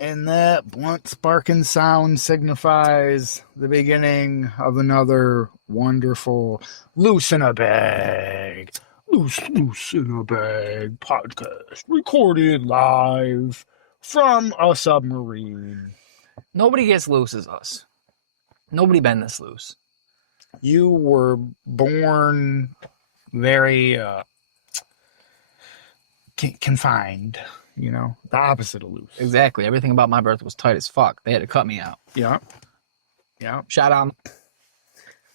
And that blunt sparking sound signifies the beginning of another wonderful Loose in a Bag. Loose in a Bag podcast. Recorded live from a submarine. Nobody gets loose as us. Nobody been this loose. You were born very confined. You know, the opposite of loose. Exactly. Everything about my birth was tight as fuck. They had to cut me out. Yeah. Shout out.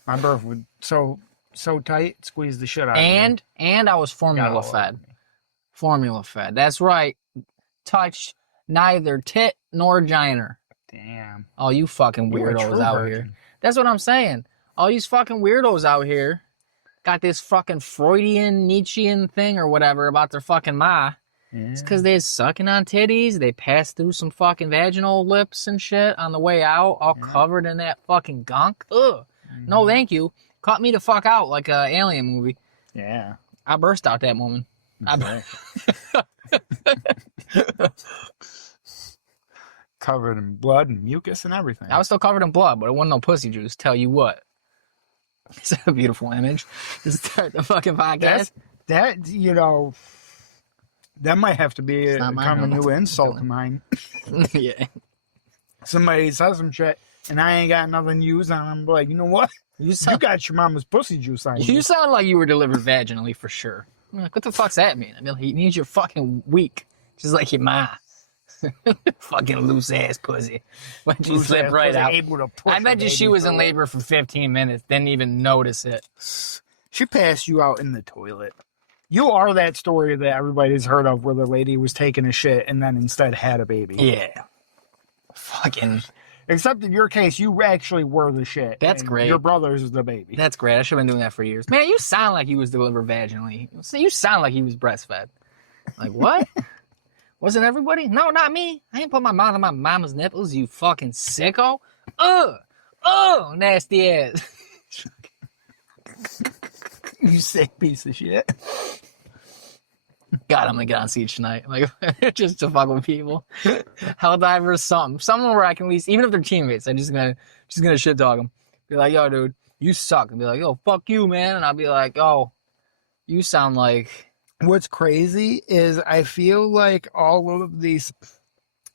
My birth was so tight, squeezed the shit out of me. And I was formula fed. Formula fed. That's right. Touched neither tit nor giner. Damn. All you fucking weirdos out here. That's what I'm saying. All these fucking weirdos out here got this fucking Freudian, Nietzschean thing or whatever about their fucking ma. Yeah. It's because they're sucking on titties. They passed through some fucking vaginal lips and shit on the way out, all covered in that fucking gunk. Ugh. Mm-hmm. No, thank you. Cut me the fuck out like an alien movie. Yeah. I burst out that moment. Covered in blood and mucus and everything. I was still covered in blood, but it wasn't no pussy juice. Tell you what. It's a beautiful image. Just start the fucking podcast. That, you know... That might have to be a new insult to mine. Yeah. Somebody says some shit, and I ain't got nothing to use on them. Like, you know what? You got your mama's pussy juice on you. You sound like you were delivered vaginally for sure. I'm like, what the fuck's that mean? I mean, he means you're fucking weak. Just like your ma. Fucking loose ass pussy. But you slip right out. I bet you she was in labor for 15 minutes, didn't even notice it. She passed you out in the toilet. You are that story that everybody's heard of where the lady was taking a shit and then instead had a baby. Yeah. Fucking. Except in your case, you actually were the shit. That's great. Your brother's the baby. That's great. I should have been doing that for years. Man, you sound like you was delivered vaginally. You sound like you was breastfed. Like, what? Wasn't everybody? No, not me. I ain't put my mouth on my mama's nipples, you fucking sicko. Ugh, nasty ass. You sick piece of shit. God, I'm gonna get on Siege tonight. Like, just to fuck with people. Helldivers, something. Someone where I can at least, even if they're teammates, I'm just gonna shit talk them. Be like, yo, dude, you suck. And be like, yo, fuck you, man. And I'll be like, oh, you sound like... What's crazy is I feel like all of these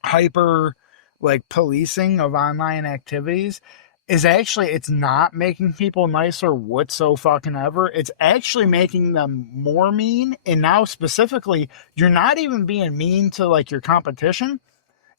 hyper, like, policing of online activities is actually, it's not making people nicer whatsoever. It's actually making them more mean. And now specifically, you're not even being mean to like your competition.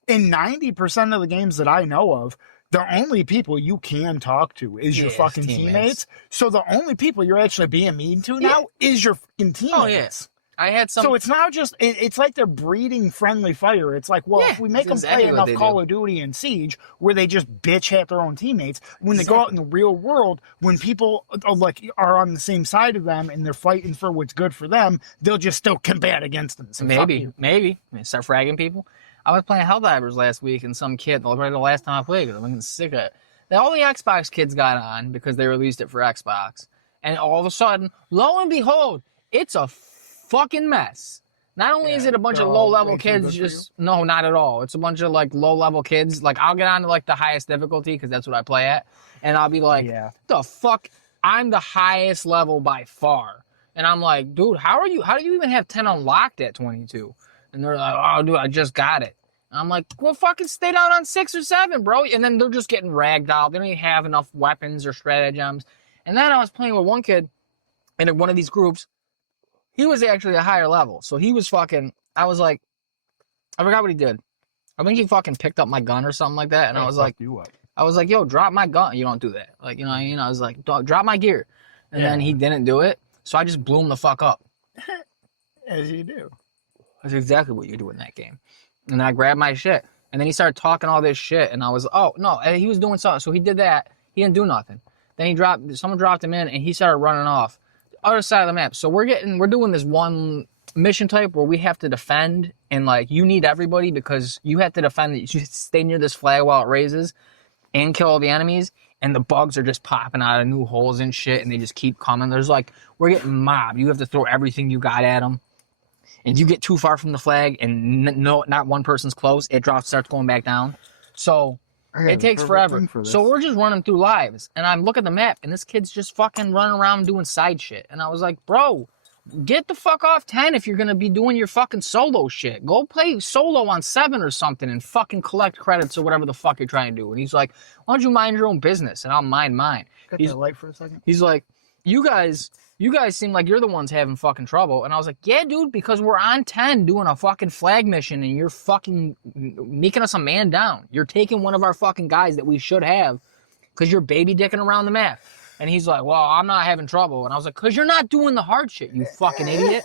In 90% of the games that I know of, the only people you can talk to is your fucking teammates. So the only people you're actually being mean to now is your fucking teammates. Oh, yes. I had some. So it's now just, it's like they're breeding friendly fire. It's like, well, if we make them play enough Call of Duty and Siege where they just bitch at their own teammates, when they go out in the real world, when people are on the same side of them and they're fighting for what's good for them, they'll just still combat against them. So maybe. Start fragging people. I was playing Helldivers last week and some kid, already the last time I played because I'm getting sick of it. All the Xbox kids got on because they released it for Xbox. And all of a sudden, lo and behold, it's a fucking mess. Not only is it a bunch of low-level kids, no, not at all. It's a bunch of like low-level kids. Like I'll get on to like the highest difficulty because that's what I play at, and I'll be like, the fuck, I'm the highest level by far, and I'm like, dude, how do you even have 10 unlocked at 22? And they're like, oh, dude, I just got it. And I'm like, well, fucking stay down on 6 or 7, bro. And then they're just getting ragged out. They don't even have enough weapons or stratagems. And then I was playing with one kid in one of these groups. He was actually a higher level. So he was fucking, I was like, I forgot what he did. I think he fucking picked up my gun or something like that. And I was like, yo, drop my gun. You don't do that. Like, you know, I was like, drop my gear. And then he didn't do it. So I just blew him the fuck up. As you do. That's exactly what you do in that game. And I grabbed my shit. And then he started talking all this shit. And I was, oh, no, he was doing something. So he did that. He didn't do nothing. Then someone dropped him in and he started running off. Other side of the map. So we're doing this one mission type where we have to defend, and like you need everybody because you have to defend. You stay near this flag while it raises and kill all the enemies, and the bugs are just popping out of new holes and shit, and they just keep coming. We're getting mobbed. You have to throw everything you got at them. and you get too far from the flag and not one person's close, it starts going back down. So it takes forever. So we're just running through lives, and I'm looking at the map, and this kid's just fucking running around doing side shit. And I was like, bro, get the fuck off 10 if you're gonna be doing your fucking solo shit. Go play solo on 7 or something and fucking collect credits or whatever the fuck you're trying to do. And he's like, why don't you mind your own business and I'll mind mine. Got that light for a second. He's like, you guys seem like you're the ones having fucking trouble. And I was like, yeah, dude, because we're on 10 doing a fucking flag mission and you're fucking making us a man down. You're taking one of our fucking guys that we should have because you're baby dicking around the map. And he's like, well, I'm not having trouble. And I was like, because you're not doing the hard shit, you fucking idiot.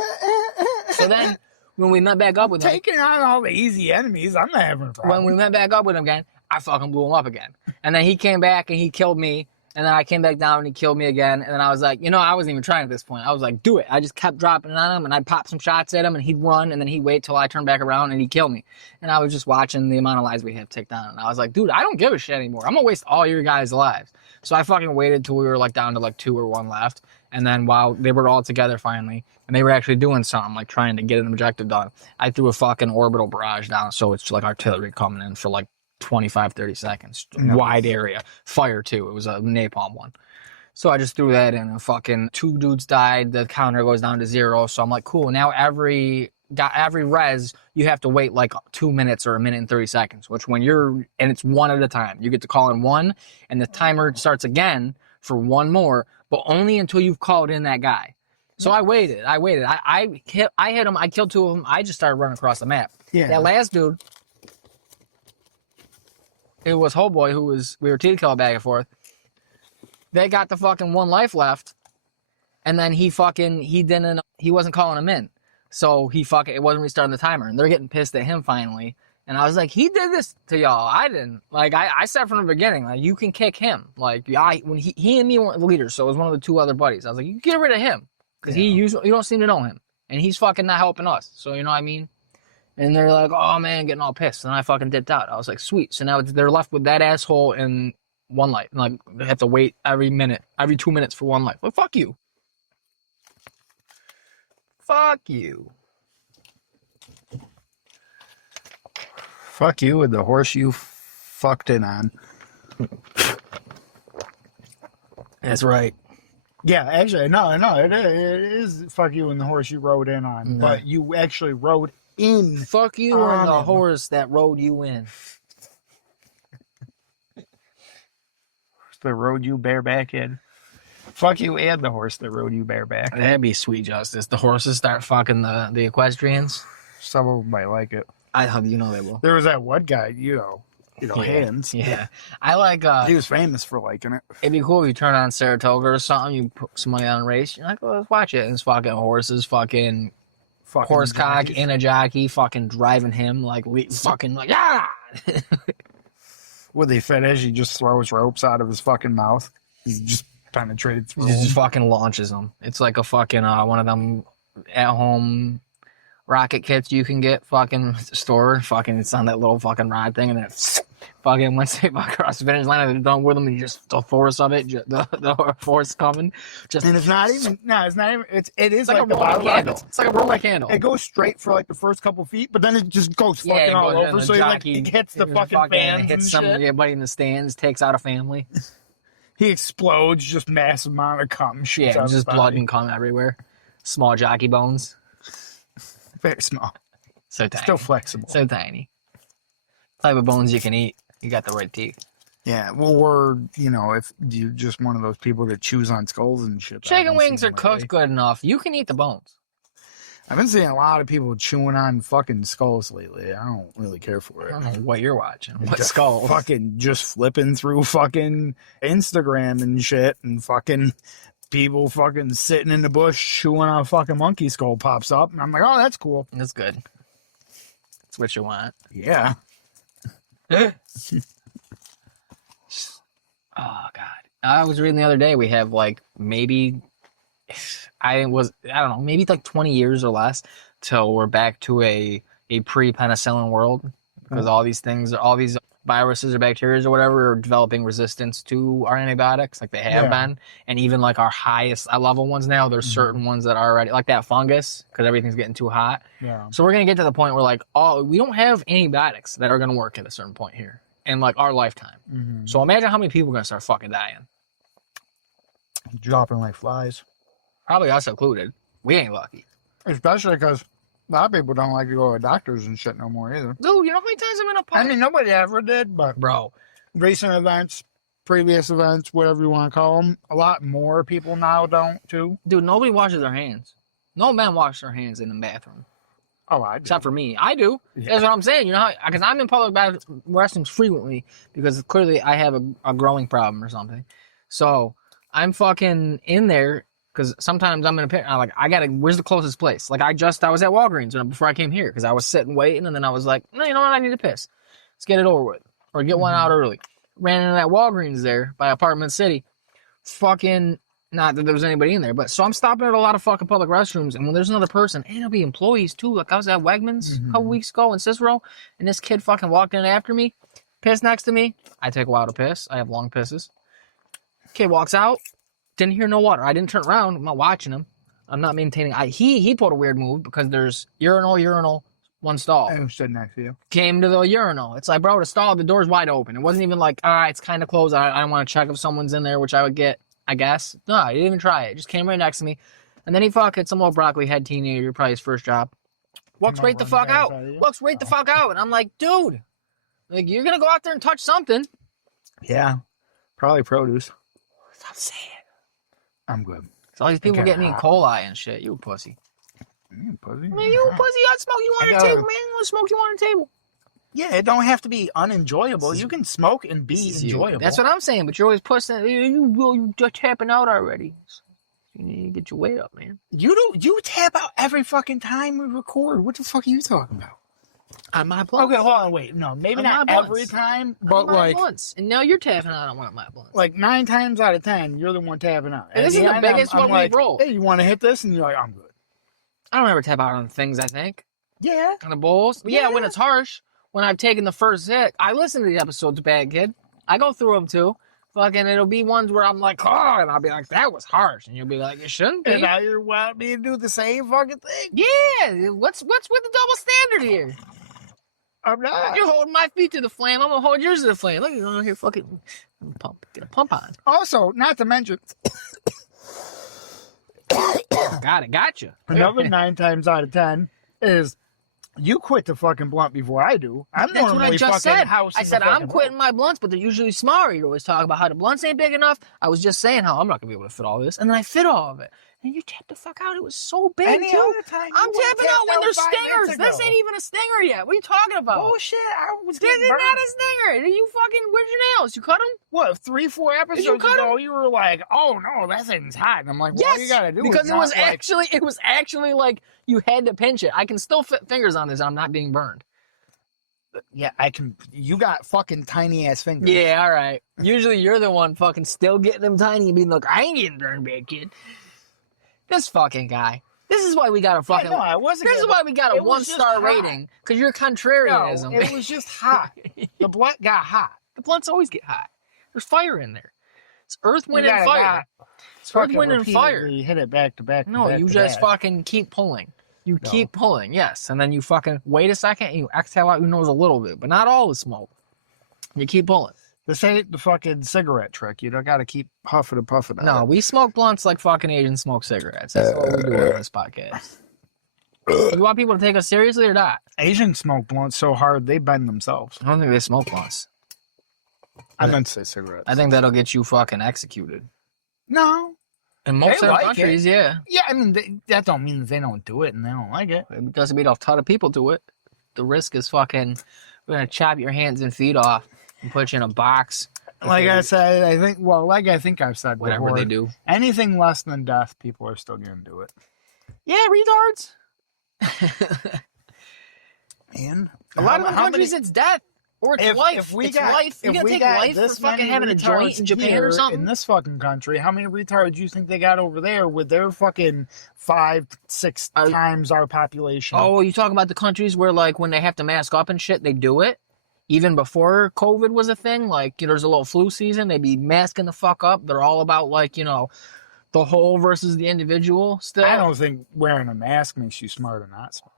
So then when we met back up with him. Taking on all the easy enemies, I'm not having a problem. When we met back up with him again, I fucking blew him up again. And then he came back and he killed me. And then I came back down and he killed me again. And then I was like, I wasn't even trying at this point. I was like, do it. I just kept dropping it on him and I'd pop some shots at him and he'd run and then he'd wait till I turned back around and he'd kill me. And I was just watching the amount of lives we have ticked on. And I was like, dude, I don't give a shit anymore. I'm gonna waste all your guys' lives. So I fucking waited till we were like down to like 2 or 1 left. And then while they were all together finally, and they were actually doing something like trying to get an objective done, I threw a fucking orbital barrage down. So it's like artillery coming in for like 25, 30 seconds. Wide area. Fire too. It was a napalm one. So I just threw that in and fucking 2 dudes died. The counter goes down to 0. So I'm like, cool. Now every res, you have to wait like 2 minutes or 1 minute and 30 seconds, which and it's 1 at a time. You get to call in 1 and the timer starts again for 1 more, but only until you've called in that guy. So I waited. I hit him. I killed 2 of them. I just started running across the map. Yeah. That last dude, it was Homeboy we were TD back and forth. They got the fucking 1 life left, and then he wasn't calling him in. So it wasn't restarting the timer, and they're getting pissed at him finally. And I was like, he did this to y'all. I didn't. Like, I said from the beginning, like, you can kick him. Like, when he and me weren't the leaders, so it was one of the 2 other buddies. I was like, you get rid of him, because you don't seem to know him, and he's fucking not helping us. So, you know what I mean? And they're like, oh, man, getting all pissed. And I fucking dipped out. I was like, sweet. So now they're left with that asshole and 1 life. Like, they have to wait every 2 minutes for 1 life. Well, fuck you. Fuck you. Fuck you with the horse you fucked in on. That's right. Yeah, actually, no, it is fuck you and the horse you rode in on. No. But you actually rode in. Fuck you and the horse that rode you in. That rode you bareback in. Fuck you and the horse that rode you bareback. That'd be sweet justice. The horses start fucking the equestrians. Some of them might like it. I hope they will. There was that one guy, Hands. Yeah. I like he was famous for liking it. It'd be cool if you turn on Saratoga or something, you put some money on a race, you're like, well, let's watch it. And it's fucking horses, fucking horse cock and a jockey fucking driving him fucking like, ah! With the finish, he just throws ropes out of his fucking mouth. He just penetrated through. He just fucking launches them. It's like a fucking one of them at home rocket kits you can get fucking store. Fucking it's on that little fucking rod thing, and then fucking once they fuck across the finish line, they're done with them. And you just the force of it, the force coming. And it's not even. No, it's not even. It is like a rolling candle. It's like a rolling candle. It goes straight for like the first couple feet, but then it just goes fucking all over. So it hits the fucking fans and hits everybody in the stands, takes out a family. He explodes, just massive amount of cum. Yeah, just blood and cum everywhere. Small jockey bones. Very small. So tiny. Still flexible. So tiny. Type of bones you can eat. You got the right teeth. Yeah, well, if you're just one of those people that chews on skulls and shit. Chicken wings are cooked good enough. You can eat the bones. I've been seeing a lot of people chewing on fucking skulls lately. I don't really care for it. I don't know what you're watching. What skulls? Fucking just flipping through fucking Instagram and shit, and fucking people fucking sitting in the bush chewing on a fucking monkey skull pops up, and I'm like, oh, that's cool. That's good. That's what you want. Yeah. Oh God! I was reading the other day. We have like maybe I don't know, maybe like 20 years or less till we're back to a pre-penicillin world, because all these viruses or bacteria or whatever are developing resistance to our antibiotics, like they have been. And even like our highest level ones now, there's certain ones that are already like that fungus because everything's getting too hot. Yeah. So we're gonna get to the point where like, oh, we don't have antibiotics that are gonna work at a certain point here in like our lifetime. So imagine how many people are gonna start fucking dying. Dropping like flies. Probably us included. We ain't lucky. Especially because a lot of people don't like to go to doctors and shit no more either. Dude, you know how many times I've been a I mean, nobody ever did, but bro. Recent events, previous events, whatever you want to call them, a lot more people now don't too. Dude, nobody washes their hands. No men wash their hands in the bathroom. Oh, I do. Except for me. I do. Yeah. That's what I'm saying. You know, because I'm in public restrooms frequently because clearly I have a growing problem or something. So I'm fucking in there because sometimes I'm in a pit. I'm like, where's the closest place? Like I was at Walgreens before I came here because I was sitting waiting and then I was like, no, you know what? I need to piss. Let's get it over with or get one out early. Ran into that Walgreens there by Apartment City. Fucking, not that there was anybody in there, but so I'm stopping at a lot of fucking public restrooms and when there's another person, and it'll be employees too. Like I was at Wegmans a couple weeks ago in Cicero and this kid fucking walked in after me, pissed next to me. I take a while to piss. I have long pisses. Kid walks out. Didn't hear no water. I didn't turn around. I'm not watching him. I'm not maintaining. He pulled a weird move because there's urinal, one stall. I was sitting next to you. Came to the urinal. It's like, bro, the stall, the door's wide open. It wasn't even like, it's kind of closed. I don't want to check if someone's in there, which I would get, I guess. No, he didn't even try it. Just came right next to me. And then he fucking, some little broccoli head teenager, probably his first job. Walks right the fuck out. Walks right the fuck out. And I'm like, dude, like, you're going to go out there and touch something. Yeah. Probably produce. Stop saying it. I'm good. So all these people getting E. coli and shit. You a pussy. Pussy. Man, you a pussy. I smoke you on the table, man. You want to smoke you on the table. Yeah, it don't have to be unenjoyable. You can smoke and be enjoyable. That's what I'm saying, but you're always pushing. You just tapping out already. You need to get your weight up, man. You tap out every fucking time we record. What the fuck are you talking about? On my blunts. Okay, hold on, wait. No, maybe not every time, but like blunts. And now you're tapping out on one of my blunts. Like 9 times out of 10, you're the one tapping out. And this is the biggest one we've rolled. Hey, you want to hit this? And you're like, I'm good. I don't ever tap out on things, I think. Yeah. On the bowls. Yeah, when it's harsh. When I've taken the first hit. I listen to the episodes, Bad Kid. I go through them too. Fucking, it'll be ones where I'm like, oh, and I'll be like, that was harsh. And you'll be like, it shouldn't be. And now you're wanting me to do the same fucking thing. Yeah. What's with the double standard here? I'm not. You're holding my feet to the flame. I'm going to hold yours to the flame. Look, you're here fucking pump. Get a pump on. Also, not to mention. Gotcha. Another 9 times out of 10 is you quit the fucking blunt before I do. That's what I just said. I said I'm quitting my blunts, but they're usually smaller. You always talk about how the blunts ain't big enough. I was just saying how I'm not going to be able to fit all this. And then I fit all of it. And you tapped the fuck out. It was so big, Any too. other time I'm tapping out when there's 5 stingers. minutes This ago. ain't even a stinger yet. What are you talking about? Bullshit. I was This getting is burned. not a stinger. You fucking, where's your nails? You cut them? What, 3-4 episodes ago, you were like, oh no, that thing's hot. And I'm like, well, all you gotta do because is it was not, it was actually like you had to pinch it. I can still fit fingers on this and I'm not being burned. Yeah, I can. You got fucking tiny ass fingers. Yeah, all right. Usually you're the one fucking still getting them tiny and being like, I ain't getting burned, Bad Kid. This fucking guy. This is why we got a fucking. Yeah, no, I wasn't. This is why we got a 1-star rating because you're contrarianism. No, it was just hot. The blunt got hot. The blunts always get hot. There's fire in there. It's earth, wind, and fire. It's earth, wind, and fire. You hit it back to back. No, you just fucking keep pulling. You keep pulling, yes. And then you fucking wait a second and you exhale out your nose a little bit, but not all the smoke. You keep pulling. This ain't the fucking cigarette trick. You don't got to keep huffing and puffing. No, we smoke blunts like fucking Asians smoke cigarettes. That's what we do on this podcast. You want people to take us seriously or not? Asians smoke blunts so hard they bend themselves. I don't think they smoke blunts. I meant to say cigarettes. I think that'll get you fucking executed. No. In most other countries, yeah. Yeah, I mean, that don't mean that they don't do it and they don't like it. It doesn't mean a ton of people do it. The risk is fucking, we're going to chop your hands and feet off and put you in a box. Like I said, I think I've said whatever before, they do. Anything less than death, people are still going to do it. Yeah, retards. Man. A lot of countries, it's death. Or it's life. It's life. You're going to take life for fucking having a joint in Japan or something? In this fucking country, how many retards do you think they got over there with their fucking 5-6 times our population? Oh, you talking about the countries where, like, when they have to mask up and shit, they do it? even before COVID was a thing. Like, you know, there's a little flu season. They'd be masking the fuck up. They're all about, like, you know, the whole versus the individual still. I don't think wearing a mask makes you smart or not smart.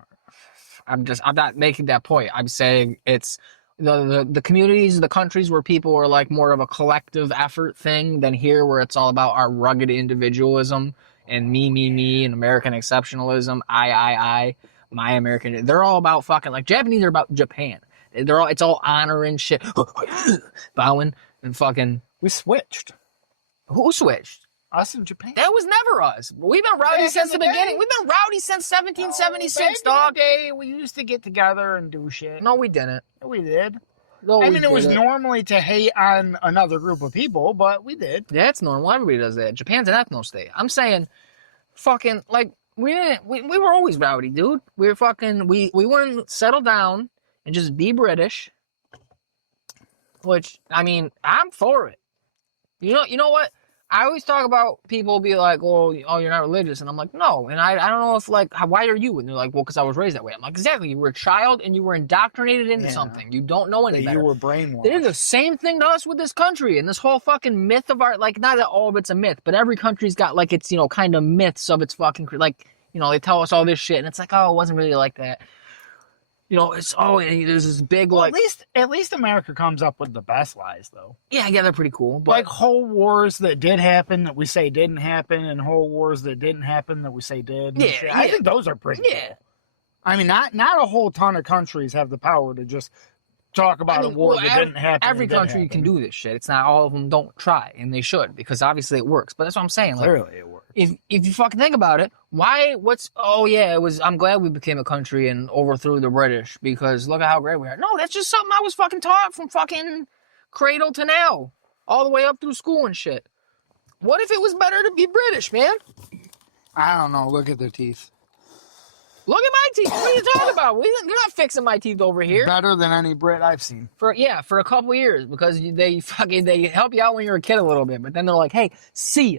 I'm not making that point. I'm saying it's the communities, the countries where people are like more of a collective effort thing than here, where it's all about our rugged individualism and me, and American exceptionalism. I, my American. They're all about fucking, like, Japanese are about Japan. It's all honor and shit, bowing and fucking. We switched. Who switched? Us in Japan. That was never us. We've been rowdy since the beginning. We've been rowdy since 1776, dog. In the day, we used to get together and do shit. No, we didn't. We did. No, I mean, it was normally to hate on another group of people, but we did. Yeah, it's normal. Everybody does that. Japan's an ethno state. I'm saying, fucking, like, we were always rowdy, dude. We were fucking, we wouldn't settle down and just be British. Which, I mean, I'm for it. You know what? I always talk about people be like, well, oh, you're not religious. And I'm like, no. And I don't know if, like, why are you? And they're like, well, because I was raised that way. I'm like, exactly. You were a child and you were indoctrinated into something. You don't know any better. You were brainwashed. They did the same thing to us with this country and this whole fucking myth of our, like, not that all of it's a myth, but every country's got, like, its, you know, kind of myths of its fucking, like, you know, they tell us all this shit and it's like, oh, it wasn't really like that. You know, it's, oh, there's this big, well, like... At least America comes up with the best lies, though. Yeah, they're pretty cool. But... like, whole wars that did happen that we say didn't happen, and whole wars that didn't happen that we say did. Yeah, I think those are pretty cool. I mean, not a whole ton of countries have the power to just talk about a war that didn't happen. Every country can do this shit. It's not all of them don't try, and they should, because obviously it works. But that's what I'm saying. Like, clearly it works. If you fucking think about it, I'm glad we became a country and overthrew the British because look at how great we are. No, that's just something I was fucking taught from fucking cradle to now, all the way up through school and shit. What if it was better to be British, man? I don't know. Look at their teeth. Look at my teeth. What are you talking about? You're not fixing my teeth over here. Better than any Brit I've seen. For a couple years because they help you out when you're a kid a little bit, but then they're like, hey, see ya.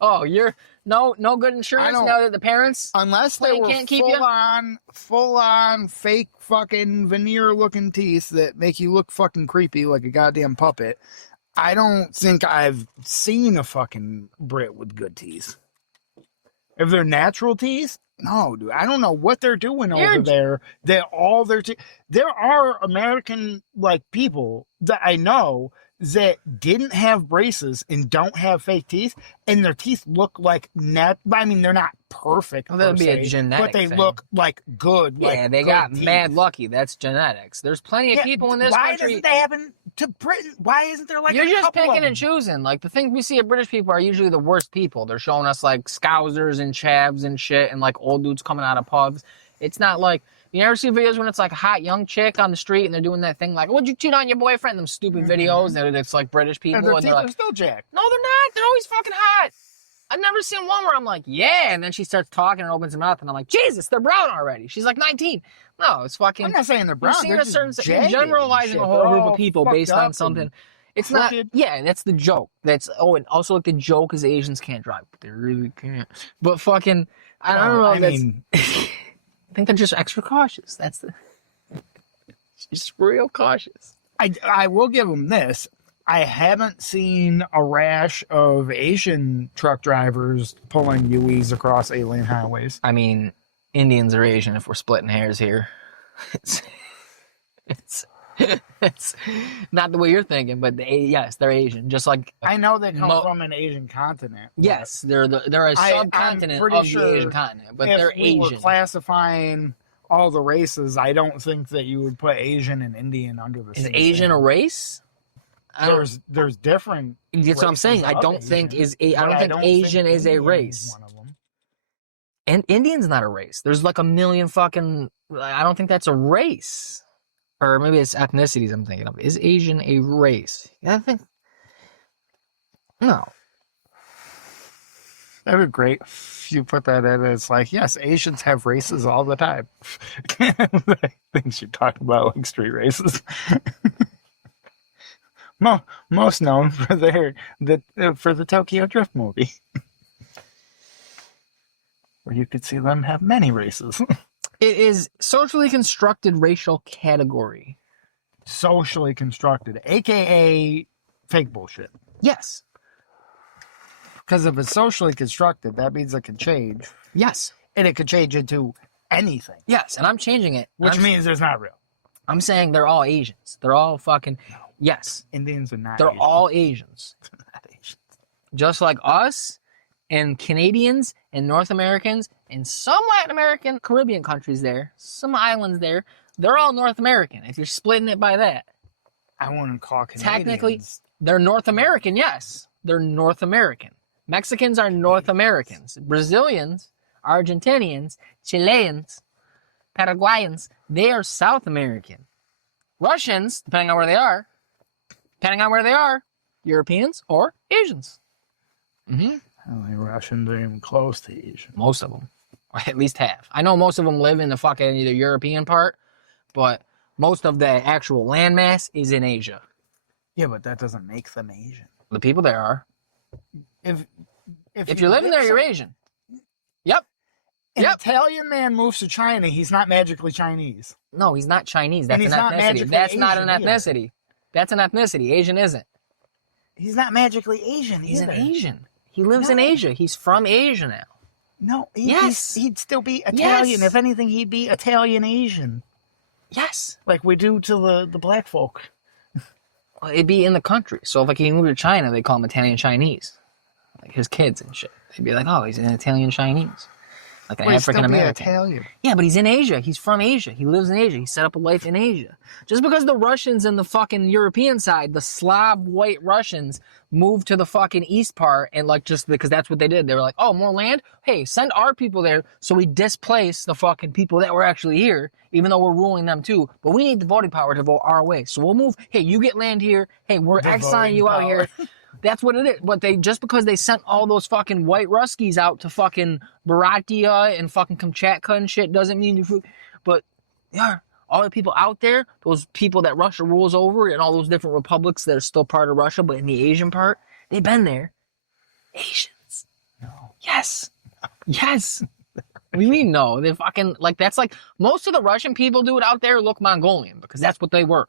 Oh, you're no good insurance now that the parents unless they were can't keep full on fake fucking veneer looking teeth that make you look fucking creepy like a goddamn puppet. I don't think I've seen a fucking Brit with good teeth. If they're natural teeth, no, dude. I don't know what they're doing over there. That all their teeth. There are American like people that I know that didn't have braces and don't have fake teeth, and their teeth look like I mean, they're not perfect. Well, that'd be a genetic but they thing. look like good. Yeah, like they good got teeth. mad lucky. That's genetics. There's plenty of people in this why country. doesn't that happen to Britain? Why isn't there like You're a just couple picking of and choosing. Like the things we see of British people are usually the worst people. They're showing us like scousers and chavs and shit, and like old dudes coming out of pubs. It's not like. You ever see videos when it's like a hot young chick on the street and they're doing that thing like, would you cheat on your boyfriend? Them stupid videos and it's like British people. And their and teeth they're like, are still jacked. no, they're not. They're always fucking hot. I've never seen one where I'm like, yeah. And then she starts talking and opens her mouth and I'm like, Jesus, they're brown already. She's like 19. No, it's fucking. I'm not saying they're brown. You're generalizing a whole group of people based on something. It's not. Yeah, that's the joke. And also like the joke is Asians can't drive. But they really can't. But fucking, I don't know. I think they're just extra cautious. That's just real cautious. I will give them this. I haven't seen a rash of Asian truck drivers pulling UEs across alien highways. I mean, Indians are Asian if we're splitting hairs here. It's not the way you're thinking, but yes, they're Asian. Just like I know they come from an Asian continent. Yes, they're a subcontinent of the Asian continent, but they're Asian. If we were classifying all the races, I don't think that you would put Asian and Indian under the same. Is Asian a race? There's different. That's what I'm saying. I don't think Asian is a race. One of them. And Indian's not a race. There's like a million fucking. I don't think that's a race. Or maybe it's ethnicities I'm thinking of. Is Asian a race? Yeah, I think. No. That would be great if you put that in. It's like, yes, Asians have races all the time. Things you talk about, like street races. Most known for the Tokyo Drift movie. Where you could see them have many races. It is socially constructed racial category. Socially constructed, aka fake bullshit. Yes. Because if it's socially constructed, that means it can change. Yes. And it could change into anything. Yes, and I'm changing it. Which means it's not real. I'm saying they're all Asians. They're all fucking... No. Yes. Indians are not They're Asians. all Asians. They're not Asians. Just like us and Canadians and North Americans and some Latin American, Caribbean countries there, some islands there, they're all North American if you're splitting it by that. I wouldn't call Canadians. Technically, they're North American, yes. They're North American. Mexicans are North Americans. Brazilians, Argentinians, Chileans, Paraguayans, they are South American. Russians, depending on where they are, Europeans or Asians. Mm-hmm. I don't think Russians are even close to Asian. Most of them, or at least half. I know most of them live in the fucking either European part, but most of the actual landmass is in Asia. Yeah, but that doesn't make them Asian. The people there are. If you're living there, you're Asian. Yep. An Italian man moves to China, he's not magically Chinese. No, he's not Chinese. That's an ethnicity. That's not an ethnicity. That's an ethnicity. Asian isn't. He's not magically Asian He's either. an Asian. He lives in Asia. He's from Asia now. No, yes. He'd still be Italian. Yes. If anything, he'd be Italian Asian. Yes. Like we do to the black folk. Well, it'd be in the country. So if like he moved to China, they call him Italian Chinese. Like his kids and shit. They'd be like, oh, he's an Italian Chinese. Like an African American. Italian. Yeah, but he's in Asia. He's from Asia. He lives in Asia. He set up a life in Asia. Just because the Russians and the fucking European side, the Slav white Russians, moved to the fucking east part and like just because that's what they did. They were like, oh, more land? Hey, send our people there so we displace the fucking people that were actually here, even though we're ruling them too. But we need the voting power to vote our way. So we'll move. Hey, you get land here. Hey, we're exiling you out here. That's what it is. But they just because they sent all those fucking white Ruskies out to fucking Baratia and fucking Kamchatka and shit doesn't mean you. But yeah, all the people out there, those people that Russia rules over and all those different republics that are still part of Russia, but in the Asian part, they've been there. Asians. No. Yes. Yes. What do you mean no? They fucking like that's like most of the Russian people, dude, out there look Mongolian because that's what they were.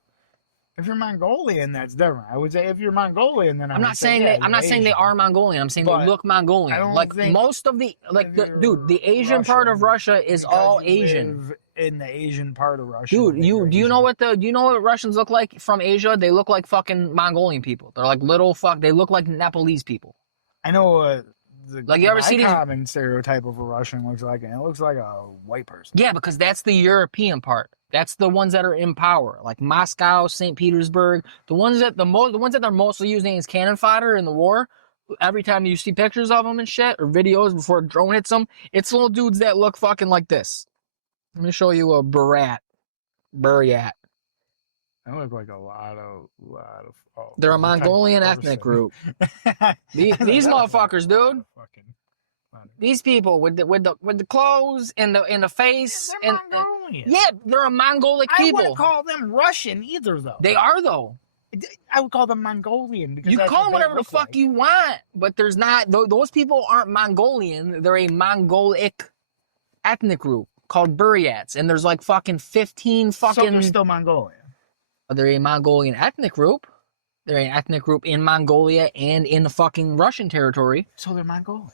If you're Mongolian, that's different. I would say if you're Mongolian, then I'm not saying they are Mongolian. I'm saying they look Mongolian. Like most of the the Asian part of Russia is all Asian. Live in the Asian part of Russia, dude. Do you know what Russians look like from Asia? They look like fucking Mongolian people. They're like little They look like Nepalese people. I know. Like you ever see the common stereotype of a Russian looks like, and it looks like a white person. Yeah, because that's the European part. That's the ones that are in power, like Moscow, St. Petersburg. The ones that they're mostly using as cannon fodder in the war. Every time you see pictures of them and shit or videos before a drone hits them, it's little dudes that look fucking like this. Let me show you a Buryat. They look like a lot of. Oh, they're a Mongolian ethnic group. These motherfuckers, dude. These people with the clothes and the face they're and Mongolian. Yeah, they're a Mongolic people. I wouldn't call them Russian either, though. They are though. I would call them Mongolian because you call them whatever the fuck you want, but there's not. Those people aren't Mongolian. They're a Mongolic ethnic group called Buryats, and there's like fucking 15 fucking. So they're still Mongolian. They're a Mongolian ethnic group. They're an ethnic group in Mongolia and in the fucking Russian territory. So they're Mongolian.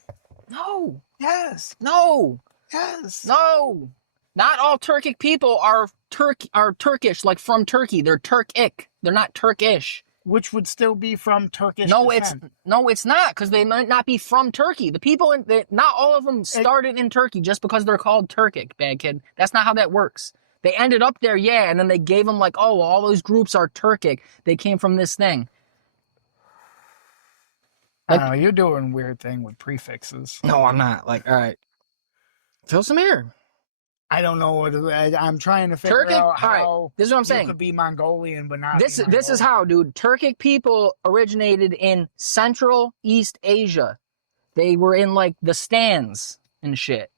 No. Yes. No. Yes. No. Not all Turkic people are Turkish, like from Turkey. They're Turkic. They're not Turkish. Which would still be from Turkish descent. It's not, because they might not be from Turkey. The people, not all of them started in Turkey just because they're called Turkic, bad kid. That's not how that works. They ended up there, yeah, and then they gave them like, oh, all those groups are Turkic. They came from this thing. I don't know, you're doing a weird thing with prefixes. No, I'm not. Like, all right. Fill some air. I don't know what I'm trying to figure out how. All right. This is what I'm saying. Could be Mongolian, but not. This is how, dude. Turkic people originated in Central East Asia. They were in like the stands and shit.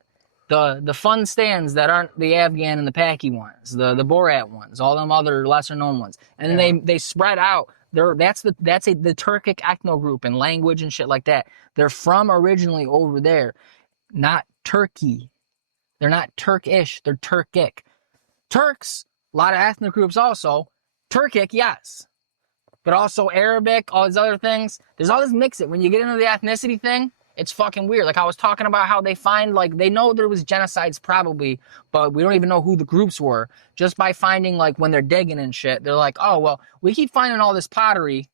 The fun stands that aren't the Afghan and the Paki ones, the Borat ones, all them other lesser known ones, and then they spread out. That's the Turkic ethno group and language and shit like that. They're from originally over there, not Turkey. They're not Turkish. They're Turkic. Turks, a lot of ethnic groups also. Turkic, yes. But also Arabic, all these other things. There's all this mix-it. When you get into the ethnicity thing, it's fucking weird. Like I was talking about how they find, like, they know there was genocides probably, but we don't even know who the groups were. Just by finding, like, when they're digging and shit, they're like, oh, well, we keep finding all this pottery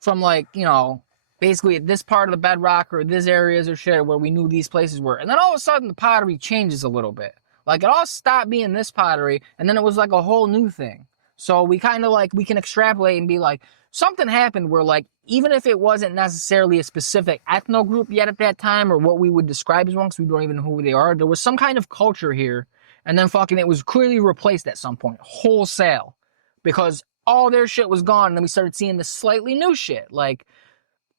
from, like, you know, basically this part of the bedrock or this areas or shit where we knew these places were. And then all of a sudden the pottery changes a little bit. Like it all stopped being this pottery and then it was like a whole new thing. So we kind of like, we can extrapolate and be like, something happened where like, even if it wasn't necessarily a specific ethno group yet at that time or what we would describe as one, because we don't even know who they are, there was some kind of culture here. And then fucking it was clearly replaced at some point, wholesale, because all their shit was gone. And then we started seeing this slightly new shit. Like,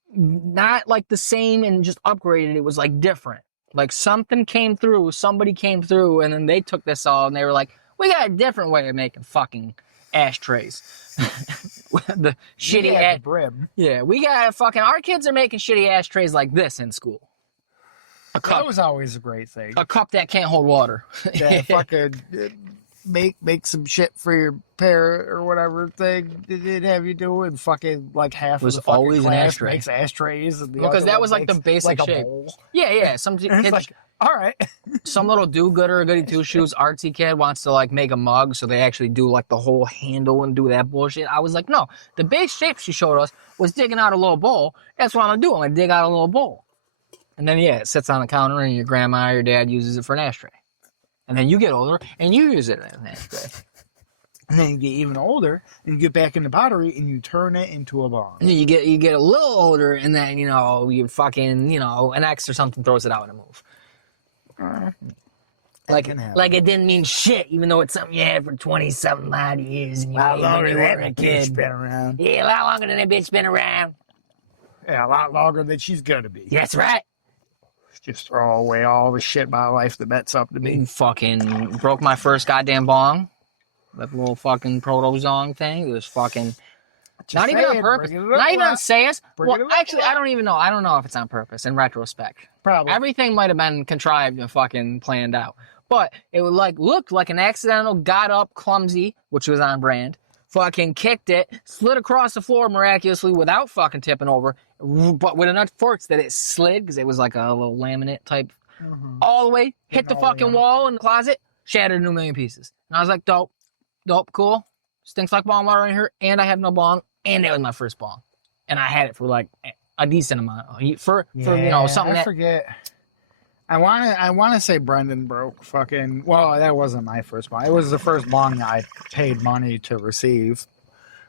not like the same and just upgraded. It was like different. Like something came through, somebody came through, and then they took this all and they were like, we got a different way of making fucking ashtrays. The shitty brim. Yeah, we got fucking, our kids are making shitty ashtrays like this in school. A cup. That was always a great thing. A cup that can't hold water. Yeah, fucking make some shit for your parent or whatever thing they'd have you do, and fucking like half was of the fucking always an class ashtray. makes ashtrays. And Because that was like the basic like shape. A bowl. Yeah. Some kids, It's like, all right. some little do-gooder, goody two-shoes, artsy kid wants to like make a mug, so they actually do like the whole handle and do that bullshit. I was like, no, the base shape she showed us was digging out a little bowl. That's what I'm gonna do. I'm gonna dig out a little bowl. And then, yeah, it sits on the counter and your grandma or your dad uses it for an ashtray. And then you get older and you use it as an ashtray. And then you get even older and you get back into pottery and you turn it into a bomb. And then you get a little older and then, you know, you fucking, you know, an ex or something throws it out in a move. Like it didn't mean shit, even though it's something you had for 27 odd years and you A lot longer than were a that kid. bitch been around. Yeah, a lot longer than that bitch been around. Yeah, a lot longer than she's gonna be. That's right. Just throw away all the shit my life that meant something to me. You fucking broke my first goddamn bong. That little fucking proto-zong thing. It was fucking... Not even on purpose. Not even on sayus. Well, actually, I don't even know. I don't know if it's on purpose in retrospect. Probably. Everything might have been contrived and fucking planned out. But it would like looked like an accidental, got up, clumsy, which was on brand. Fucking kicked it, slid across the floor miraculously without fucking tipping over, but with enough force that it slid because it was like a little laminate type, all the way, hit the fucking wall in the closet, shattered into a million pieces. And I was like, dope, cool. Stinks like bong water in here, and I have no bong, and that was my first bong, and I had it for like a decent amount for you know something. I forget. I want to say Brendan broke fucking. Well, that wasn't my first bong. It was the first bong I paid money to receive.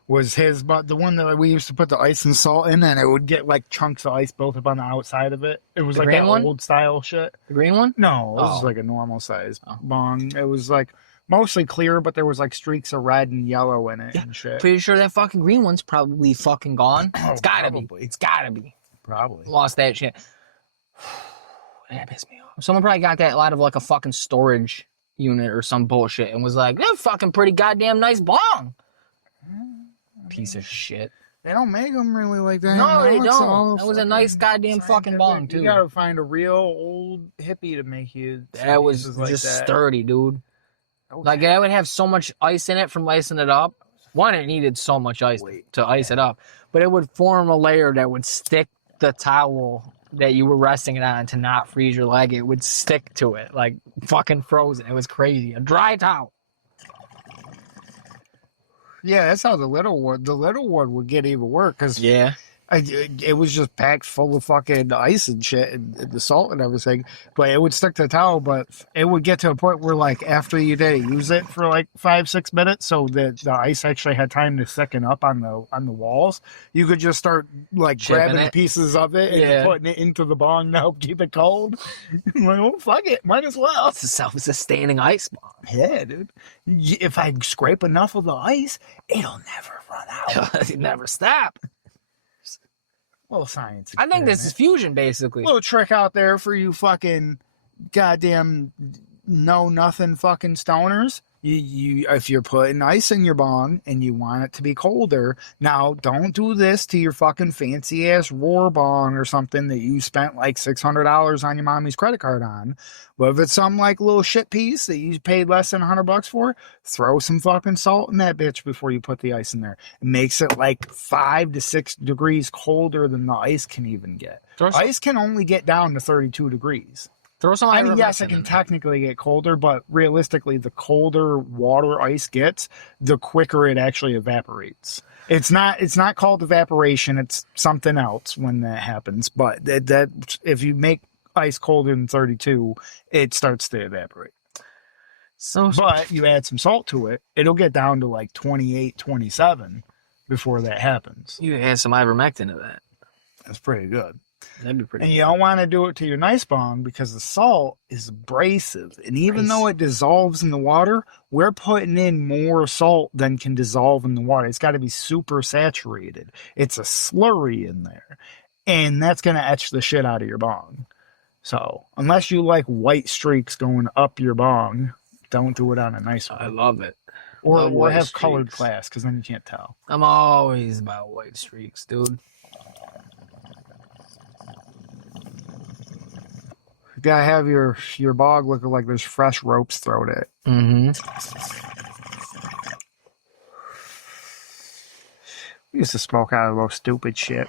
Was his, but the one that we used to put the ice and salt in, and it would get like chunks of ice built up on the outside of it. It was The like green that one? old style shit. The green one? No, it was Oh. like a normal size bong. It was like mostly clear, but there was like streaks of red and yellow in it and shit. Pretty sure that fucking green one's probably fucking gone. It's gotta probably. be. It's gotta be. Probably. Lost that shit. That pissed me off. Someone probably got that out of like a fucking storage unit or some bullshit and was like, that's fucking pretty goddamn nice bong. Piece of shit. They don't make them really like that. No, they It's all don't. That was a nice goddamn fucking scientific. bong, too. You gotta find a real old hippie to make you. That was pieces like just that. sturdy, dude. Okay. Like, I would have so much ice in it from icing it up. One, it needed so much ice to ice it up. But it would form a layer that would stick the towel that you were resting it on to not freeze your leg. It would stick to it, like fucking frozen. It was crazy. A dry towel. Yeah, that's how the little one would get even worse because Yeah. it was just packed full of fucking ice and shit and the salt and everything. But it would stick to the towel. But it would get to a point where like after you didn't use it for like 5-6 minutes, so that the ice actually had time to thicken up on the walls, you could just start like Chipping grabbing it. pieces of it and Yeah. putting it into the bong to help keep it cold. I'm like, oh fuck it, might as well. It's a self-sustaining ice bomb. Yeah, dude. If I scrape enough of the ice, it'll never run out. It never stop. Well, science. I think this is fusion, basically. little trick out there for you fucking goddamn know nothing fucking stoners. If you're putting ice in your bong and you want it to be colder, now don't do this to your fucking fancy ass roar bong or something that you spent like $600 on your mommy's credit card on. But if it's some like little shit piece that you paid less than $100 for, throw some fucking salt in that bitch before you put the ice in there. It makes it like 5 to 6 degrees colder than the ice can even get. Ice can only get down to 32 degrees. Throw some. I mean, yes, it can technically get colder, but realistically, the colder water ice gets, the quicker it actually evaporates. It's not called evaporation. It's something else when that happens. But that if you make ice colder than 32, it starts to evaporate. But you add some salt to it, it'll get down to like 28, 27 before that happens. You add some ivermectin to that. That's pretty good. That'd be pretty And good. you don't want to do it to your nice bong because the salt is abrasive. And even though it dissolves in the water, we're putting in more salt than can dissolve in the water. It's got to be super saturated. It's a slurry in there. And that's going to etch the shit out of your bong. So unless you like white streaks going up your bong, don't do it on a nice one. I love it. Or have colored glass because then you can't tell. I'm always about white streaks, dude. You gotta have your bog looking like there's fresh ropes thrown at it. Mm-hmm. We used to smoke out of those stupid shit.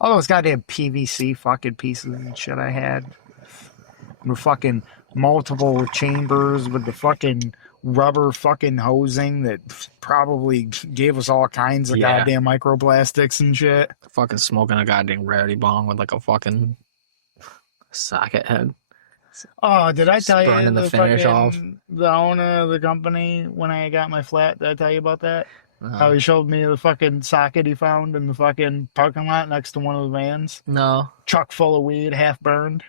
All those goddamn PVC fucking pieces and shit I had. With fucking multiple chambers with the fucking rubber fucking hosing that probably gave us all kinds of goddamn microplastics and shit. Fucking smoking a goddamn Rowdy bong with like a fucking socket head. Oh, did I tell you burning the finish off? The owner of the company when I got my flat? Did I tell you about that? How he showed me the fucking socket he found in the fucking parking lot next to one of the vans? No. Chock full of weed, half burned.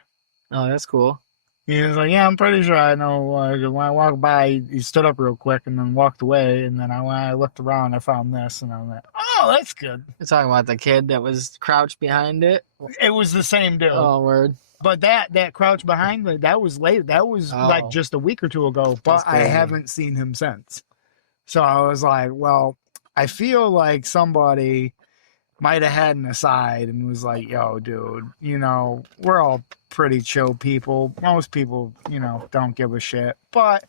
Oh, that's cool. He was like, yeah, I'm pretty sure I know. When I walked by, he stood up real quick and then walked away. And then when I looked around, I found this. And I'm like, oh, that's good. You're talking about the kid that was crouched behind it? It was the same dude. Oh, word. But that crouch behind me, that was late. That was like just a week or two ago. But I haven't seen him since. So I was like, well, I feel like somebody might have had an aside and was like, yo, dude, we're all pretty chill people. Most people, don't give a shit. But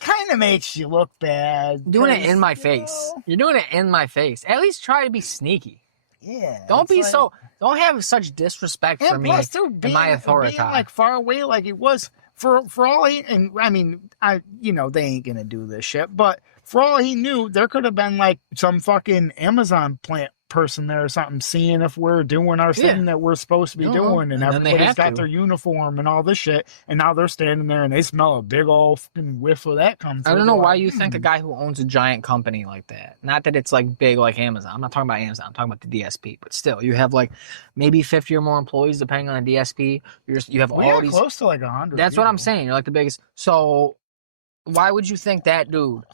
kind of makes you look bad. Doing it in my face. You're doing it in my face. At least try to be sneaky. Yeah. Don't be don't have such disrespect for me and my authority. Being like far away like it was for all he, and I mean, they ain't gonna do this shit, but for all he knew, there could have been like some fucking Amazon plant person there or something seeing if we're doing our thing that we're supposed to be doing, and everybody's got their uniform and all this shit, and now they're standing there and they smell a big old fucking whiff of that comes. I don't know why you think a guy who owns a giant company like that, not that it's like big like Amazon, I'm not talking about Amazon, I'm talking about the DSP, but still, you have like maybe 50 or more employees depending on the DSP. You have all these close to like 100. That's what I'm saying. You're like the biggest. So why would you think that dude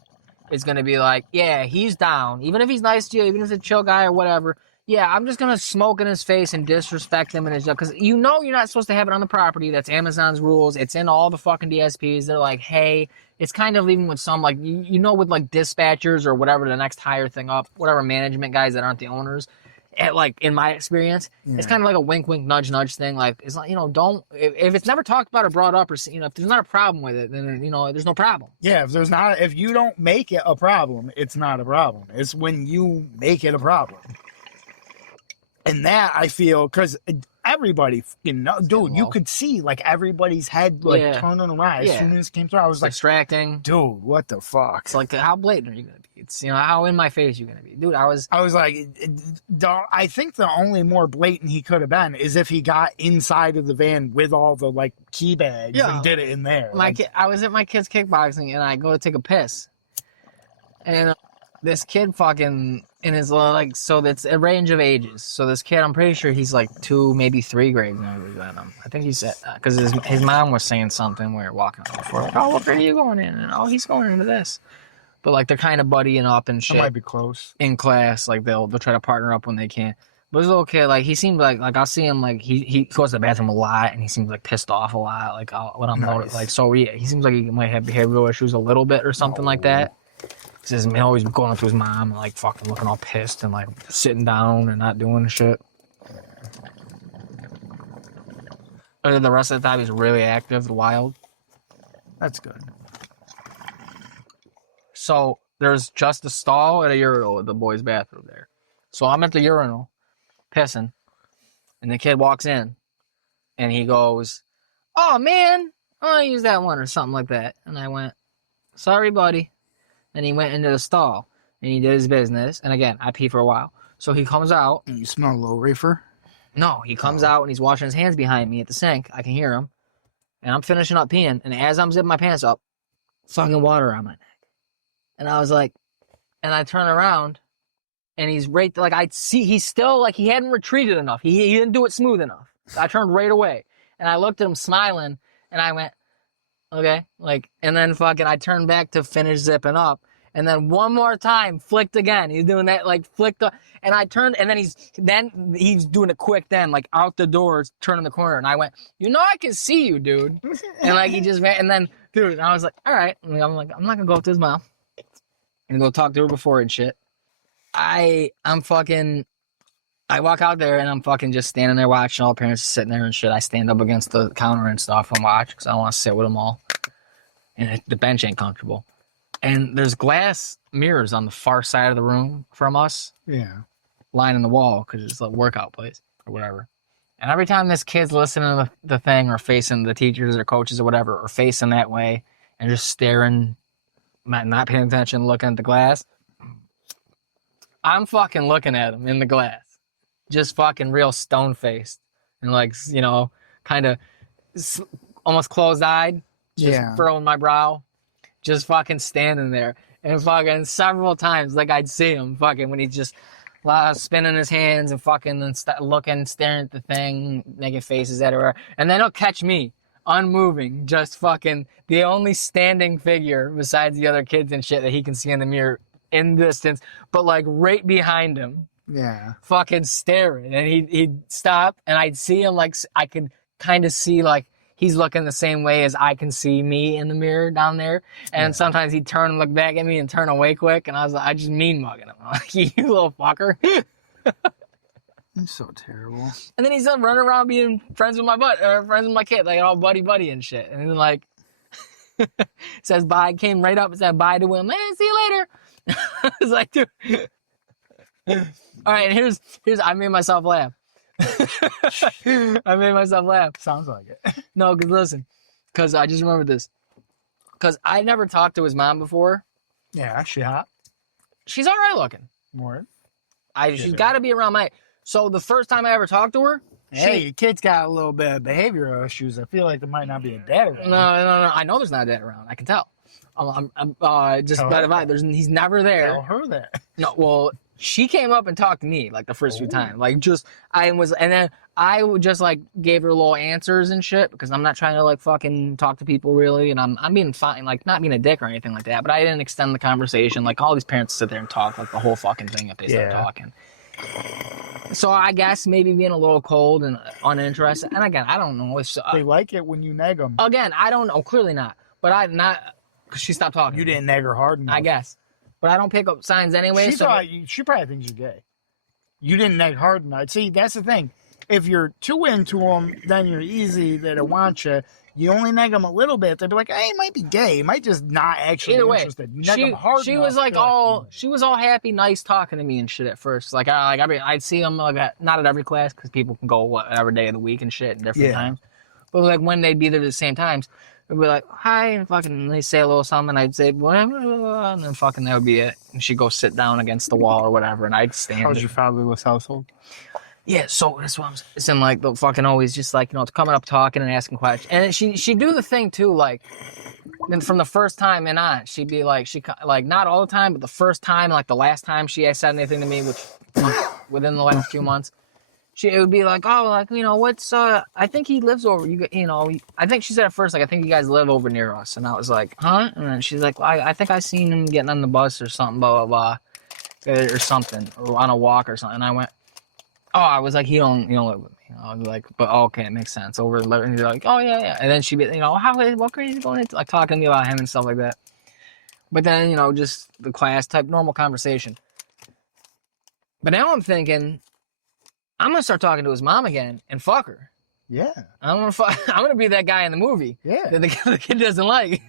is going to be like, yeah, he's down. Even if he's nice to you, even if he's a chill guy or whatever, yeah, I'm just going to smoke in his face and disrespect him in his job. Because you're not supposed to have it on the property. That's Amazon's rules. It's in all the fucking DSPs. They're like, hey, it's kind of even with some, like, with like dispatchers or whatever, the next higher thing up, whatever management guys that aren't the owners. Like, in my experience, it's kind of like a wink, wink, nudge, nudge thing. Like, it's like, don't, if it's never talked about or brought up or, if there's not a problem with it, then, there's no problem. Yeah, if you don't make it a problem, it's not a problem. It's when you make it a problem. And that, I feel, because everybody, dude, you could see, like, everybody's head, like, turning around as soon as it came through. I was like, distracting. Dude, what the fuck? It's like, how blatant are you going to be? It's, how in my face you going to be? Dude, I was like, I think the only more blatant he could have been is if he got inside of the van with all the, like, key bags and did it in there. I was at my kid's kickboxing, and I go to take a piss. And this kid fucking, in his like, so that's a range of ages. So this kid, I'm pretty sure he's like 2, maybe 3 grades younger than him. I think he said, because his mom was saying something. We were walking before, like, oh, what grade are you going in? And oh, he's going into this. But like they're kind of buddying up and shit. That might be close. In class, like they'll try to partner up when they can. But this little kid, like, he seemed like I'll see him, like, he goes to the bathroom a lot, and he seems, like, pissed off a lot, like, when I'm Nice. like, so he seems like he might have behavioral issues a little bit or something like that. He says, man, always going up to his mom and, like, fucking looking all pissed and, like, sitting down and not doing shit. But the rest of the time, he's really active, wild. That's good. So there's just a stall and a urinal at the boys' bathroom there. So I'm at the urinal, pissing, and the kid walks in, and he goes, "Oh man, I'll use that one," or something like that. And I went, "Sorry, buddy." And he went into the stall, and he did his business. And again, I pee for a while. So he comes out. And you smell a little reefer? No, he comes out and he's washing his hands behind me at the sink. I can hear him. And I'm finishing up peeing. And as I'm zipping my pants up, fucking water on my neck. And I was like, and I turn around and he's right, like I see, he's still like, he hadn't retreated enough. He didn't do it smooth enough. I turned right away and I looked at him smiling and I went, okay. Like, and then fucking, I turned back to finish zipping up. And then one more time, flicked again. He's doing that, like, flicked up. And I turned, and then he's doing it quick then, like, out the door, turning the corner. And I went, you know I can see you, dude. And, like, he just ran, and then, dude, and I was like, all right. And I'm like, I'm not going to go up to his mom and go talk to her before and shit. I walk out there, and I'm fucking just standing there watching all the parents sitting there and shit. I stand up against the counter and stuff and watch, because I don't want to sit with them all. And the bench ain't comfortable. And there's glass mirrors on the far side of the room from us. Yeah. Lining the wall because it's a workout place or whatever. And every time this kid's listening to the thing or facing the teachers or coaches or whatever, or facing that way and just staring, not paying attention, looking at the glass, I'm fucking looking at him in the glass. Just fucking real stone-faced. And like, you know, kind of almost closed-eyed. Just furrowing my brow. Just fucking standing there. And fucking several times, like I'd see him fucking when he's just spinning his hands and fucking and looking, staring at the thing, making faces at her. And then he'll catch me, unmoving, just fucking the only standing figure besides the other kids and shit that he can see in the mirror in distance, but like right behind him. Yeah. Fucking staring. And he'd stop and I'd see him, like, I could kind of see, like, he's looking the same way as I can see me in the mirror down there. And sometimes he'd turn and look back at me and turn away quick. And I was like, I just mean mugging him. I'm like, you little fucker. I'm so terrible. And then he's running around being friends with my kid, like all buddy and shit. And then like, says bye, came right up and said bye to him. Man, see you later. I was like, dude. All right, and here's, I made myself laugh. I made myself laugh. Sounds like it. No, because listen, because I just remembered this. Because I never talked to his mom before. Yeah, she hot. She's all right looking. More. She's got to be around my. So the first time I ever talked to her, hey, your kid's got a little bit of behavioral issues. I feel like there might not be a dad around. No. I know there's not a dad around. I can tell. I'm just by the vibe. He's never there. Tell her that. No, well, she came up and talked to me like the first few times. Like and then I would just like gave her little answers and shit because I'm not trying to like fucking talk to people really, and I'm being fine, like not being a dick or anything like that. But I didn't extend the conversation. Like all these parents sit there and talk like the whole fucking thing if they start talking. So I guess maybe being a little cold and uninterested. And again, I don't know. They like it when you neg them. Again, I don't know. Clearly not. But I not because she stopped talking. You didn't neg her hard enough. I guess. But I don't pick up signs anyway. She probably thinks you're gay. You didn't neg hard enough. See, that's the thing. If you're too into them, then you're easy. They don't want you. You only neg them a little bit. They'd be like, hey, he might be gay. He might just not actually be interested. You neg them hard she enough, was like she was all happy, nice talking to me and shit at first. Like I'd see them like not at every class because people can go whatever day of the week and shit at different times. But like when they'd be there at the same times, it'd be like, hi, and fucking they say a little something, and I'd say whatever, and then fucking that would be it. And she'd go sit down against the wall or whatever, and I'd stand. How's your fatherless household? Yeah, so that's what I'm saying. Like the fucking always just like, you know, coming up talking and asking questions. And she'd do the thing too, like then from the first time and on, she'd be like, not all the time, but the first time, like the last time she said anything to me, which within the last few months, it would be like, oh, like, you know, what's I think he lives over, you know, I think she said at first, like, I think you guys live over near us. And I was like, huh? And then she's like, well, I think I seen him getting on the bus or something, blah, blah, blah, or something, or on a walk or something. And I went, Oh, I was like, he don't live with me. I was like, but okay, it makes sense. Over, and you're like, oh yeah. And then she'd be, what grade is he going into? Like talking to me about him and stuff like that. But then, just the class type normal conversation. But now I'm thinking, I'm gonna start talking to his mom again and fuck her. Yeah. I'm gonna be that guy in the movie. Yeah. That the kid doesn't like.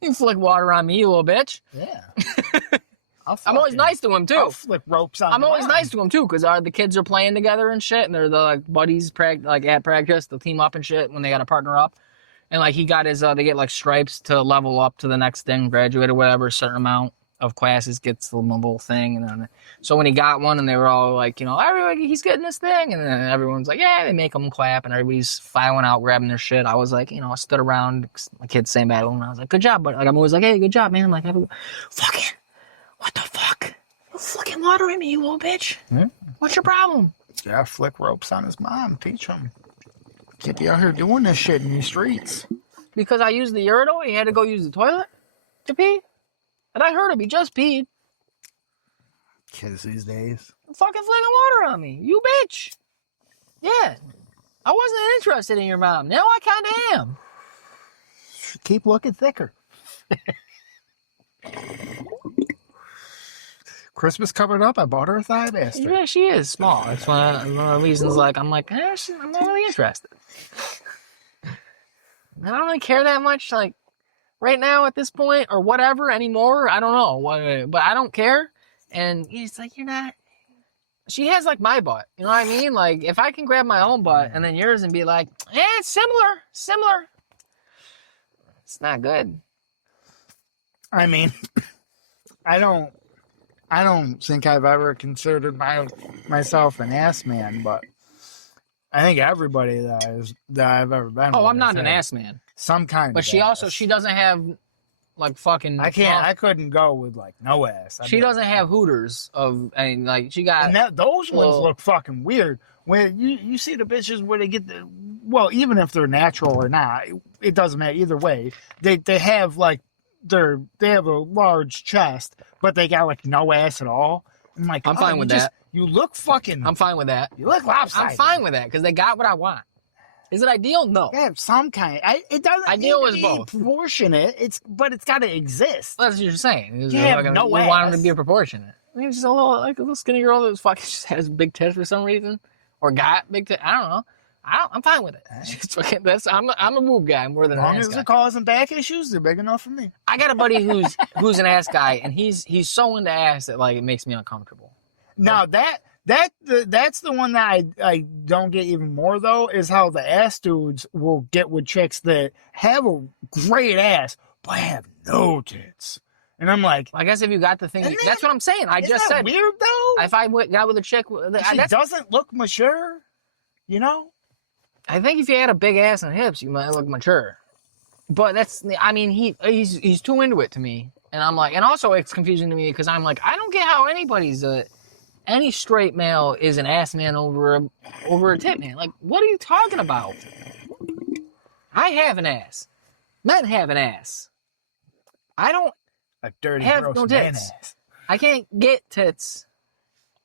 You flick water on me, you little bitch. Yeah. I'm always nice to him too. I'll flick ropes on. I'm always nice to him too, because the kids are playing together and shit, and they're the like buddies, at practice, they'll team up and shit when they got to partner up. And like he got his, they get like stripes to level up to the next thing, graduate or whatever, a certain amount of classes gets the little thing, and then so when he got one, and they were all like, everybody, he's getting this thing, and then everyone's like, yeah, they make him clap, and everybody's filing out, grabbing their shit. I was like, I stood around, my kid's saying battle, and I was like, good job, but like I'm always like, hey, good job, man. I'm like, fucking, what the fuck? You fucking water at me, you little bitch. Yeah. What's your problem? Yeah, flick ropes on his mom. Teach him. Get you out here doing this shit in these streets. Because I used the urinal, he had to go use the toilet to pee. And I heard him, he just peed. Kids these days. Fucking flicking water on me, you bitch. Yeah. I wasn't interested in your mom. Now I kind of am. Keep looking thicker. Christmas covered up. I bought her a thigh bastard. Yeah, she is small. That's one of the reasons. Like I'm like, I'm not really interested. I don't really care that much. Like right now at this point or whatever anymore. I don't know. But I don't care. And it's like you're not. She has like my butt. You know what I mean? Like if I can grab my own butt and then yours and be like, it's similar. It's not good. I mean, I don't think I've ever considered myself an ass man, but I think everybody that I've ever been. Oh, I'm not an ass man. Some kind. But of she ass. she doesn't have like fucking. I couldn't go with like no ass. She doesn't have hooters like she got. And those ones look fucking weird. When you see the bitches where they get even if they're natural or not, it doesn't matter either way. They have like. They have a large chest, but they got like no ass at all. I'm like, I'm fine with that. You look fucking. I'm fine with that. You look lopsided. I'm fine with that because they got what I want. Is it ideal? No. Yeah, some kind. It doesn't. Ideal need is to be both. Proportionate. But it's got to exist. That's what you're saying. Yeah, like, no we ass. want them to be proportionate. I mean, it's just a little skinny girl that fucking just has big tits for some reason, or got big tits. I don't know. I'm fine with it. I'm a boob guy more than an ass guy. As long as they're causing back issues, they're big enough for me. I got a buddy who's an ass guy, and he's so into ass that like it makes me uncomfortable. Now that's the one that I don't get even more though, is how the ass dudes will get with chicks that have a great ass but have no tits. And I'm like, I guess if you got the thing, that's what I'm saying. I just said weird though. If I got with a chick, she doesn't look mature, I think if you had a big ass and hips, you might look mature. But he's too into it to me, and I'm like, and also it's confusing to me because I'm like, I don't get how any straight male is an ass man over a tit man. Like, what are you talking about? I have an ass. Men have an ass. I don't a dirty have gross no man tits. ass. I can't get tits.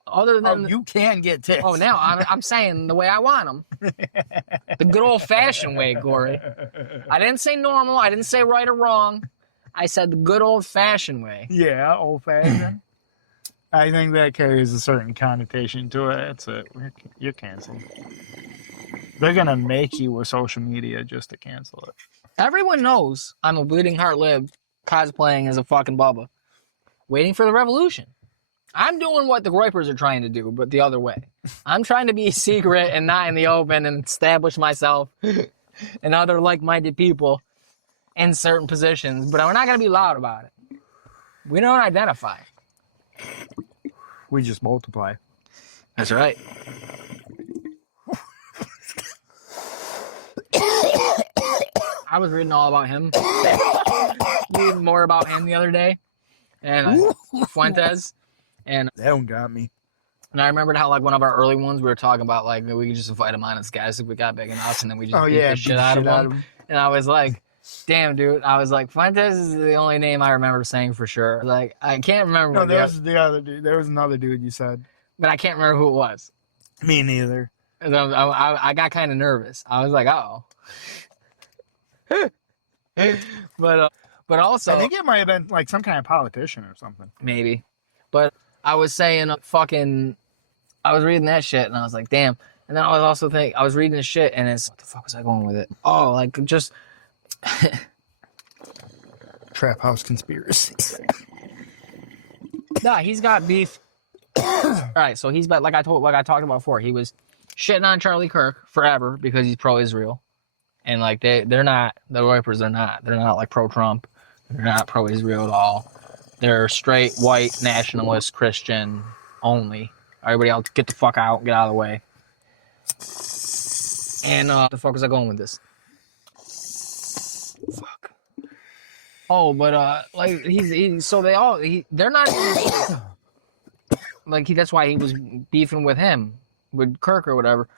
Other than you can get tits. Oh, now I'm saying the way I want them, the good old fashioned way, Gory. I didn't say normal. I didn't say right or wrong. I said the good old fashioned way. Yeah, old fashioned. I think that carries a certain connotation to it. That's it. You're canceled. They're gonna make you with social media just to cancel it. Everyone knows I'm a bleeding heart lib cosplaying as a fucking Bubba, waiting for the revolution. I'm doing what the Groypers are trying to do, but the other way. I'm trying to be secret and not in the open and establish myself and other like-minded people in certain positions, but we're not going to be loud about it. We don't identify. We just multiply. That's right. I was reading all about him. Reading more about him the other day. And Fuentes. And that one got me. And I remembered how, like, one of our early ones, we were talking about, like, we could just invite him on as guys if we got big enough, and then we just beat the shit out of him. And I was like, damn, dude. I was like, Fuentes is the only name I remember saying for sure. Like, I can't remember. No, there was the other dude. There was another dude you said. but I can't remember who it was. Me neither. And I got kind of nervous. I was like, oh. But also, I think it might have been like some kind of politician or something. maybe. But I was saying, I was reading that shit, and I was like, damn. And then I was also thinking, I was reading the shit, and what the fuck was I going with it? Oh, like, just... Trap house conspiracy. Nah, he's got beef. All right, so he's like I talked about before. He was shitting on Charlie Kirk forever because he's pro-Israel, and like they're not the Wipers. They're not like pro-Trump. They're not pro-Israel at all. They're straight white nationalist Christian only. Everybody else, get the fuck out, get out of the way. And the fuck was I going with this? Fuck. Oh, but like they're not even, like that's why he was beefing with him, with Kirk or whatever.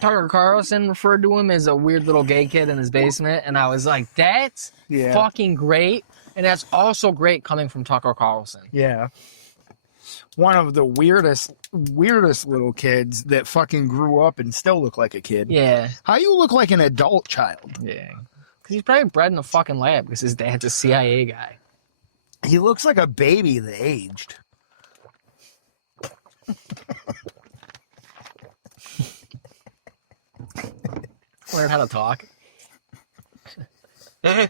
Tucker Carlson referred to him as a weird little gay kid in his basement, and I was like, that's fucking great, and that's also great coming from Tucker Carlson. Yeah. One of the weirdest little kids that fucking grew up and still look like a kid. Yeah. How you look like an adult child? Yeah. Because he's probably bred in a fucking lab because his dad's a CIA guy. He looks like a baby that aged. Learn how to talk. Oh,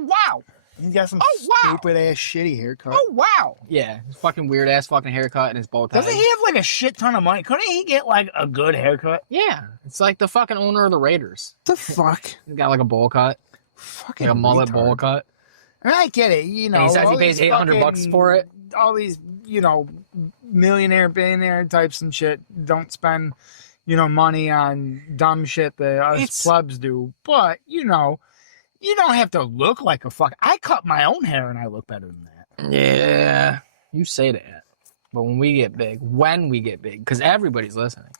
wow. He got some stupid ass shitty haircut. Oh, wow. Yeah. His fucking weird ass fucking haircut and his bow tie. Doesn't he have like a shit ton of money? Couldn't he get like a good haircut? Yeah. It's like the fucking owner of the Raiders. What the fuck? He's got like a bowl cut. Fucking like a mullet bowl cut. And I get it, you know. And he says he pays $800 for it. All these, you know, millionaire, billionaire types and shit don't spend, you know, money on dumb shit that us plebs do. But, you know, you don't have to look like a fuck. I cut my own hair and I look better than that. Yeah. You say that. But when we get big, because everybody's listening,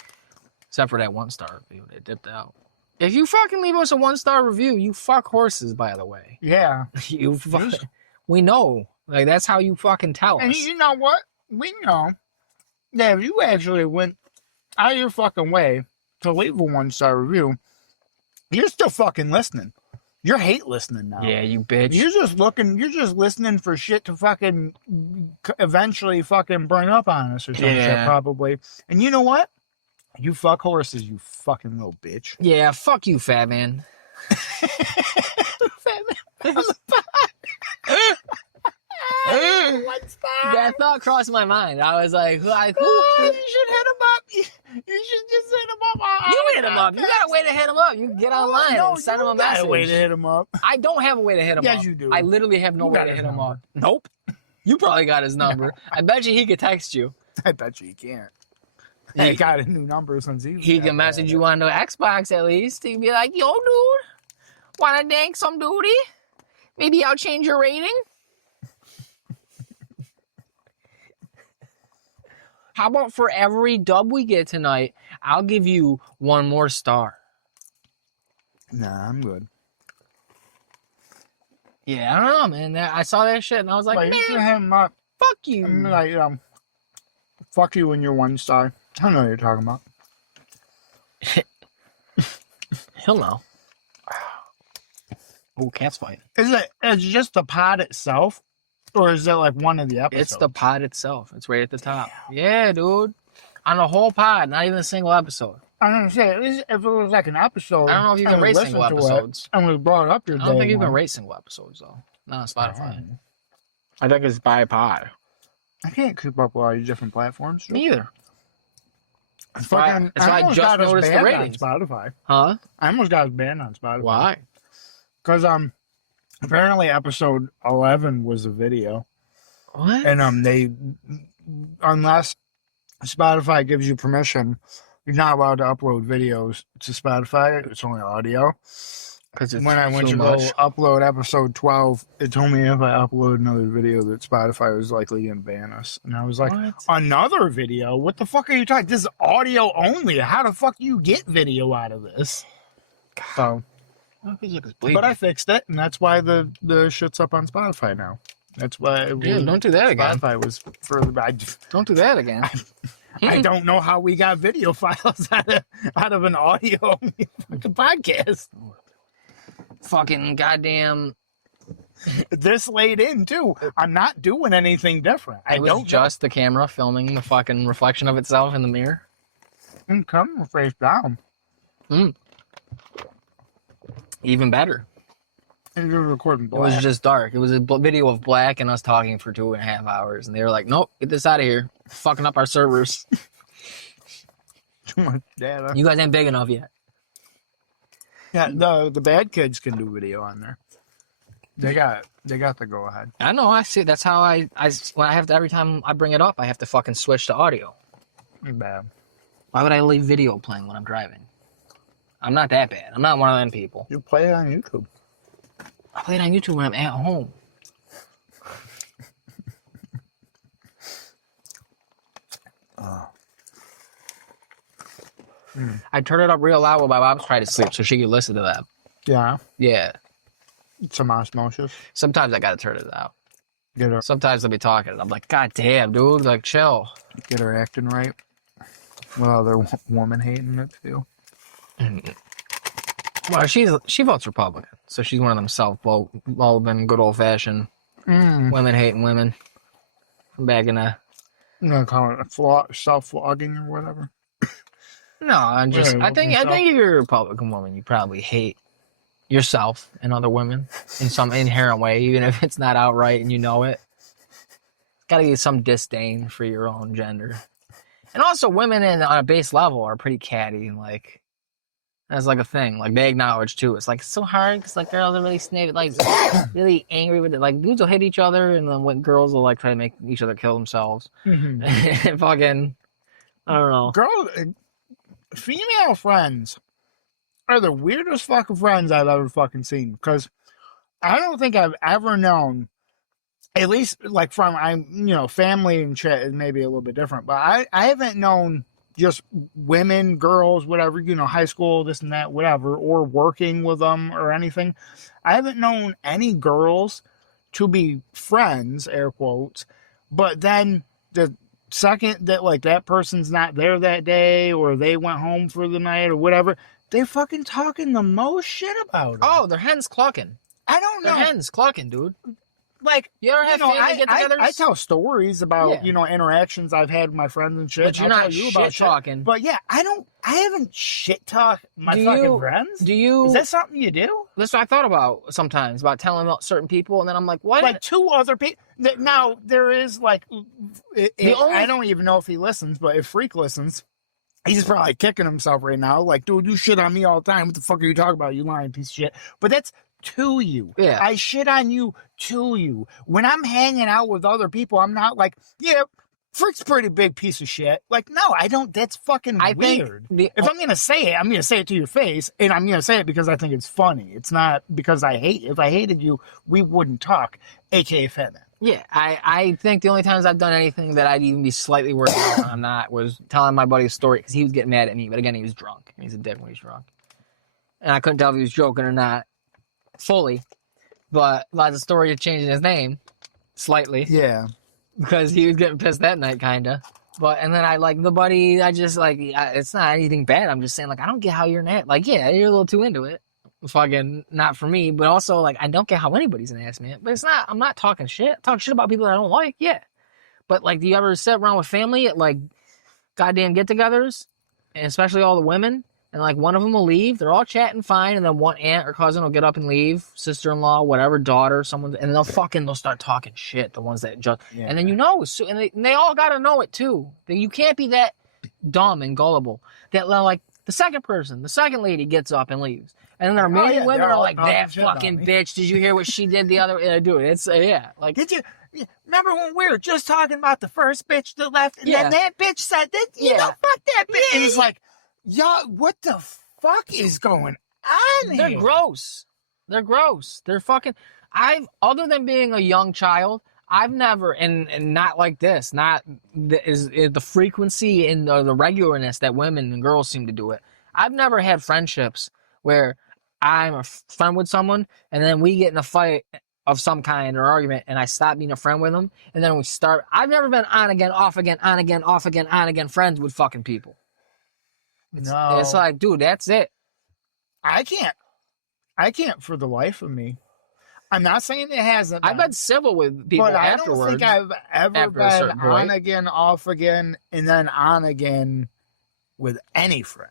except for that 1-star review that dipped out. If you fucking leave us a 1-star review, you fuck horses, by the way. Yeah. We know. Like, that's how you fucking tell us. And you know what? We know that if you actually went out of your fucking way to leave a 1-star review, you're still fucking listening. You're hate listening now. Yeah, you bitch. You're just listening for shit to fucking eventually fucking bring up on us or some shit, probably. And you know what? You fuck horses, you fucking little bitch. Yeah, fuck you, fat man. Fat man on the pod. That thought crossed my mind. I was like, who? You should hit him up. You should just hit him up. You hit him up. You got a way to hit him up. You can get online and send him a message. You got a way to hit him up. I don't have a way to hit him up. Yes, you do. I literally have no way to hit him up. Nope. You probably got his number. No. I bet you he could text you. I bet you he can't. He got a new number since he can message you on the Xbox at least. He'd be like, yo, dude, wanna dank some duty? Maybe I'll change your rating? How about for every dub we get tonight, I'll give you 1 more star? Nah, I'm good. Yeah, I don't know, man. I saw that shit and I was like, man, you should hit him up. Fuck you. I'm like, fuck you when you're 1-star. I don't know what you're talking about. He'll know. Oh, cat's fighting. Is it just the pod itself? Or is it like one of the episodes? It's the pod itself. It's right at the top. Yeah, dude. On the whole pod, not even a single episode. I'm going to say, if it was like an episode... I don't know if you can rate single episodes. And we brought up your I don't think you can rate single episodes, though. Not on Spotify. I think it's by pod. I can't keep up with all these different platforms. Me either. That's why I just noticed the ratings on Spotify. Huh? I almost got us banned on Spotify. Why? Because apparently episode 11 was a video. What? And they, unless Spotify gives you permission, you're not allowed to upload videos to Spotify. It's only audio. Because when I went to go upload episode 12, it told me if I upload another video that Spotify was likely going to ban us. And I was like, what? Another video? What the fuck are you talking? This is audio only. How the fuck do you get video out of this? So, but I fixed it, and that's why the shit's up on Spotify now. That's why Dude, don't do that again. Spotify was further back. Don't do that again. I don't know how we got video files out of an audio podcast. Fucking goddamn. This laid in too. I'm not doing anything different. I don't just the camera filming the fucking reflection of itself in the mirror. And come face down. Even better. And you're recording black. It was just dark. It was a video of Black and us talking for 2.5 hours, and they were like, "Nope, get this out of here, fucking up our servers. Too much data. You guys ain't big enough yet." Yeah, the bad kids can do video on there. They got the go ahead. I know. I see. That's how I when I have to, every time I bring it up, I have to fucking switch to audio. Bad. Why would I leave video playing when I'm driving? I'm not that bad. I'm not one of them people. You play it on YouTube. I play it on YouTube when I'm at home. I turn it up real loud while my mom's trying to sleep so she can listen to that. Yeah. Yeah. Some osmosis. Sometimes I gotta turn it out. Get her Sometimes I'll be talking and I'm like, God damn, dude, like chill. get her acting right. Well, they're woman hating it too. Well, she votes Republican, so she's one of them self-voting, good old-fashioned women hating women from back in the. I'm gonna call it self-flogging or whatever. No, I think yourself. if you're a Republican woman, you probably hate yourself and other women in some inherent way, even if it's not outright and you know it. Got to get some disdain for your own gender, and also women on a base level are pretty catty and like. That's like a thing. Like they acknowledge too. It's like it's so hard because like girls are really really angry with it. Like dudes will hit each other, and then when girls will like try to make each other kill themselves. Mm-hmm. Fucking, I don't know. Female friends are the weirdest fucking friends I've ever fucking seen. Because I don't think I've ever known, at least like from family and shit is maybe a little bit different. But I haven't known. Just women, girls, whatever, high school, this and that, whatever, or working with them or anything. I haven't known any girls to be friends, air quotes, but then the second that, like, that person's not there that day or they went home for the night or whatever, they're fucking talking the most shit about it. Oh, their hens clucking. I don't know. Their hens clucking, dude. Like, you ever have family get-togethers? I tell stories about, interactions I've had with my friends and shit. But you're not shit-talking. But yeah, I haven't shit-talked my fucking friends. Is that something you do? That's what I thought about sometimes, about telling about certain people, and then I'm like, what? Like two other people. Now, there is, like, I don't even know if he listens, but if Freak listens, he's probably kicking himself right now. Like, dude, you shit on me all the time. What the fuck are you talking about, you lying piece of shit? But that's to you. Yeah. I shit on you to you. When I'm hanging out with other people, I'm not like, yeah, Freak's a pretty big piece of shit. Like, no, I don't. That's fucking weird. If I'm going to say it, I'm going to say it to your face, and I'm going to say it because I think it's funny. It's not because I hate you. If I hated you, we wouldn't talk, a.k.a. Fetman. Yeah, I think the only times I've done anything that I'd even be slightly worried about I'm not was telling my buddy a story because he was getting mad at me. But again, he was drunk. He's a dick when he's drunk. And I couldn't tell if he was joking or not. Fully, but the story of changing his name slightly. Yeah, because he was getting pissed that night, kinda. But and then I like the buddy. I just like it's not anything bad. I'm just saying like I don't get how you're an ass. Like yeah, you're a little too into it. Fucking not for me. But also like I don't get how anybody's an ass man. But it's not. I'm not talking shit. I talk shit about people that I don't like. Yeah, but like do you ever sit around with family at like goddamn get-togethers, and especially all the women? And, like, one of them will leave. They're all chatting fine. And then one aunt or cousin will get up and leave. Sister-in-law, whatever, daughter, someone. And they'll start talking shit. The ones that just. Yeah. And then you know. So, and they all got to know it, too. That you can't be that dumb and gullible. That, like, the second lady gets up and leaves. And then there are many women are like, that fucking bitch. Did you hear what she did the other. Dude, it's, yeah. Like. Did you. Remember when we were just talking about the first bitch that left? And then that bitch said, fuck that bitch. And it's like. Y'all, what the fuck is going on here? They're gross. They're fucking. Other than being a young child, I've never, and not like this, not the frequency and the regularness that women and girls seem to do it. I've never had friendships where I'm a friend with someone and then we get in a fight of some kind or argument, and I stop being a friend with them, and then we start. I've never been on again, off again, on again, off again, on again friends with fucking people. It's No, like, dude, that's it. I can't. I can't for the life of me. I'm not saying it hasn't. I've been civil with people but I afterwards. don't think I've ever after a certain been on point. again, off again, and then on again with any friend.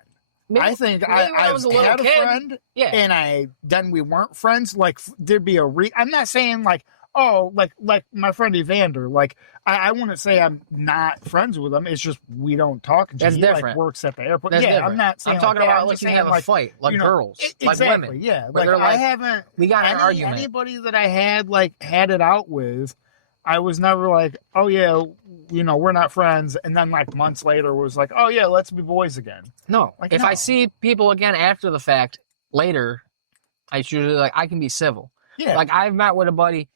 Maybe, I think maybe when I I've was a little had a kid, friend, yeah. and then we weren't friends. Like there'd be I'm not saying like, oh, like my friend Evander. Like I wouldn't say I'm not friends with him. It's just we don't talk. And That's he different. like works at the airport. That's yeah, different. I'm not saying I'm talking like that. about I'm like just you saying, have a like, fight, like you know, girls, like exactly, women. yeah. Where Like they're I like, haven't. we got in an argument. Anybody that I had had it out with, I was never like, oh yeah, we're not friends. And then like months later was like, oh yeah, let's be boys again. No, Like, if no. I see people again after the fact later, I usually like I can be civil. Yeah. Like I've met with a buddy.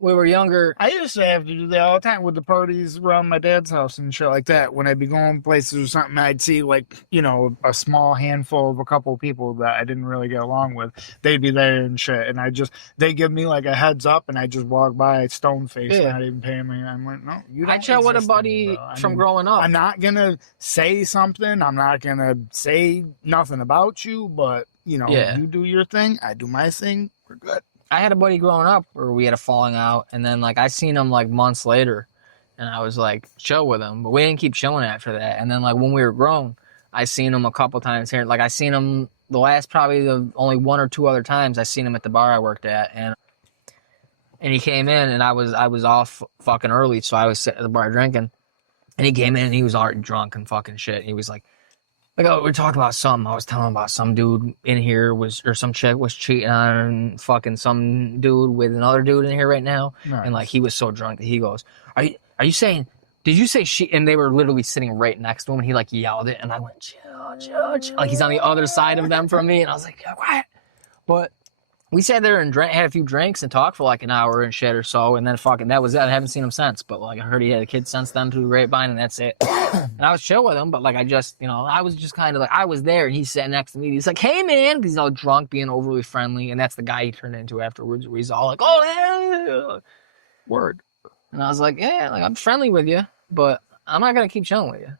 We were younger. I used to have to do that all the time with the parties around my dad's house and shit like that. When I'd be going places or something, I'd see a small handful of a couple of people that I didn't really get along with. They'd be there and shit, and they give me like a heads up, and I just walk by stone faced, Yeah. not even paying me. I'm like, no, you don't. I chill with a exist to buddy me, bro. from growing up. I'm not gonna say something. I'm not gonna say nothing about you, but Yeah. you do your thing, I do my thing. We're good. I had a buddy growing up where we had a falling out, and then like I seen him like months later, and I was like chill with him, but we didn't keep chilling after that. And then like when we were grown, I seen him a couple times here. Like I seen him the only one or two other times I seen him at the bar I worked at, and he came in, and I was off fucking early, so I was sitting at the bar drinking, and he came in and he was already drunk and fucking shit. He was like, oh, we're talking about something. I was telling him about some dude in here or some chick was cheating on fucking some dude with another dude in here right now. Nice. And like he was so drunk that he goes, Are you saying, did you say she? And they were literally sitting right next to him, and he like yelled it, and I went, chill. Like he's on the other side of them from me, and I was like, quiet. But we sat there and had a few drinks and talked for like an hour and shit or so, and then fucking that was it. I haven't seen him since, but like I heard he had a kid since then through the grapevine, and that's it. And I was chill with him, but like I just, I was just kind of like, I was there, and he sat next to me. He's like, hey man, he's all drunk, being overly friendly, and that's the guy he turned into afterwards, where he's all like, oh yeah, word. And I was like, yeah, like I'm friendly with you, but I'm not gonna keep chilling with you.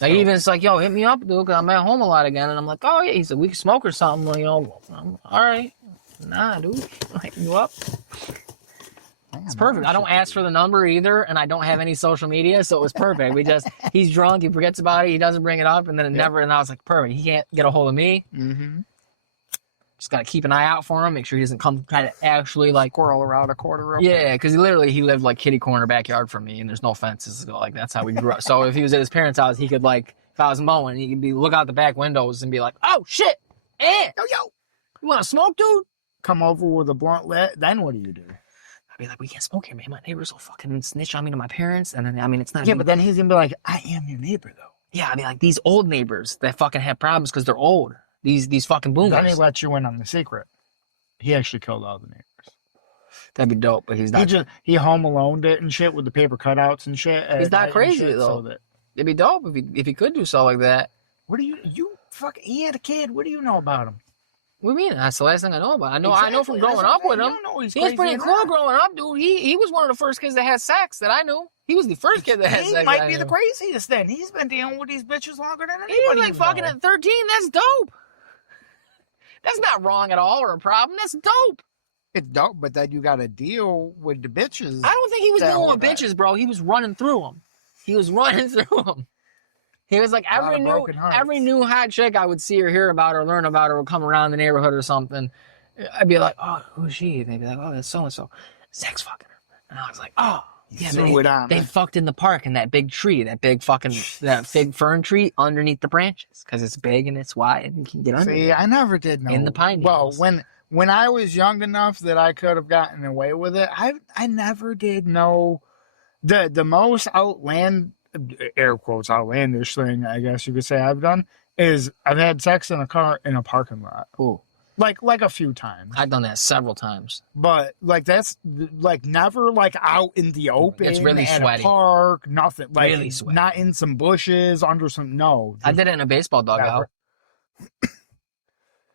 Like even it's like, yo, hit me up, dude, because I'm at home a lot again, and I'm like, oh yeah, he said we can smoke or something, I'm, all right. Nah, dude, I'm hitting you up. It's perfect. I don't ask for the number either, and I don't have any social media, so it was perfect. He's drunk, he forgets about it, he doesn't bring it up, and then and I was like, perfect. He can't get a hold of me. Mm-hmm. Just gotta keep an eye out for him, make sure he doesn't come try to actually like Squirrel around a corner. Yeah, because he lived like kitty corner backyard from me, and there's no fences. So, like that's how we grew up. So if he was at his parents' house, he could like if I was mowing, he could look out the back windows and be like, oh shit, yo, you want to smoke, dude? Come over with a blunt lit, then what do you do? I'd be like, we can't smoke here, man. My neighbors will fucking snitch on me to my parents. And then, I mean, it's not. Yeah, but then he's going to be like, I am your neighbor, though. Yeah, I mean, like these old neighbors that fucking have problems because they're old. These fucking boomers. Then he lets you in on the secret. He actually killed all the neighbors. That'd be dope, but he's not. He home aloned it and shit with the paper cutouts and shit. He's not crazy, though. It'd be dope if he could do so like that. What do you fucking, he had a kid. What do you know about him? What do you mean? That's the last thing I know about. Exactly. I know from growing up with him. He was pretty cool growing up, dude. He was one of the first kids that had sex that I knew. He was the first kid that had sex. He might be the craziest then. He's been dealing with these bitches longer than anybody. He was like fucking at 13. That's dope. That's not wrong at all or a problem. That's dope. It's dope, but then you got to deal with the bitches. I don't think he was dealing with bitches, bro. He was running through them. He was like every new hot chick I would see or hear about or learn about or would come around the neighborhood or something. I'd be like, oh, who's she? They'd be like, oh, that's so and so, sex fucking her. And I was like, oh, yeah, they fucked in the park in that big tree, that big fern tree underneath the branches because it's big and it's wide and you can get under. See, I never did know in the pine needles. Well, when I was young enough that I could have gotten away with it, I never did know the most air quotes outlandish thing I guess you could say I've done is I've had sex in a car in a parking lot. Cool. Like a few times. I've done that several times. But like that's like never like out in the open. It's really at sweaty. A park, nothing. Like really sweaty. Not in some bushes under some. No, I did it in a baseball dugout.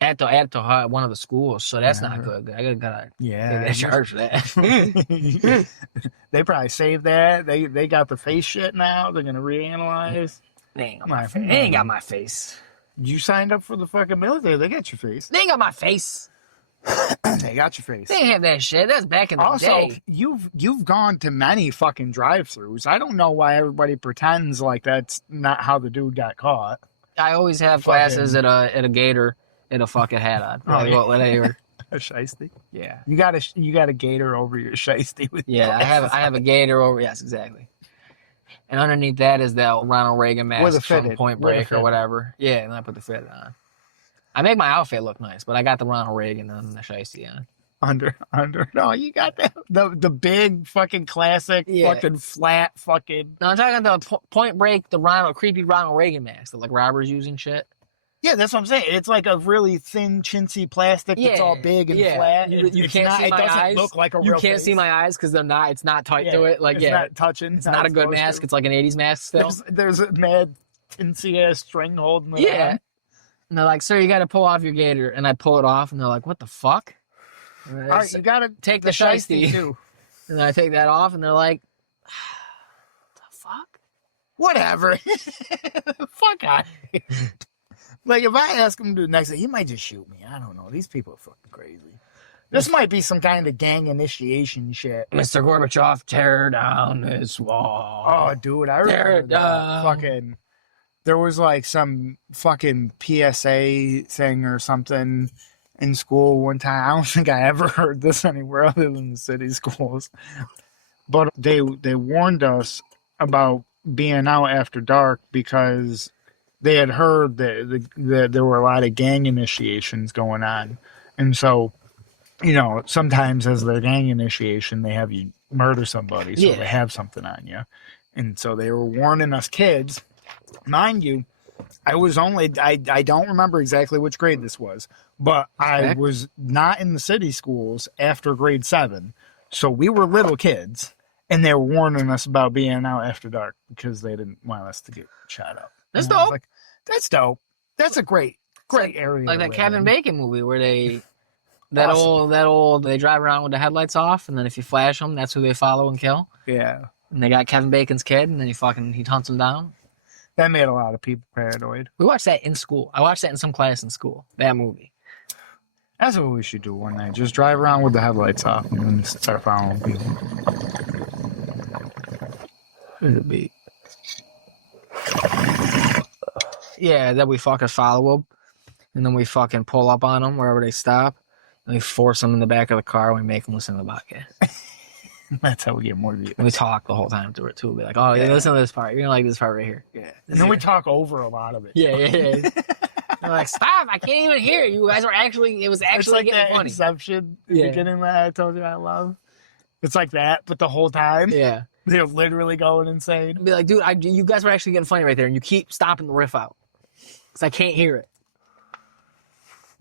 at one of the schools, so that's not good. I gotta get charged for that. They probably saved that. They got the face shit now. They're gonna reanalyze. They ain't got my face. They ain't got my face. You signed up for the fucking military. They got your face. They ain't got my face. They got your face. They ain't have that shit. That's back in the day. You've gone to many fucking drive-throughs. I don't know why everybody pretends like that's not how the dude got caught. I always have glasses at a gator and a fucking hat on. Whatever. A shiesty. Yeah. You got a gator over your shiesty with I have a gator over. Yes, exactly. And underneath that is that Ronald Reagan mask from Point Break or whatever. Yeah, and I put the fitted on. I make my outfit look nice, but I got the Ronald Reagan and the shiesty on. Under. No, you got the big fucking classic fucking flat fucking. No, I'm talking about the Point Break, the creepy Ronald Reagan mask that like robbers using shit. Yeah, that's what I'm saying. It's like a really thin, chintzy plastic that's all big and flat. You can't see my eyes. It doesn't look like a real You can't see my eyes because they're not. It's not tight to it. Like it's not touching. It's not a good mask. It's like an '80s mask still. There's a mad chintzy ass string holding it on. And they're like, "Sir, you got to pull off your gator." And I pull it off, and they're like, "What the fuck?" All right, you got to take the shiesty too. And then I take that off, and they're like, "The fuck? Whatever." Fuck out. Like, if I ask him to do the next thing, he might just shoot me. I don't know. These people are fucking crazy. This might be some kind of gang initiation shit. Mr. Gorbachev, tear down this wall. Oh, dude, I remember that fucking... There was, like, some fucking PSA thing or something in school one time. I don't think I ever heard this anywhere other than the city schools. But they warned us about being out after dark because... they had heard that there were a lot of gang initiations going on. And so, sometimes as their gang initiation, they have you murder somebody. So they have something on you. And so they were warning us kids. Mind you, I don't remember exactly which grade this was, but I was not in the city schools after grade 7. So we were little kids. And they were warning us about being out after dark because they didn't want us to get shot up. That's dope. Like, that's dope. That's a great area. Like that Kevin Bacon movie where they they drive around with the headlights off, and then if you flash them, that's who they follow and kill. Yeah. And they got Kevin Bacon's kid, and then he hunts him down. That made a lot of people paranoid. We watched that in school. I watched that in some class in school. That movie. That's what we should do one night. Just drive around with the headlights off and start following people. Who's it be? Yeah, then we fucking follow them, and then we fucking pull up on them wherever they stop, and we force them in the back of the car, and we make them listen to the podcast. That's how we get more views. And we talk the whole time through it, too. We'll be like, oh, yeah, listen to this part. You're going to like this part right here. Yeah. And then we talk over a lot of it. Yeah. They're like, stop, I can't even hear you. Guys were actually, it was actually like getting that funny. Inception, the beginning that I told you I love. It's like that, but the whole time. Yeah. They're literally going insane. Be like, dude, you guys were actually getting funny right there, and you keep stopping the riff out. Because I can't hear it.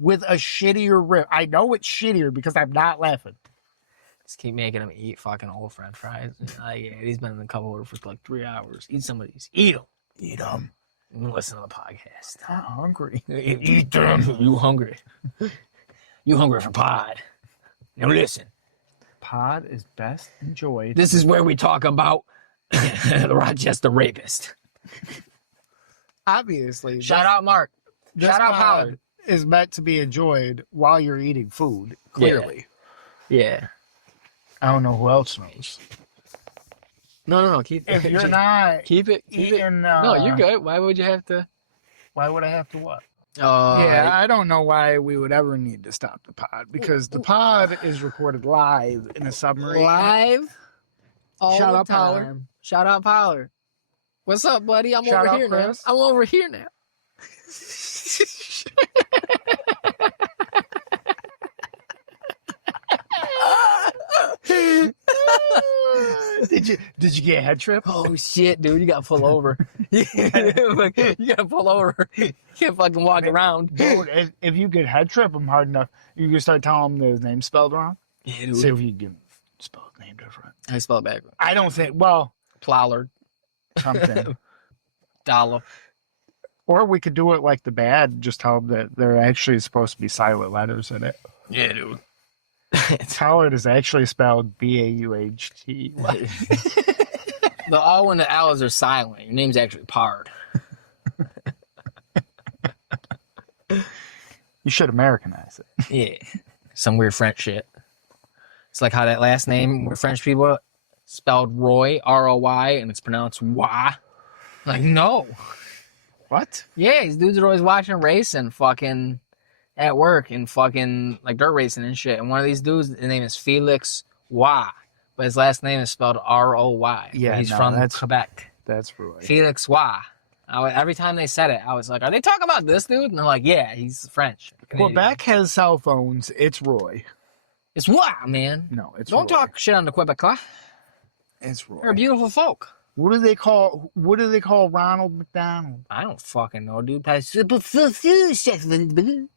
With a shittier riff. I know it's shittier because I'm not laughing. Just keep making him eat fucking old French fries. He's been in the cup holder for like 3 hours. Eat some of these. Eat them. Eat them. And listen to the podcast. I'm hungry. Eat them. You hungry. You hungry for pod. Now listen. Pod is best enjoyed. This is where we talk about the Rochester rapist. Obviously. Shout out Mark. Shout out Howard. Is meant to be enjoyed while you're eating food, clearly. Yeah. I don't know who else knows. No. Keep it. If you're not keep it. No, you're good. Why would you have to? Why would I have to what? Yeah, I don't know why we would ever need to stop the pod because the pod is recorded live in a submarine. Live. All Shout the out time. Pollard. Shout out Pollard. What's up, buddy? I'm Shout over out here Chris. now. I'm over here now. Did you get head trip? Oh shit, dude! You gotta pull over. You gotta pull over. You can't fucking walk around. Dude, if you get head trip him hard enough, you can start telling him that his name's spelled wrong. Yeah, dude. See if you can spell his name different. I spell it backwards. I don't think. Well, Plowlard. something. Dollar. Or we could do it like the bad, just tell them that they're actually supposed to be silent letters in it. Yeah, dude. Tell it is actually spelled B-A-U-H-T. The O and the L's are silent. Your name's actually Pard. You should Americanize it. Yeah. Some weird French shit. It's like how that last name where French people spelled Roy, R-O-Y, and it's pronounced Wah. Like, no. What? Yeah, these dudes are always watching racing fucking at work and fucking like dirt racing and shit. And one of these dudes, his name is Felix Wah, but his last name is spelled R-O-Y. Yeah, he's no, from that's- Quebec. That's right. Felix Wah. Every time they said it, I was like, are they talking about this dude? And they're like, yeah, he's French. Canadian. Quebec has cell phones. It's Roy. It's Wah, man. No, it's Don't Roy. talk shit on the Quebecois. It's Roy. They're beautiful folk. What do they call Ronald McDonald? I don't fucking know, dude. The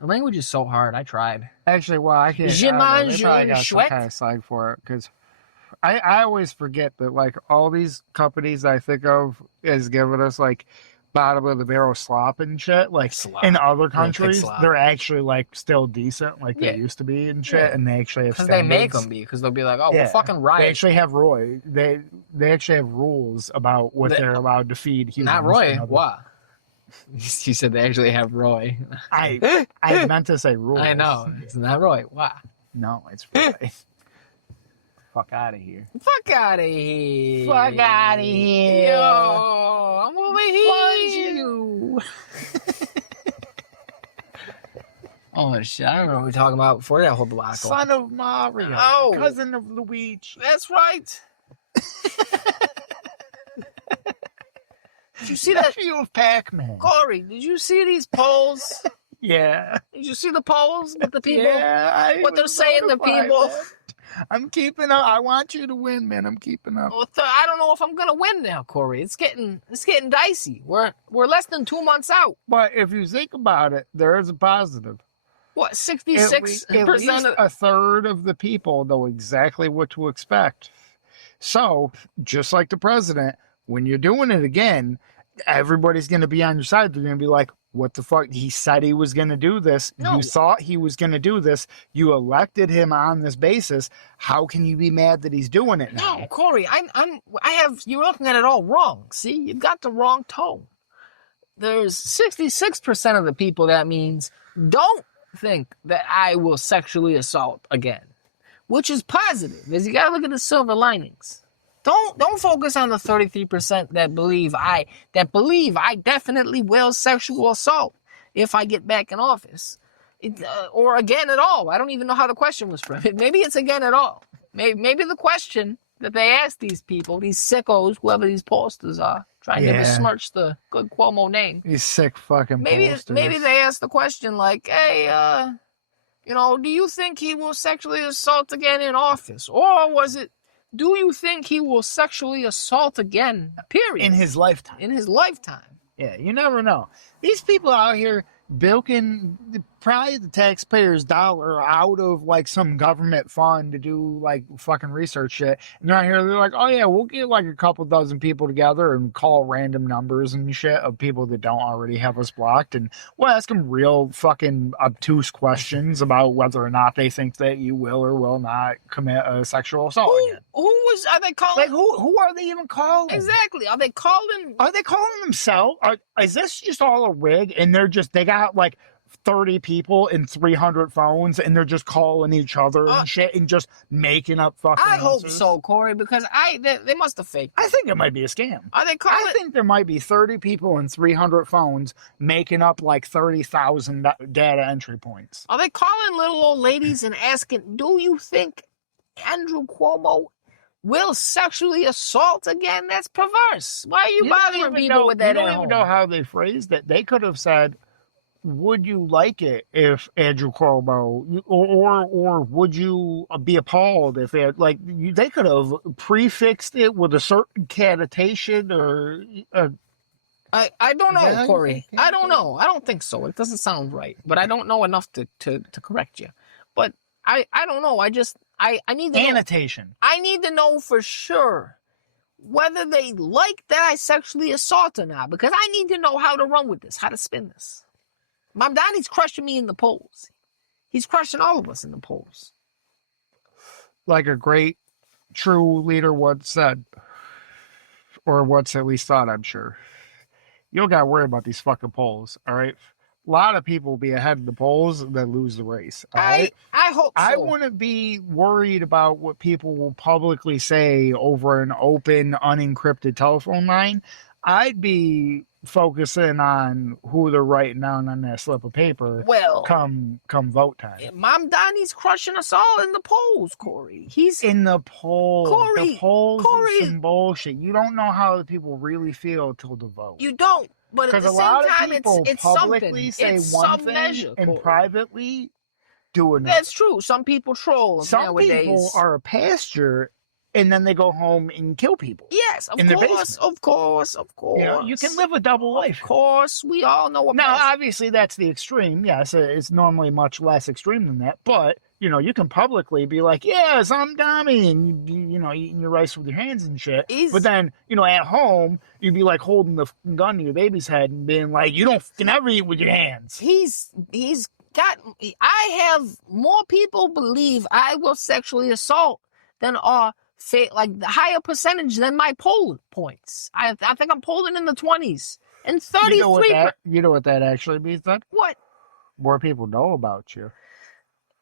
language is so hard. I tried. Actually, well, I can't. Je I don't know. They mange probably got some chouette. kind of slang for it because I always forget that like all these companies I think of as giving us like bottom of the barrel slop and shit. Like Slop. in other pig countries, slop. they're actually like still decent, like Yeah. they used to be and shit, Yeah. and they actually have Because they make standards. them be. Because they'll be like, oh, Yeah. we're fucking They right. actually have Roy. They actually have rules about what they're allowed to feed humans. Not Roy. and other- Wah. You said they actually have Roy. I meant to say rules. I know. It's not Roy. Wah. No, it's Roy. Fuck out of here. Fuck out of here. Fuck outta here. Yo, I'm over here. you. Oh, shit. I don't know what we were talking about before that whole debacle. Son of Mario. Oh. Cousin of Luigi. That's right. Did you see that? Nephew of Pac-Man. Corey, did you see these polls? Yeah. Did you see the polls with the people? Yeah, What they're saying to people? Man. I'm keeping up. I want you to win, man. I'm keeping up. Well, I don't know if I'm gonna win now, Corey. It's getting dicey. We're less than 2 months out. But if you think about it, there is a positive. What, At 66 least percent of a third of the people know exactly what to expect. So, just like the president, when you're doing it again, everybody's going to be on your side. They're going to be like, what the fuck? He said he was going to do this. No. You thought he was going to do this. You elected him on this basis. How can you be mad that he's doing it now? No, Corey, you're looking at it all wrong. See, you've got the wrong tone. There's 66% of the people that means don't think that I will sexually assault again, which is positive. Is you gotta look at the silver linings. Don't focus on the 33% that believe I definitely will sexual assault if I get back in office, or again at all. I don't even know how the question was framed. Maybe it's again at all. Maybe the question that they asked these people, these sickos, whoever these posters are, trying to Yeah. besmirch the good Cuomo name. These sick fucking posters. Maybe they asked the question like, hey, do you think he will sexually assault again in office? Or was it, do you think he will sexually assault again, period? in his lifetime. In his lifetime. Yeah, you never know. These people out here bilking probably the taxpayers' dollar out of like some government fund to do like fucking research shit. And they're out here, they're like, oh yeah, we'll get like a couple dozen people together and call random numbers and shit of people that don't already have us blocked. And we'll ask them real fucking obtuse questions about whether or not they think that you will or will not commit a sexual assault again. Are they calling? Like, who are they even calling? Exactly. Are they calling? Are they calling themselves? Is this just all a rig? And they got like 30 people and 300 phones, and they're just calling each other and shit and just making up fucking I hope answers? so, Corey, because they must have faked. I think it might be a scam. Are they calling? I think there might be 30 people and 300 phones making up like 30,000 data entry points. Are they calling little old ladies and asking, do you think Andrew Cuomo will sexually assault again? That's perverse. Why are you bothering people with that? You don't even know how they phrased it. They could have said, would you like it if Andrew Cuomo, or would you be appalled if they could have prefixed it with a certain connotation or I don't know, Yeah, Corey. okay. I don't know. I don't think so. It doesn't sound right. But I don't know enough to correct you. But I don't know. I need to know. annotation. I need to know for sure whether they like that I sexually assault or not, because I need to know how to run with this, how to spin this. Mamdani's crushing me in the polls. He's crushing all of us in the polls. Like a great, true leader once said, or once at least thought, I'm sure. You don't got to worry about these fucking polls, all right? A lot of people will be ahead of the polls and then lose the race, all right? I hope so. I wouldn't be worried about what people will publicly say over an open, unencrypted telephone line. I'd be focusing on who they're writing down on that slip of paper. Well, come vote time. Mamdani's crushing us all in the polls, Corey. He's in the polls. Corey, the polls Corey, is some bullshit. You don't know how the people really feel till the vote. You don't. But at the same time, it's publicly something. Say it's one some thing measure, and Corey. privately do another. That's true. Some people troll Some nowadays. people are a pastor, and then they go home and kill people. Yes, of course. You know, you can live a double life. Of course, we all know what. Now, obviously, that's the extreme. Yes, it's normally much less extreme than that. But you know, you can publicly be like, "Yes, I'm Tommy," and you know, eating your rice with your hands and shit. But then, you know, at home, you'd be like holding the gun to your baby's head and being like, "You don't never eat with your hands." He's got. I have more people believe I will sexually assault than are. Like the higher percentage than my poll points. I think I'm polling in the 20s and 33. You know what that actually means, then? What? More people know about you.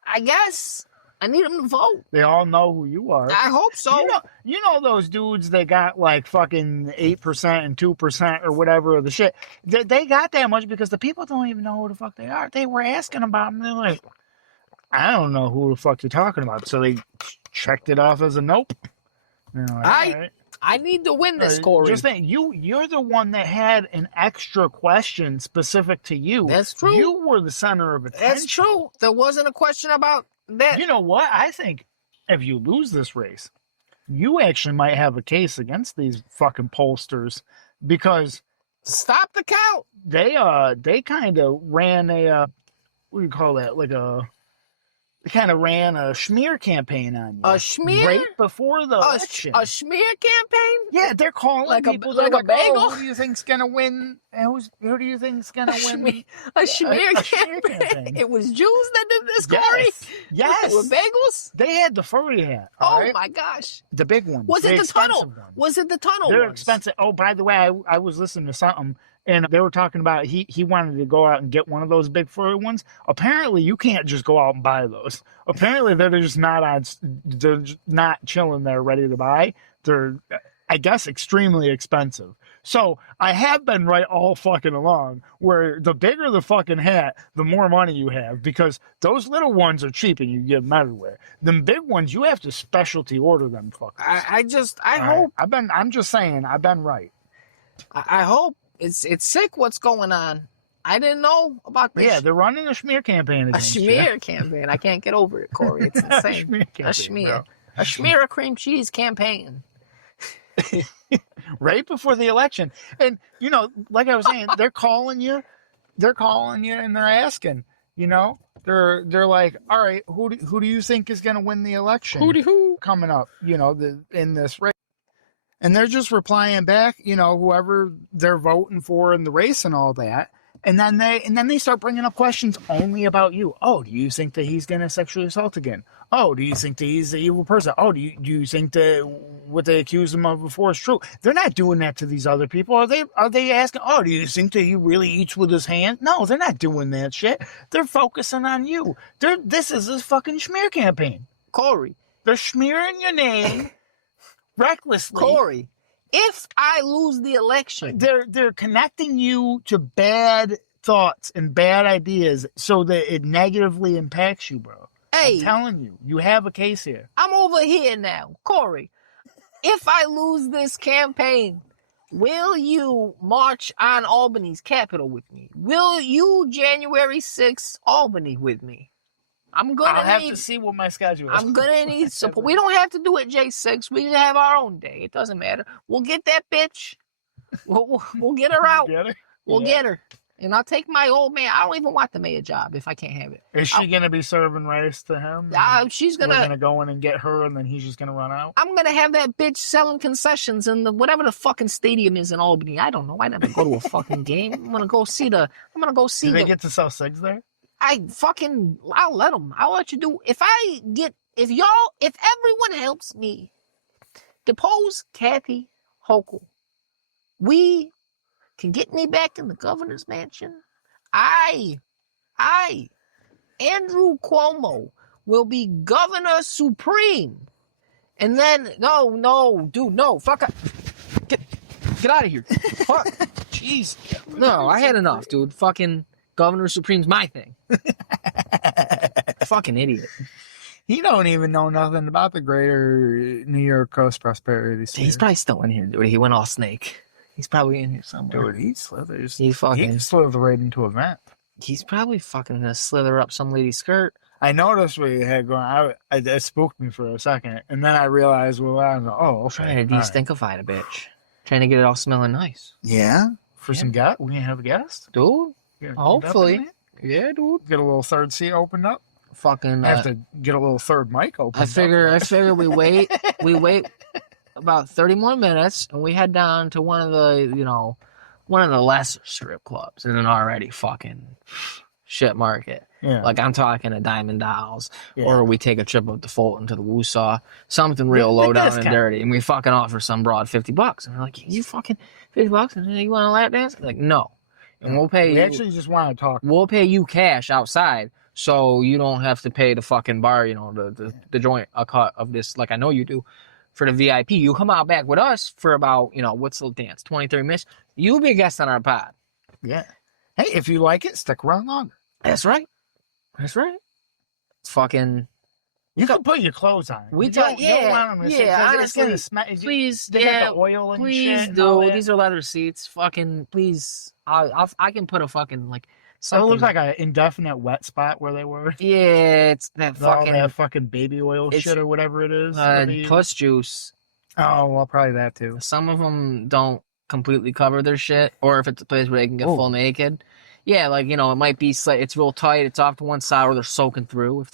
I guess I need them to vote. They all know who you are. I hope so. You know those dudes that got like fucking 8% and 2% or whatever of the shit. They got that much because the people don't even know who the fuck they are. They were asking about them. They're like, I don't know who the fuck you're talking about. So they checked it off as a nope. You know, I need to win this, Corey. Just think, you're the one that had an extra question specific to you. That's true. You were the center of attention. That's true. There wasn't a question about that. You know what? I think if you lose this race, you actually might have a case against these fucking pollsters because stop the count. They kind of ran a what do you call that? They kind of ran a Schmear campaign on you. A Schmear? Right before the election. A Schmear campaign? Yeah, they're calling like people. Like a bagel? Oh, who do you think's going to win? Who do you think's going to win? A Schmear campaign? It was Jews that did this, Corey? Yes. With bagels? They had the furry hat. My gosh. The big ones. Was it the tunnel? Ones. Was it the tunnel They're ones? expensive. Oh, by the way, I was listening to something. And they were talking about he wanted to go out and get one of those big furry ones. Apparently, you can't just go out and buy those. Apparently, they're just not chilling there ready to buy. They're, I guess, extremely expensive. So I have been right all fucking along. Where the bigger the fucking hat, the more money you have because those little ones are cheap and you get them everywhere. The big ones, you have to specialty order them. Fuckers. I hope. I'm just saying. I've been right. I hope. It's sick what's going on. I didn't know about this. Yeah, they're running a Schmear campaign against you. A Schmear campaign. I can't get over it, Corey. It's insane. A Schmear. A Schmear cream cheese campaign. Right before the election. And, you know, like I was saying, they're calling you and they're asking, you know, they're like, all right, who do you think is going to win the election? Who coming up, you know, in this race? And they're just replying back, you know, whoever they're voting for in the race and all that. And then they start bringing up questions only about you. Oh, do you think that he's going to sexually assault again? Oh, do you think that he's an evil person? Oh, do you think that what they accuse him of before is true? They're not doing that to these other people. Are they asking, oh, do you think that he really eats with his hand? No, they're not doing that shit. They're focusing on you. This is a fucking Schmear campaign. Corey. They're smearing your name. Recklessly, Corey, if I lose the election, they're connecting you to bad thoughts and bad ideas so that it negatively impacts you, bro. Hey, I'm telling you have a case here. I'm over here now, Corey. If I lose this campaign, will you march on Albany's Capitol with me? Will you January 6th Albany with me? I'll have to see what my schedule is. I'm gonna need support. We don't have to do it J6. We can have our own day. It doesn't matter. We'll get that bitch. We'll get her out. Get her? We'll get her. and I'll take my old man. I don't even want the mayor job if I can't have it. Is she going to be serving rice to him? She's We're gonna. going to go in and get her, and then he's just going to run out? I'm gonna have that bitch selling concessions in the whatever the fucking stadium is in Albany. I don't know. I never go to a fucking game. I'm gonna go see Do they get to sell cigs there? I'll let them. I'll let you do. If everyone helps me depose Kathy Hochul, we can get me back in the governor's mansion. Andrew Cuomo, will be governor supreme. And then, no, dude, no, fuck up. Get out of here. Fuck. Jeez. No, I had enough, dude. Fucking governor supreme's my thing. Fucking idiot. He don't even know nothing about the greater New York Coast prosperity. He's probably still in here, dude. He went all snake. He's probably in here somewhere. Dude, he slithers. He slithers right into a vent. He's probably fucking gonna slither up some lady's skirt. I noticed what you had going. It spooked me for a second, and then I realized, okay. Trying to de-stinkify the bitch. Trying to get it all smelling nice. Yeah? For some guest? We can have a guest? Dude, hopefully. Yeah, dude. Get a little third seat opened up? Fucking... I have to get a little third mic open. I figure we wait about 30 more minutes, and we head down to one of the lesser strip clubs in an already fucking shit market. Yeah. Like, I'm talking a Diamond Dolls, or we take a trip up to Fulton to the Woosaw, something real low down and dirty, and we fucking offer some broad $50. And we're like, you fucking $50? And you want a lap dance? Like, no. And we'll pay you. We actually just want to talk. We'll pay you cash outside, so you don't have to pay the fucking bar, the joint a cut of this, like I know you do, for the VIP. You come out back with us for about, what's the dance, 23 minutes? You'll be a guest on our pod. Yeah. Hey, if you like it, stick around longer. That's right. It's fucking... You can put your clothes on. Honestly, please, they got the oil and please, shit. dude. These are leather seats. Fucking, please. I can put a fucking, like, something. It looks like an indefinite wet spot where they were. Yeah, it's that fucking... All that fucking baby oil shit or whatever it is. Puss juice. Oh, well, probably that too. Some of them don't completely cover their shit, or if it's a place where they can get full naked. Yeah, like, it might be it's real tight. It's off to one side where they're soaking through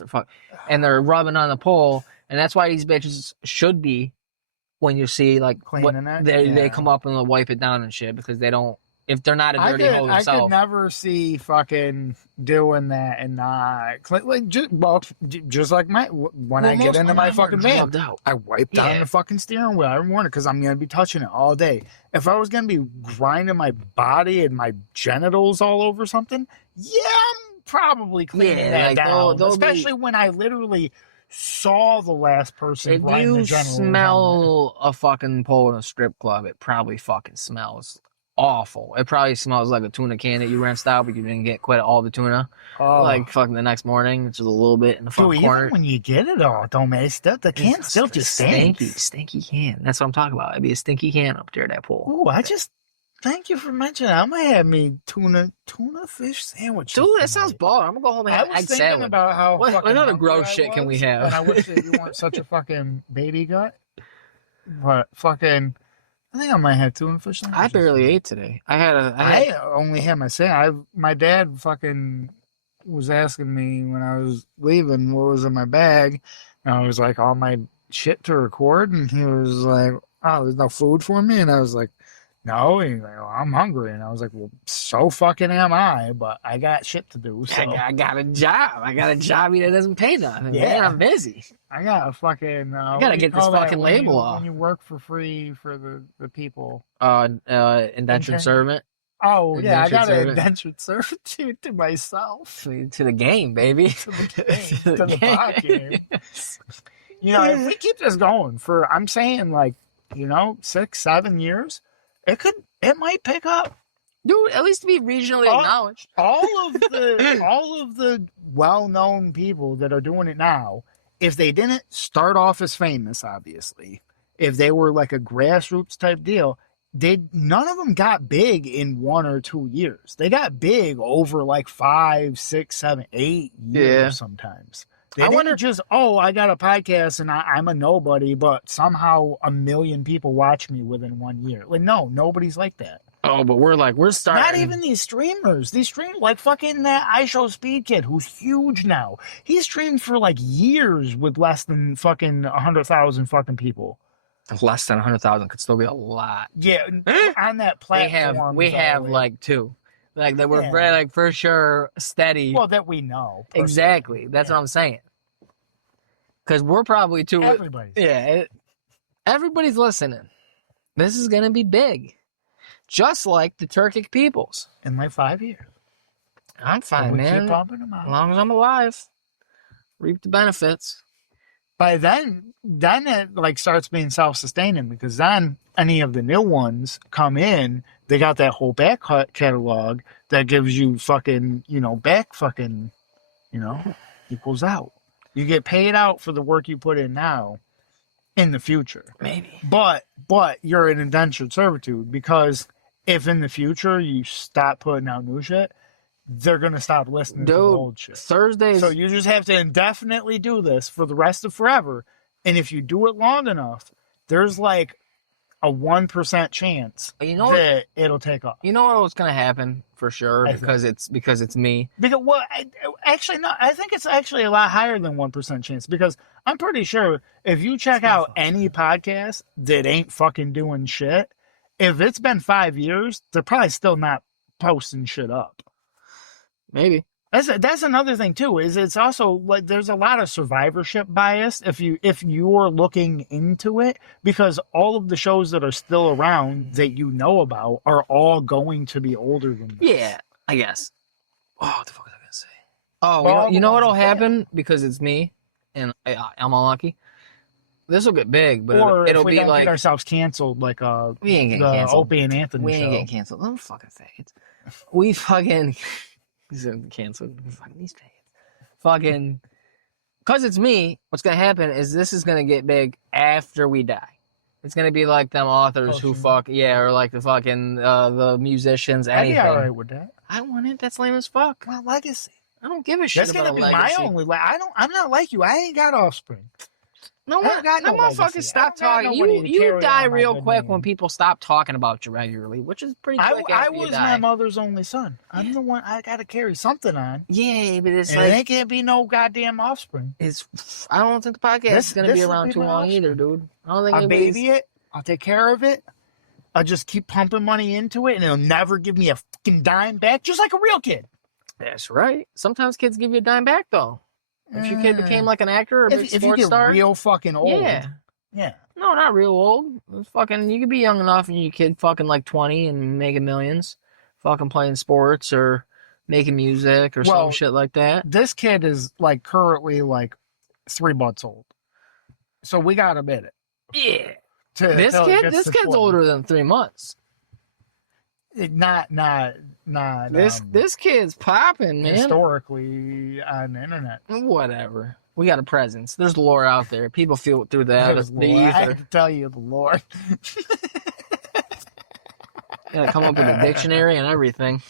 and they're rubbing on the pole. And that's why these bitches should be, when you see, like, cleaning it. They come up and they'll wipe it down and shit, because they don't, if they're not a dirty hole themselves. I could never see fucking doing that and not, like, just like when I get into my fucking van, I wipe down the fucking steering wheel every morning because I'm going to be touching it all day. If I was going to be grinding my body and my genitals all over something, I'm probably cleaning that down. Especially when I literally saw the last person grinding the genitals. If you smell a fucking pole in a strip club, it probably fucking smells awful. It probably smells like a tuna can that you rinsed out, but you didn't get quite all the tuna. Like fucking the next morning, it's just a little bit in the fucking corner. Even when you get it all, don't make it. The can still just stinks. Stinky can. That's what I'm talking about. It'd be a stinky can up there, that pool. Ooh, thank you for mentioning that. I'm gonna have me tuna fish sandwich. Dude, that sounds baller. I'm gonna go home and have an egg salad. I was thinking about how what other gross shit can we have? And I wish that you weren't such a fucking baby gut. But fucking, I think I might have tuna fish sandwiches. I barely ate today. I only had my sandwich. My dad fucking was asking me when I was leaving what was in my bag, and I was like, all my shit to record, and he was like, oh, there's no food for me, and I was like, no, and he's like, well, I'm hungry, and I was like, well, so fucking am I, but I got shit to do. So. I got a job. I got a job that doesn't pay nothing. Yeah, man, I'm busy. I got a fucking. I gotta get this fucking label off. When you work for free for the people. Indentured servant. Oh yeah, I got an indentured servant to myself. To the game, baby. To the game. To the pot game. If we keep this going for, I'm saying, like, 6-7 years. It might pick up. Dude, at least to be regionally acknowledged. All of the well-known people that are doing it now, if they didn't start off as famous, obviously, if they were like a grassroots type deal, none of them got big in 1 or 2 years. They got big over like 5, 6, 7, 8 years sometimes. I wonder just, I got a podcast and I'm a nobody, but somehow 1 million people watch me within 1 year. Like, no, nobody's like that. Oh, but we're starting. Not even these streamers. These streamers, like fucking that I Show Speed kid, who's huge now. He streamed for like years with less than fucking 100,000 fucking people. Less than 100,000 could still be a lot. Yeah, on that platform. We have like two. Like that we're very, like for sure steady. Well, that we know. Personally. Exactly. That's what I'm saying. Because we're probably too. Everybody's. Yeah. Everybody's listening. This is going to be big. Just like the Turkic peoples. In like 5 years. I'm fine, man. Keep pumping them out. As long as I'm alive. Reap the benefits. By then it like starts being self-sustaining, because then any of the new ones come in, they got that whole back catalog that gives you fucking, back fucking, equals out. You get paid out for the work you put in now in the future. Maybe. But you're in indentured servitude, because if in the future you stop putting out new shit, they're going to stop listening to the old shit. Thursdays. So you just have to indefinitely do this for the rest of forever. And if you do it long enough, there's like a 1% chance that it'll take off. You know what's going to happen for sure? Because it's me. Because, well, actually, no, I think it's actually a lot higher than 1% chance, because I'm pretty sure if you check out any podcast that ain't fucking doing shit, if it's been 5 years, they're probably still not posting shit up. Maybe. That's another thing too, is it's also like there's a lot of survivorship bias if you're looking into it, because all of the shows that are still around that you know about are all going to be older than this. Yeah, I guess. Oh, what the fuck was I gonna say? Oh, you know what'll happen, because it's me and I'm unlucky. This will get big, but it'll be like get ourselves canceled, like we ain't getting canceled. Opie and Anthony we show. ain't getting canceled. I'm fucking faggots. We fucking canceled. Fucking these faggots. Fucking, because it's me. What's gonna happen is this is gonna get big after we die. It's gonna be like them authors who fuck, or like the fucking the musicians. Anything. I'd be alright with that. I want it. That's lame as fuck. My legacy. I don't give a shit. That's about gonna be legacy. my only. I'm not like you. I ain't got offspring. No, motherfuckers, stop talking. You die real quick when people stop talking about you regularly, which is pretty quick. I was my mother's only son. I'm the one. I gotta carry something on. Yeah, but it's and like it can't be no goddamn offspring. I don't think the podcast is gonna be around too long either, dude. I don't think I'll baby it. I'll take care of it. I'll just keep pumping money into it, and it'll never give me a fucking dime back, just like a real kid. That's right. Sometimes kids give you a dime back though. If your kid became like an actor or a big sports star, real fucking old, yeah. No, not real old. It's fucking, you could be young enough and your kid fucking like 20 and making millions, fucking playing sports or making music or some shit like that. This kid is like currently like 3 months old, so we gotta admit it. Yeah. This kid's older than 3 months. Not. This kid's popping, man. Historically on the internet. Whatever. We got a presence. There's lore out there. People feel it through the ether. I have to tell you the lore. Gotta come up with a dictionary and everything.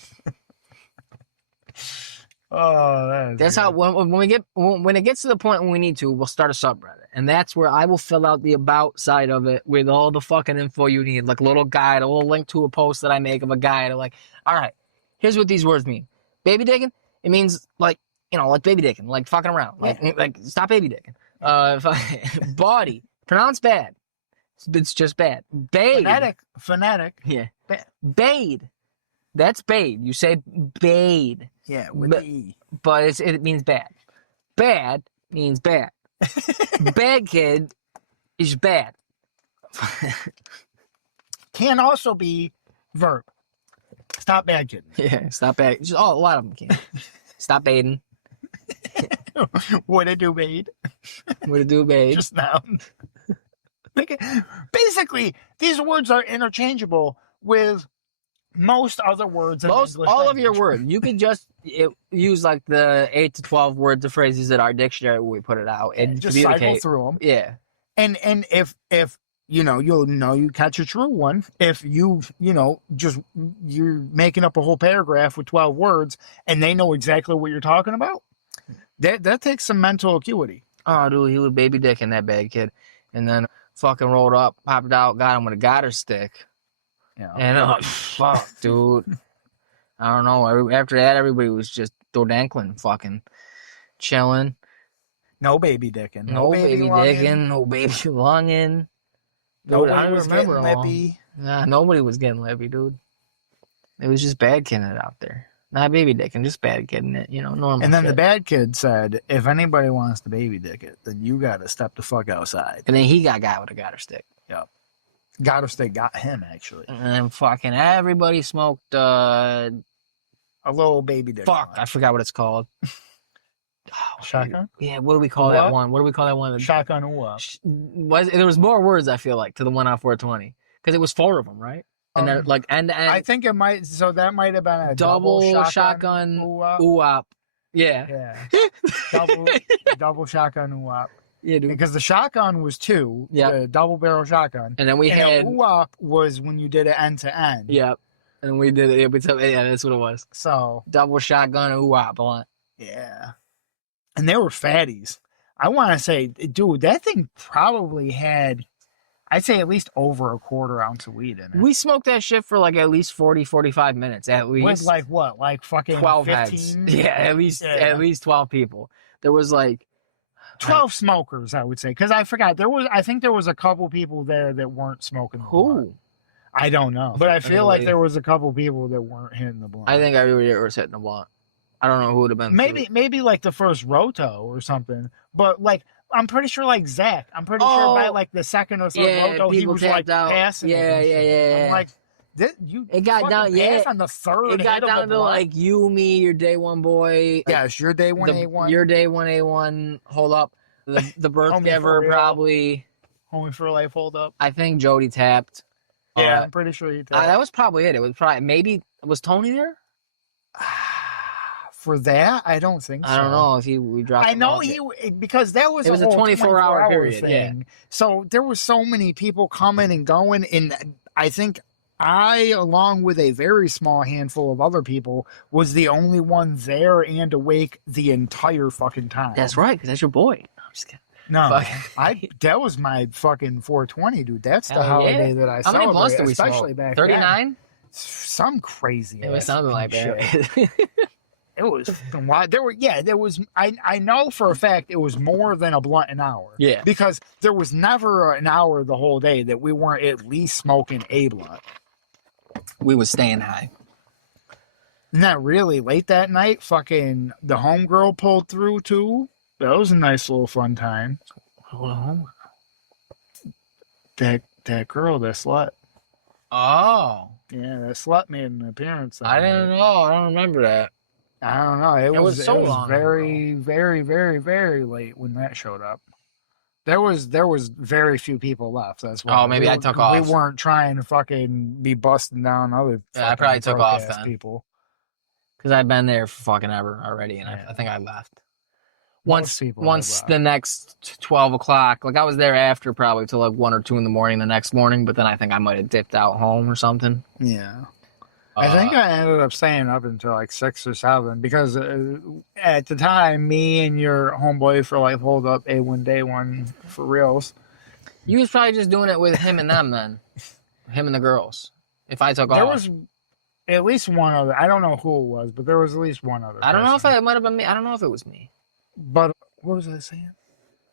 Oh, that's how when it gets to the point when we need to, we'll start a subreddit, and that's where I will fill out the about side of it with all the fucking info you need, like a little guide, a little link to a post that I make of a guide. Like, all right, here's what these words mean. Baby dickin', it means like baby dickin', like fucking around, like stop baby dickin'. Body, pronounced bad. It's just bad. Bade. Phonetic. Yeah. Bade. That's bade. You say bade. Yeah, with the E. But it means bad. Bad means bad. Bad kid is bad. Can also be verb. Stop bad kidding. Yeah, stop bad. A lot of them can. Stop bading. What it do, bade? What it do, bade? Just now. Basically, these words are interchangeable with most other words in English all language. of your words. You can just use like the 8 to 12 words of phrases in our dictionary when we put it out and just cycle through them. Yeah. And if you'll know you catch a true one if you're making up a whole paragraph with 12 words and they know exactly what you're talking about. That takes some mental acuity. Oh, dude, he was baby dicking that bad kid, and then fucking rolled up, popped out, got him with a garter stick. Yeah. And fuck, dude. I don't know. After that, everybody was just dodankling, fucking chilling. No baby dicking. No No baby baby lunging. dicking, no baby lunging. Dude, I Nobody don't was remember getting them all. lippy. Nah, nobody was getting lippy, dude. It was just bad kidding it out there. Not baby dicking, just bad kidding it. Normal And then the shit. bad kid said, if anybody wants to baby dick it, then you got to step the fuck outside. And then he got with a gutter stick. Yep. Gotta stay got him, actually. And then fucking everybody smoked, A little baby dick. fuck, I forgot what it's called. Shotgun? Yeah, what do we call that one? What do we call that one? Shotgun ooh. There was more words, I feel like, to the one on 420. Because it was 4 of them, right? And then, like, end to end. I think it might, so that might have been a double shotgun ooh-wop. Yeah. Yeah. double shotgun ooh-wop. Yeah, dude. Because the shotgun was 2, Yep. the double barrel shotgun. And then we had ooh-wop was when you did it end to end. Yep. And we did it. Yeah, that's what it was. So Double shotgun ooh-wop blunt. yeah. And they were fatties. I want to say, dude, that thing probably had, I'd say at least over a quarter ounce of weed in it. We smoked that shit for like at least 40, 45 minutes at least. With like what? Like fucking 12 15? heads. Yeah, at least 12 people. There was like 12 smokers, I would say. Because I forgot. I think there was a couple people there that weren't smoking the blunt. who? I don't know. But I feel like there was a couple people that weren't hitting the blunt. I think everybody was hitting the blunt. I don't know who would have been. Maybe like the first roto or something. But like I'm pretty sure like Zach. I'm pretty sure by like the second or third roto he was like out. passing. Yeah. I'm like, it got down. Yeah, on the third. It got down to like you, me, your day one boy. Yes, your day one A1. Your day one A1. Hold up, the birth giver probably. Homie for life. Hold up. I think Jody tapped. Yeah, I'm pretty sure he tapped. That was probably it. It was probably was Tony there? For that, I don't think so. I don't know if we dropped. I know because that was it was a 24-hour period thing. Yeah. So there were so many people coming and going, and I think I, along with a very small handful of other people, was the only one there and awake the entire fucking time. That's right, because that's your boy. No, I'm just kidding. No, that was my fucking 420, dude. That's the holiday that I celebrate. How many blunts did we especially smoke? back 39? then. Some crazy. It was something like that. It was there was I know for a fact it was more than a blunt an hour. Yeah. Because there was never an hour the whole day that we weren't at least smoking a blunt. We was staying high. Not really late that night, fucking the homegirl pulled through too. That was a nice little fun time. That girl, that slut. Oh. Yeah, that slut made an appearance. I didn't know. I don't remember that. I don't know. It was so long very, very, very, very late when that showed up. There was very few people left. That's why. Oh, maybe I took off. We weren't trying to fucking be busting down other. Yeah, I probably took off then. People. Because I've been there for fucking ever already, and I think I left. Once the next 12 o'clock, like I was there after probably till like 1 or 2 in the morning the next morning, but then I think I might have dipped out home or something. Yeah. I think I ended up staying up until like 6 or 7 because at the time, me and your homeboy for life hold up A1 day one for reals. You was probably just doing it with him and them then. Him and the girls. If I took off. There was at least one other. I don't know who it was, but there was at least one other. I don't know if it might have been me. I don't know if it was me. But what was I saying?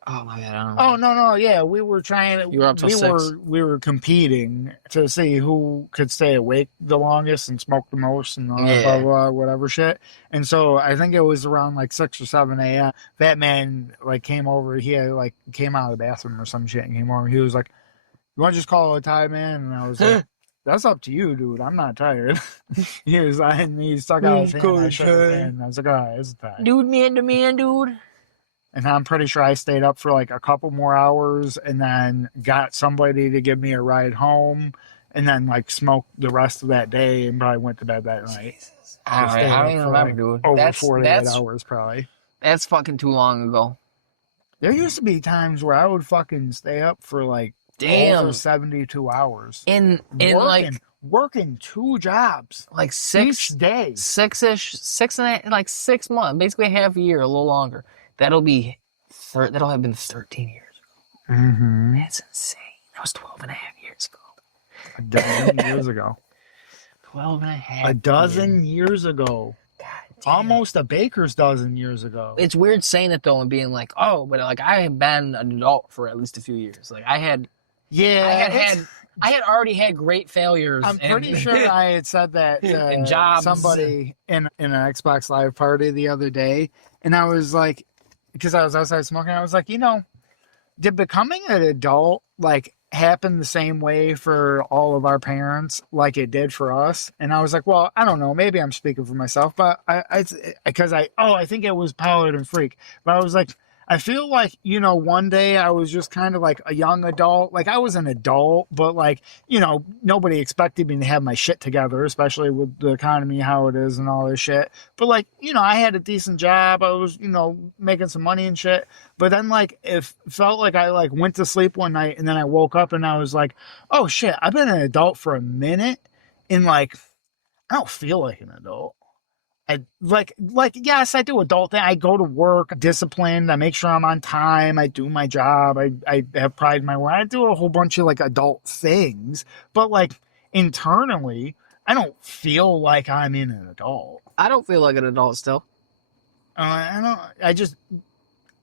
Oh my god, I don't know. Oh no, yeah, we were trying. You were up till 6. We were competing to see who could stay awake the longest and smoke the most and all that blah blah whatever shit. And so I think it was around like 6 or 7 a.m. That man like came over. He had like came out of the bathroom or some shit and came over. He was like, "You want to just call it a tie, man?" And I was like, "That's up to you, dude. I'm not tired." He stuck out his hand. I shook his hand. I was like, "All right, it's a tie." Dude, man to man, dude. And I'm pretty sure I stayed up for like a couple more hours and then got somebody to give me a ride home and then like smoked the rest of that day and probably went to bed that night. Jesus. I don't even remember, dude. Over 48 hours probably. That's fucking too long ago. There used to be times where I would fucking stay up for like over 72 hours. Working 2 jobs. Like 6 each day. 6-ish, 6 and like 6 months, basically half a year, a little longer. That'll have been 13 years ago. Mm-hmm. That's insane. That was 12 and a half years ago. A dozen years ago. 12 and a half. A dozen years ago. God damn. Almost a baker's dozen years ago. It's weird saying it though and being like, oh, but like I have been an adult for at least a few years. Like I had already had great failures. I'm pretty sure I had said that to jobs. somebody in an Xbox Live party the other day, and I was like, because I was outside smoking, I was like, did becoming an adult like happen the same way for all of our parents like it did for us? And I was like, well, I don't know, maybe I'm speaking for myself, but I think it was Paladin Freak, but I was like, I feel like, one day I was just kind of like a young adult. Like I was an adult, but like, nobody expected me to have my shit together, especially with the economy, how it is and all this shit. But like, I had a decent job. I was, making some money and shit. But then like, it felt like I like went to sleep one night and then I woke up and I was like, oh shit, I've been an adult for a minute. And like, I don't feel like an adult. I yes, I do adult thing. I go to work disciplined. I make sure I'm on time. I do my job. I have pride in my work. I do a whole bunch of like adult things, but like internally, I don't feel like I'm in an adult. I don't feel like an adult still. I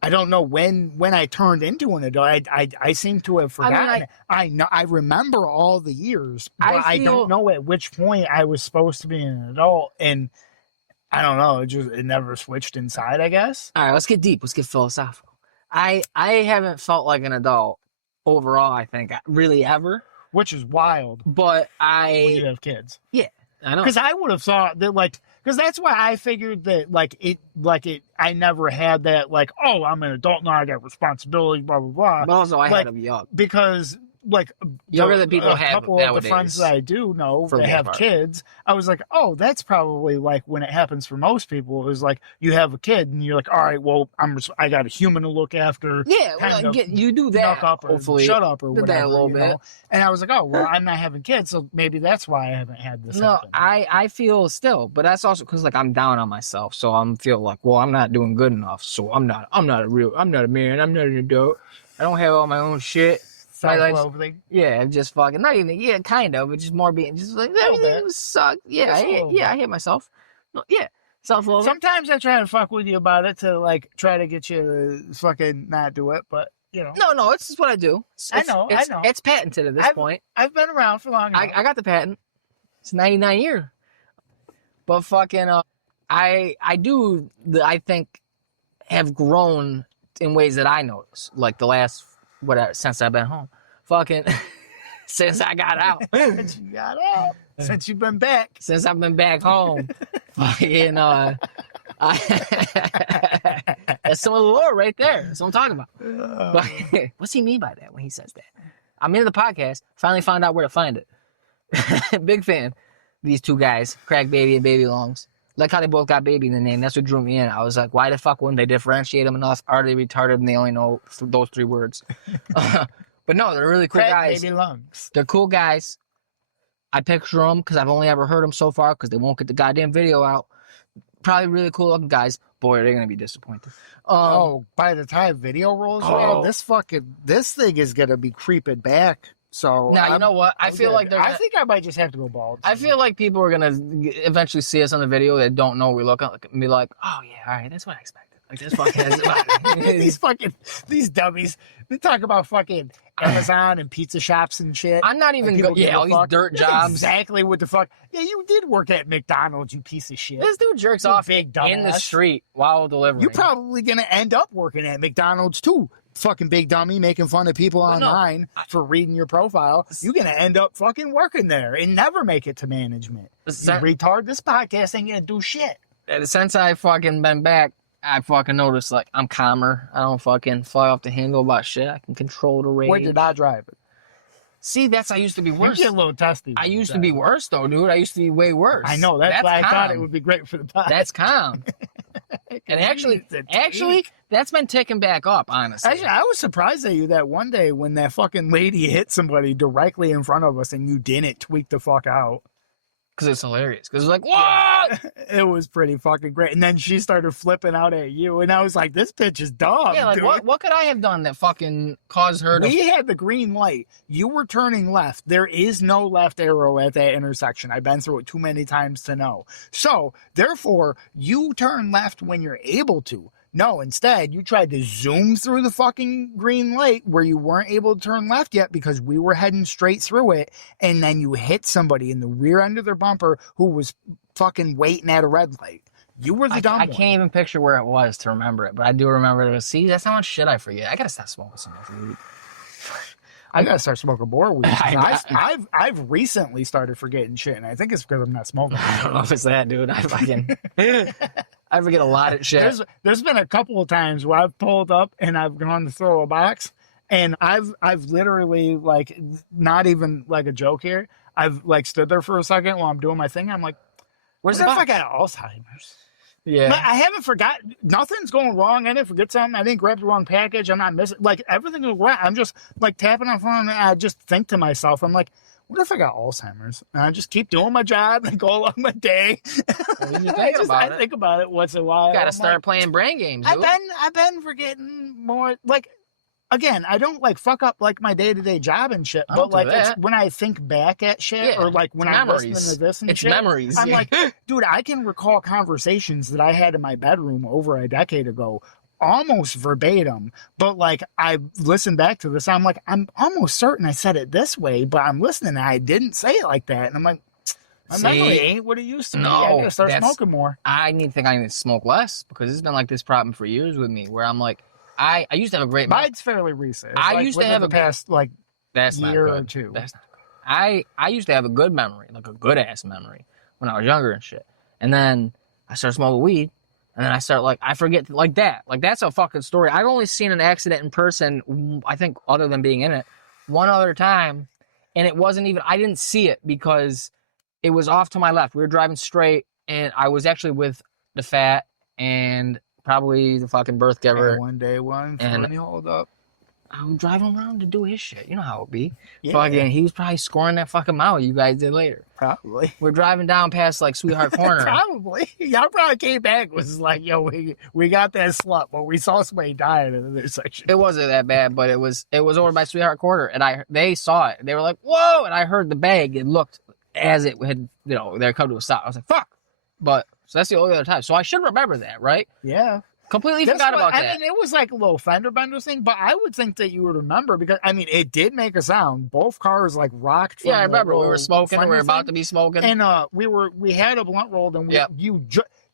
don't know when I turned into an adult. I seem to have forgotten. I remember all the years, but I don't know at which point I was supposed to be an adult, and I don't know. It never switched inside, I guess. All right, let's get deep. Let's get philosophical. I haven't felt like an adult overall, I think, really ever. Which is wild. But when you have kids. Yeah, I know. Because I would have thought that, like, because that's why I figured that, I never had that, like, oh, I'm an adult now, I got responsibilities, blah, blah, blah. But also, I had them young. Because, like, younger than people have couple of the friends that I do know that have kids, I was like, oh, that's probably like when it happens for most people is like you have a kid and you're like, all right, well, I got a human to look after. Yeah, well, you do that. Up or hopefully, shut up or whatever. That a little bit. And I was like, oh, well, I'm not having kids, so maybe that's why I haven't had this. No, happen. I feel still, but that's also because like I'm down on myself, so I'm feel like, well, I'm not doing good enough, so I'm not a man, I'm not an adult. I don't have all my own shit. Yeah, just fucking not even. Yeah, kind of. But just more being just like everything sucks. Yeah, I hate myself. No, yeah, self-love. Sometimes I try to fuck with you about it to like try to get you to fucking not do it, but No, it's just what I do. I know. It's patented at this point. I've been around for long enough. I got the patent. It's 99 years. But fucking, I think have grown in ways that I notice, like the last. Whatever, since I've been home. Fucking, since I got out. Since you got out. Since you've been back. Since I've been back home. Fucking, that's some of the lore right there. That's what I'm talking about. What's he mean by that when he says that? I'm into the podcast. Finally found out where to find it. Big fan. These two guys, Crack Baby and Baby Longs. Like how they both got baby in the name. That's what drew me in. I was like, why the fuck wouldn't they differentiate them enough? Are they retarded and they only know those three words? But no, they're really cool guys. Baby Lungs. They're cool guys. I picture them because I've only ever heard them so far because they won't get the goddamn video out. Probably really cool looking guys. Boy, are they going to be disappointed. By the time video rolls around, this thing is going to be creeping back. So now you know what? I feel like I think I might just have to go bald. I feel like people are gonna eventually see us on the video that don't know what we look like and be like, "Oh yeah, all right, that's what I expected." Like this fucking these dummies. They talk about fucking Amazon and pizza shops and shit. I'm not even all these dirt jobs. Exactly what the fuck. Yeah, you did work at McDonald's, you piece of shit. This dude jerks off big in the street while delivering. You're probably gonna end up working at McDonald's too. Fucking big dummy making fun of people online for reading your profile. You're gonna end up fucking working there and never make it to management. You retard, this podcast ain't gonna do shit. Since I fucking been back, I fucking noticed like I'm calmer. I don't fucking fly off the handle about shit. I can control the rage. What did I drive it? See, I used to be worse. You get a little testy. I used to be worse though, dude. I used to be way worse. I know. That's why I thought it would be great for the podcast. That's calm. And actually, that's been ticking back up, honestly. Actually, I was surprised at you that one day when that fucking lady hit somebody directly in front of us and you didn't tweak the fuck out. Because it's hilarious. Because it's like, what? It was pretty fucking great. And then she started flipping out at you, and I was like, this bitch is dumb, Yeah, like, dude. what could I have done that fucking caused her to... We had the green light. You were turning left. There is no left arrow at that intersection. I've been through it too many times to know. So, therefore, you turn left when you're able to. No, instead, you tried to zoom through the fucking green light where you weren't able to turn left yet because we were heading straight through it, and then you hit somebody in the rear end of their bumper who was fucking waiting at a red light. You were the dumb one. I can't even picture where it was to remember it, but I do remember it. See, that's how much shit I forget. I gotta stop smoking so much weed. I gotta start smoking more weed. I've recently started forgetting shit, and I think it's because I'm not smoking. I don't know if it's that, dude. I forget a lot of shit. There's been a couple of times where I've pulled up and I've gone to throw a box, and I've literally, like, not even like a joke here. I've like stood there for a second while I'm doing my thing. I'm like, where's what the if I box? got Alzheimer's? Yeah. But I haven't forgotten. Nothing's going wrong. I didn't forget something. I didn't grab the wrong package. I'm not missing. Like, everything is right. I'm just like tapping on the phone, and I just think to myself, I'm like, what if I got Alzheimer's? And I just keep doing my job and go along my day. I think about it once in a while. You gotta start playing brain games, dude. I've been forgetting more. Like, again, I don't like fuck up like my day-to-day job and shit, but like it's when I think back at shit, or like when I'm listening to this and shit, memories. I'm like, dude, I can recall conversations that I had in my bedroom over a decade ago, almost verbatim, but like I listened back to this, I'm like, I'm almost certain I said it this way, but I'm listening and I didn't say it like that, and I'm like, my memory ain't what it used to be. I gotta start smoking more. I need to smoke less, because it's been like this problem for years with me, where I'm like, I used to have a great... Mine's fairly recent. I used to have the past like year or two. That's not good. I used to have a good memory, like a good ass memory, when I was younger and shit. And then I started smoking weed, and then I start like, I forget like that. Like, that's a fucking story. I've only seen an accident in person, I think, other than being in it, one other time, and it wasn't even... I didn't see it because it was off to my left. We were driving straight, and I was actually with the fat and probably the fucking birth giver. And one day, when he hold up, I'm driving around to do his shit. You know how it be. Yeah. Fucking, he was probably scoring that fucking mile you guys did later. Probably. We're driving down past like Sweetheart Corner. Probably. Y'all probably came back was like, yo, we got that slut, but we saw somebody die in the intersection. It wasn't that bad, but it was over by Sweetheart Corner, and they saw it. They were like, whoa, and I heard the bag. It looked as it had, they come to a stop. I was like, fuck. But so that's the only other time. So I should remember that, right? Yeah. Completely forgot about that. I mean, it was like a little fender bender thing, but I would think that you would remember because, I mean, it did make a sound. Both cars like rocked. From yeah, I remember we were smoking. We were about to be smoking, and we had a blunt rolled, and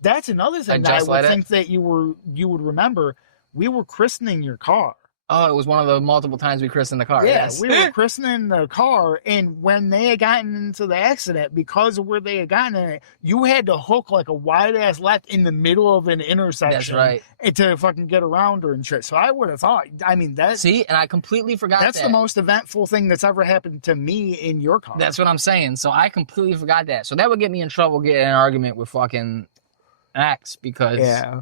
that's another thing that I would think that you would remember. We were christening your car. Oh, it was one of the multiple times we christened the car. Yeah, yes. We were christening the car, and when they had gotten into the accident, because of where they had gotten in it, you had to hook like a wide-ass left in the middle of an intersection. That's right. To fucking get around her and shit. So I would have thought, I mean, See, and I completely forgot that's the most eventful thing that's ever happened to me in your car. That's what I'm saying. So I completely forgot that. So that would get me in trouble getting an argument with fucking X, because... Yeah.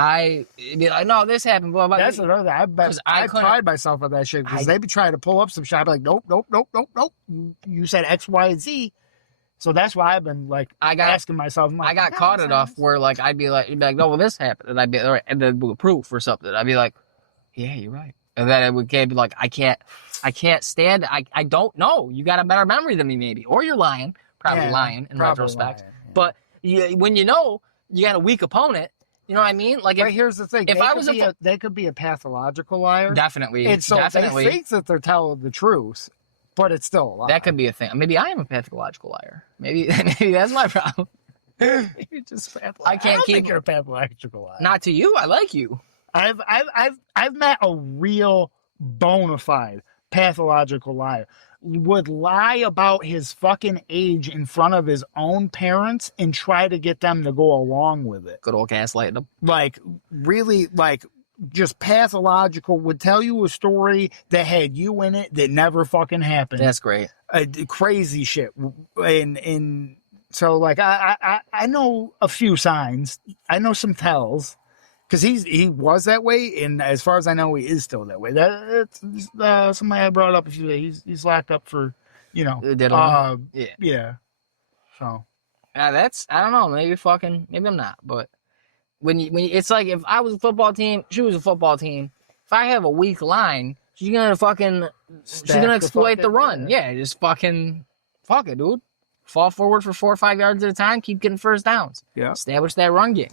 I'd be like, no, this happened, blah, blah. That's another thing. I pride myself on that shit, because they'd be trying to pull up some shit. I'd be like, nope. You said X, Y, and Z. So that's why I've been like asking myself. Like, I got caught enough where like you'd be like, no, well, this happened, and I'd be all right, and then with proof or something. I'd be like, yeah, you're right. And then it would be like, I can't stand it. I don't know. You got a better memory than me, maybe, or you're lying. Probably lying in retrospect. Lying, yeah. But when you know you got a weak opponent. You know what I mean? Like, here's the thing: they could be a pathological liar. Definitely, and so they think that they're telling the truth, but it's still a lie. That could be a thing. Maybe I am a pathological liar. Maybe that's my problem. You're just pathological. I don't think you're a pathological liar. Not to you. I like you. I've met a real bona fide pathological liar. Would lie about his fucking age in front of his own parents and try to get them to go along with it. Good old gaslighting them. Like, really, like, just pathological. Would tell you a story that had you in it that never fucking happened. That's great. Crazy shit. And so, like, I know a few signs. I know some tells. Because he was that way, and as far as I know, he is still that way. Somebody I brought up a few days. He's locked up for, yeah. Yeah. So that's, I don't know, maybe I'm not, but when you, it's like if I was a football team, she was a football team. If I have a weak line, she's gonna exploit the run. Yeah, just fucking fuck it, dude. Fall forward for 4 or 5 yards at a time, keep getting first downs. Yeah. Establish that run game.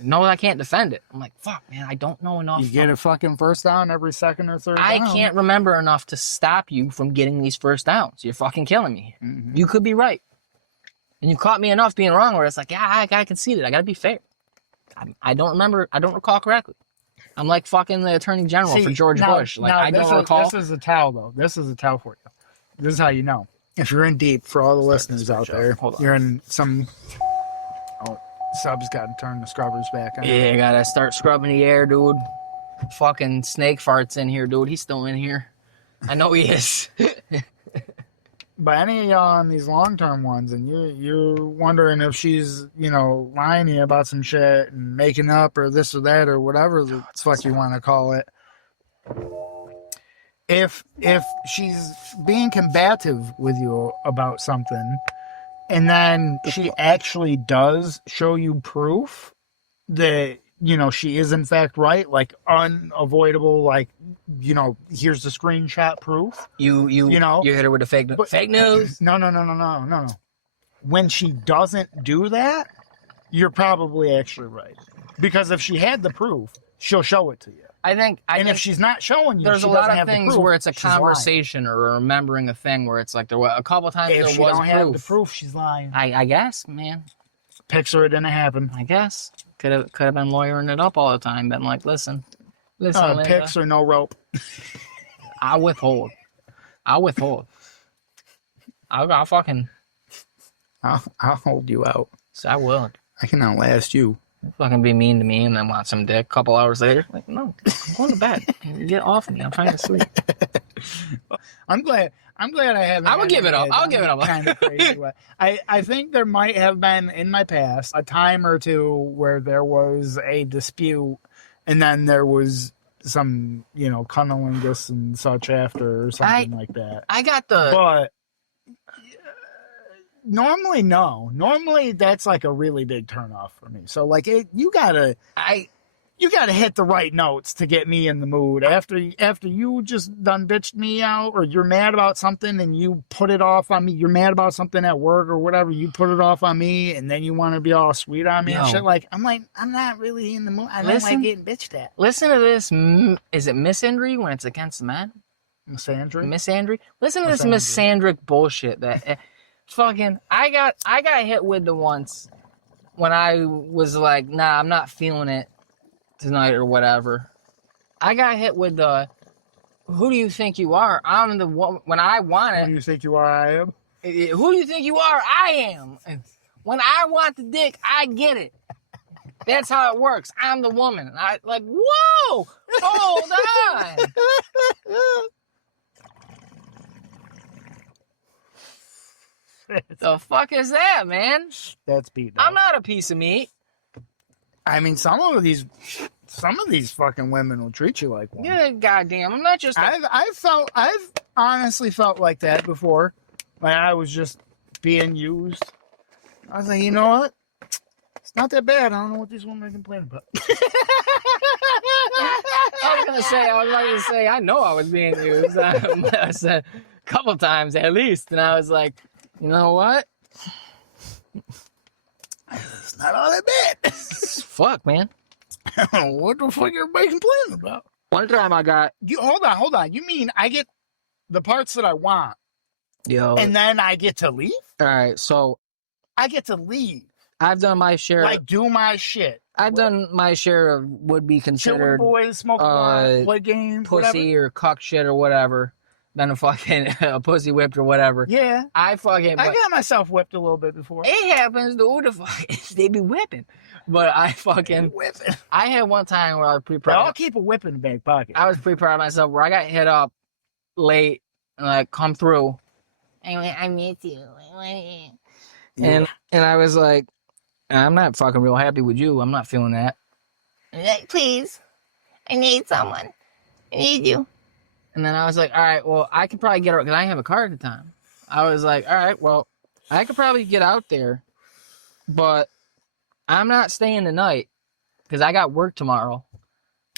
No, I can't defend it. I'm like, fuck, man, I don't know enough. You get a fucking first down every second or third I down. can't remember enough to stop you from getting these first downs. You're fucking killing me. Mm-hmm. You could be right. And you caught me enough being wrong where it's like, yeah, I gotta concede it. I gotta be fair. I don't remember. I don't recall correctly. I'm like fucking the attorney general for George Bush. Like, I don't recall. This is a towel, though. This is a towel for you. This is how you know. If you're in deep, for all the listeners out there, you're in some... Oh, Sub's got to turn the scrubbers back on. Yeah, gotta start scrubbing the air, dude. Fucking snake farts in here, dude. He's still in here. I know he is. But any of y'all on these long-term ones, and you're wondering if she's, lying to you about some shit and making up or this or that or whatever the fuck you want to call it. If she's being combative with you about something, and then she actually does show you proof that, she is in fact right, like unavoidable, like, here's the screenshot proof. You hit her with the fake news. No. When she doesn't do that, you're probably actually right. Because if she had the proof, she'll show it to you. I think if she's not showing you, there's she a lot doesn't of have things the proof, where it's a she's conversation lying. Or remembering a thing where it's like there were a couple of times if there she was don't proof. have the proof, she's lying. I guess, man. Picture it didn't happen. I guess could have been lawyering it up all the time. Been like, listen, Linda, picks or no rope. I'll withhold. I'll fucking. I'll hold you out. So I will. I can outlast you. Fucking be mean to me and then want some dick. A couple hours later, like, no, I'm going to bed. Get off me. I'm trying to sleep. I'm glad I haven't. I would give it up. I'll give it up. Kind of crazy way. I think there might have been in my past a time or two where there was a dispute, and then there was some cunnilingus and such after or something like that. But normally no. Normally that's like a really big turnoff for me. So like you gotta hit the right notes to get me in the mood. After you just done bitched me out, or you're mad about something and you put it off on me. You're mad about something at work or whatever. You put it off on me, and then you want to be all sweet on me and shit. Like I'm not really in the mood. I don't like getting bitched at. Listen to this. Is it misandry when it's against the men? Misandry. Listen to this misandric bullshit that fucking I got hit with the once when I was like, nah, I'm not feeling it tonight or whatever. I got hit with the, who do you think you are? I'm the one. When I want it. Who do you think you are? I am. Who do you think you are? I am. And when I want the dick, I get it. That's how it works. I'm the woman. I like, whoa, hold on. The fuck is that, man? That's beat. I'm not a piece of meat. I mean, some of these fucking women will treat you like one. Yeah, goddamn. I'm not just. I've honestly felt like that before. Like I was just being used. I was like, you know what? It's not that bad. I don't know what these women are complaining about. I was about to say, I know I was being used. I said a couple times at least, and I was like, you know what? It's not all that bad. Fuck, man. What the fuck everybody complaining about? One time I got... Hold on. You mean I get the parts that I want, and then I get to leave? All right, so... I get to leave. I've done my share... Like, do my shit. I've done my share of would be considered... Chill with boys, smoke blunt, play games, pussy whatever. or cuck shit or whatever. Been a fucking pussy whipped or whatever. Yeah. I got myself whipped a little bit before. It happens, dude. They be whipping. But I fucking... whipping. I had one time where I was pretty proud. I'll keep a whip in the back pocket. I was pretty proud of myself where I got hit up late and like come through. I miss you. And I was like, I'm not fucking real happy with you. I'm not feeling that. Like, please. I need someone. I need you. And then I was like, all right, well, I can probably get her because I didn't have a car at the time. I was like, all right, well, I could probably get out there, but I'm not staying the night because I got work tomorrow,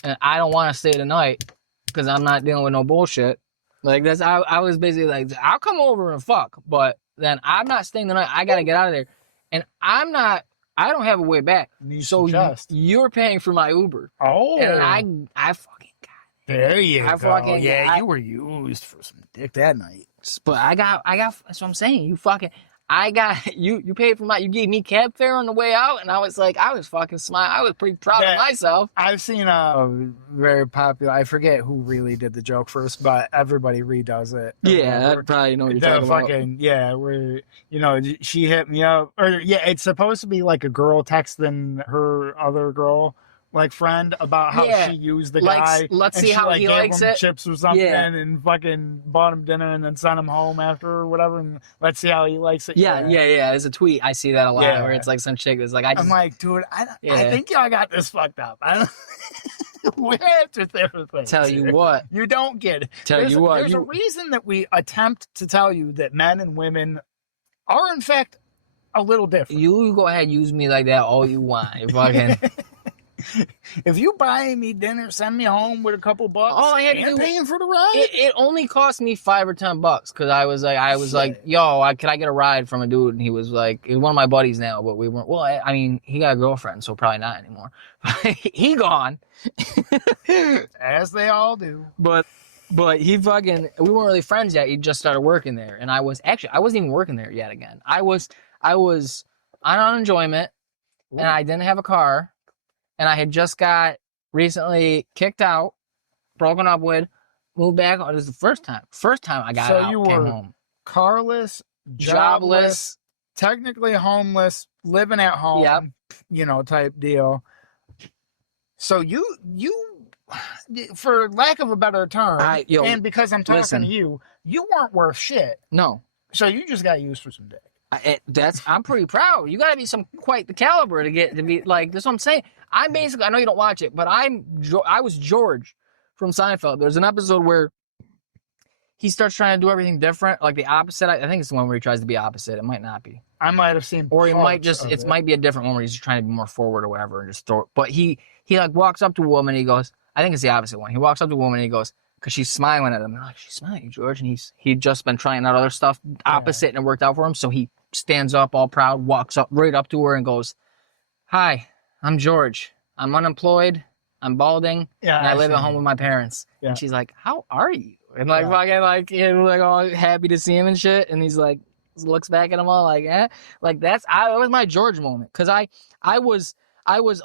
and I don't want to stay the night because I'm not dealing with no bullshit. Like that's I was basically like, I'll come over and fuck, but then I'm not staying the night. I gotta get out of there, and I don't have a way back. So you're paying for my Uber. Oh, and I fucking got it. There you go. You were used for some dick that night. But I got. That's what I'm saying. I got you paid for you gave me cab fare on the way out, and I was fucking smiling. I was pretty proud of myself. I've seen a very popular, I forget who really did the joke first, but everybody redoes it. Yeah, I probably know what you're talking about. Yeah, where, she hit me up, or it's supposed to be like a girl texting her other girl, like friend, about how she used the guy. Let's see how he likes it. Chips or something, and fucking bought him dinner and then sent him home after or whatever. And let's see how he likes it. Yeah. There's a tweet I see that a lot where it's like some chick that's like, I'm like, dude, I think y'all got this fucked up. We have to therapy. Tell you what, you don't get it. There's a reason that we attempt to tell you that men and women are in fact a little different. You go ahead, use me like that all you want. You fucking. If you buy me dinner, send me home with a couple bucks. All I had to do, paying for the ride. It only cost me $5 or $10 because I was like, yo, can I get a ride from a dude? And he was like, he's one of my buddies now, but we weren't. Well, I mean, he got a girlfriend, so probably not anymore. He gone, as they all do. But he fucking. We weren't really friends yet. He just started working there, and I wasn't even working there yet. Again, I was on unemployment, and I didn't have a car. And I had just got recently kicked out, broken up with, moved back. Oh, this is the first time. I got out, you came were home. Carless, jobless, technically homeless, living at home, type deal. So you, for lack of a better term, and because I'm talking to you, you weren't worth shit. No. So you just got used for some dick. I'm pretty proud. You got to be quite the caliber to be like. That's what I'm saying. I'm basically. I know you don't watch it, but I was George from Seinfeld. There's an episode where he starts trying to do everything different, like the opposite. I think it's the one where he tries to be opposite. It might not be. I might have seen. Or he might just. It might be a different one where he's just trying to be more forward or whatever, and just throw. But he like walks up to a woman. And he goes. I think it's the opposite one. He walks up to a woman. And he goes. Because she's smiling at him. I'm like, she's smiling, George, and he'd just been trying out other stuff opposite, and it worked out for him. So he stands up all proud, walks up right up to her and goes, "Hi, I'm George. I'm unemployed. I'm balding, and I live at home with my parents." Yeah. And she's like, "How are you?" And like fucking like all happy to see him and shit. And he's like, looks back at him all like, eh. Like that was my George moment because I was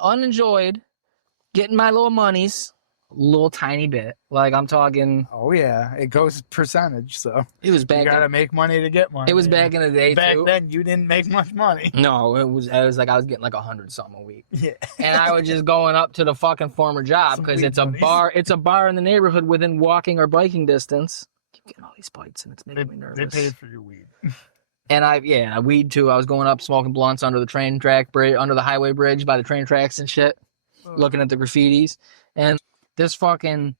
unenjoyed, getting my little monies. Little tiny bit, like I'm talking. Oh yeah, it goes percentage. So it was back. You gotta make money to get money. It was back in the day. Back then, you didn't make much money. No, it was like I was getting like 100 something a week. Yeah, and I was just going up to the fucking former job because it's a bar. It's a bar in the neighborhood within walking or biking distance. I keep getting all these bites, and it's making me nervous. They paid for your weed. And weed too. I was going up smoking blunts under the train track bridge, under the highway bridge by the train tracks and shit, looking at the graffitis and. This fucking,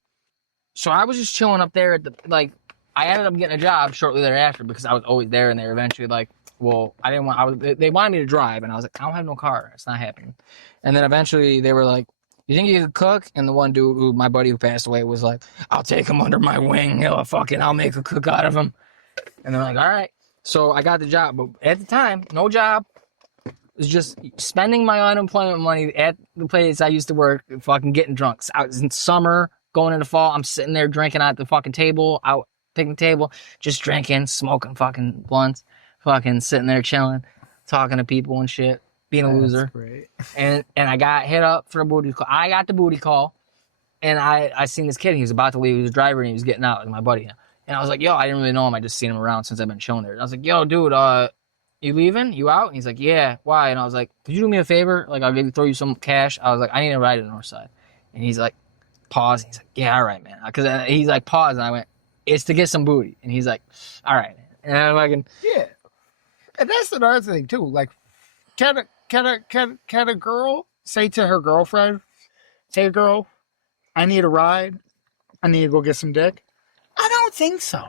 so I was just chilling up there at I ended up getting a job shortly thereafter because I was always there, and they were eventually like, well, they wanted me to drive, and I was like, I don't have no car, it's not happening. And then eventually they were like, you think you could cook? And the one dude, my buddy who passed away, was like, I'll take him under my wing, I'll make a cook out of him. And they're like, all right. So I got the job, but at the time, no job. Was just spending my unemployment money at the place I used to work, fucking getting drunk. I was in summer, going into fall. I'm sitting there drinking at the fucking table, out picking table, just drinking, smoking fucking blunts, fucking sitting there chilling, talking to people and shit, being a loser. That's great. And I got hit up for a booty call. I got the booty call, and I seen this kid. He was about to leave. He was a driver, and he was getting out. Like my buddy. And I was like, yo, I didn't really know him. I just seen him around since I've been chilling there. And I was like, yo, dude, you leaving? You out? And he's like, yeah. Why? And I was like, could you do me a favor? Like, I'll throw you some cash. I was like, I need a ride to the north side. And he's like, pause. He's like, yeah, all right, man. Because he's like, pause. And I went, it's to get some booty. And he's like, all right. And I'm like, yeah. And that's another thing, too. Like, can a girl say to her girlfriend, hey, girl, I need a ride. I need to go get some dick? I don't think so.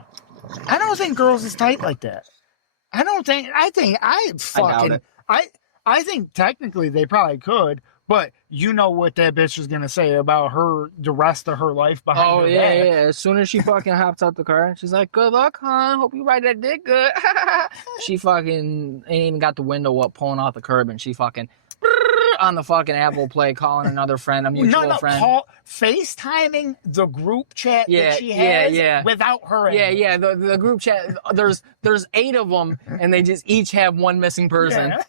I don't think girls is tight like that. I don't think. I think I think technically they probably could, but you know what that bitch is gonna say about her the rest of her life behind Oh her yeah, back. yeah. As soon as she fucking hops out the car, and she's like, "Good luck, hon. Hope you ride that dick good." She fucking ain't even got the window up, pulling off the curb, and she fucking on the fucking Apple Play, calling another friend, a mutual friend. FaceTiming the group chat Yeah, that she has yeah. without her. Yeah, in it. yeah. The group chat. There's 8 of them, and they just each have one missing person. Yeah.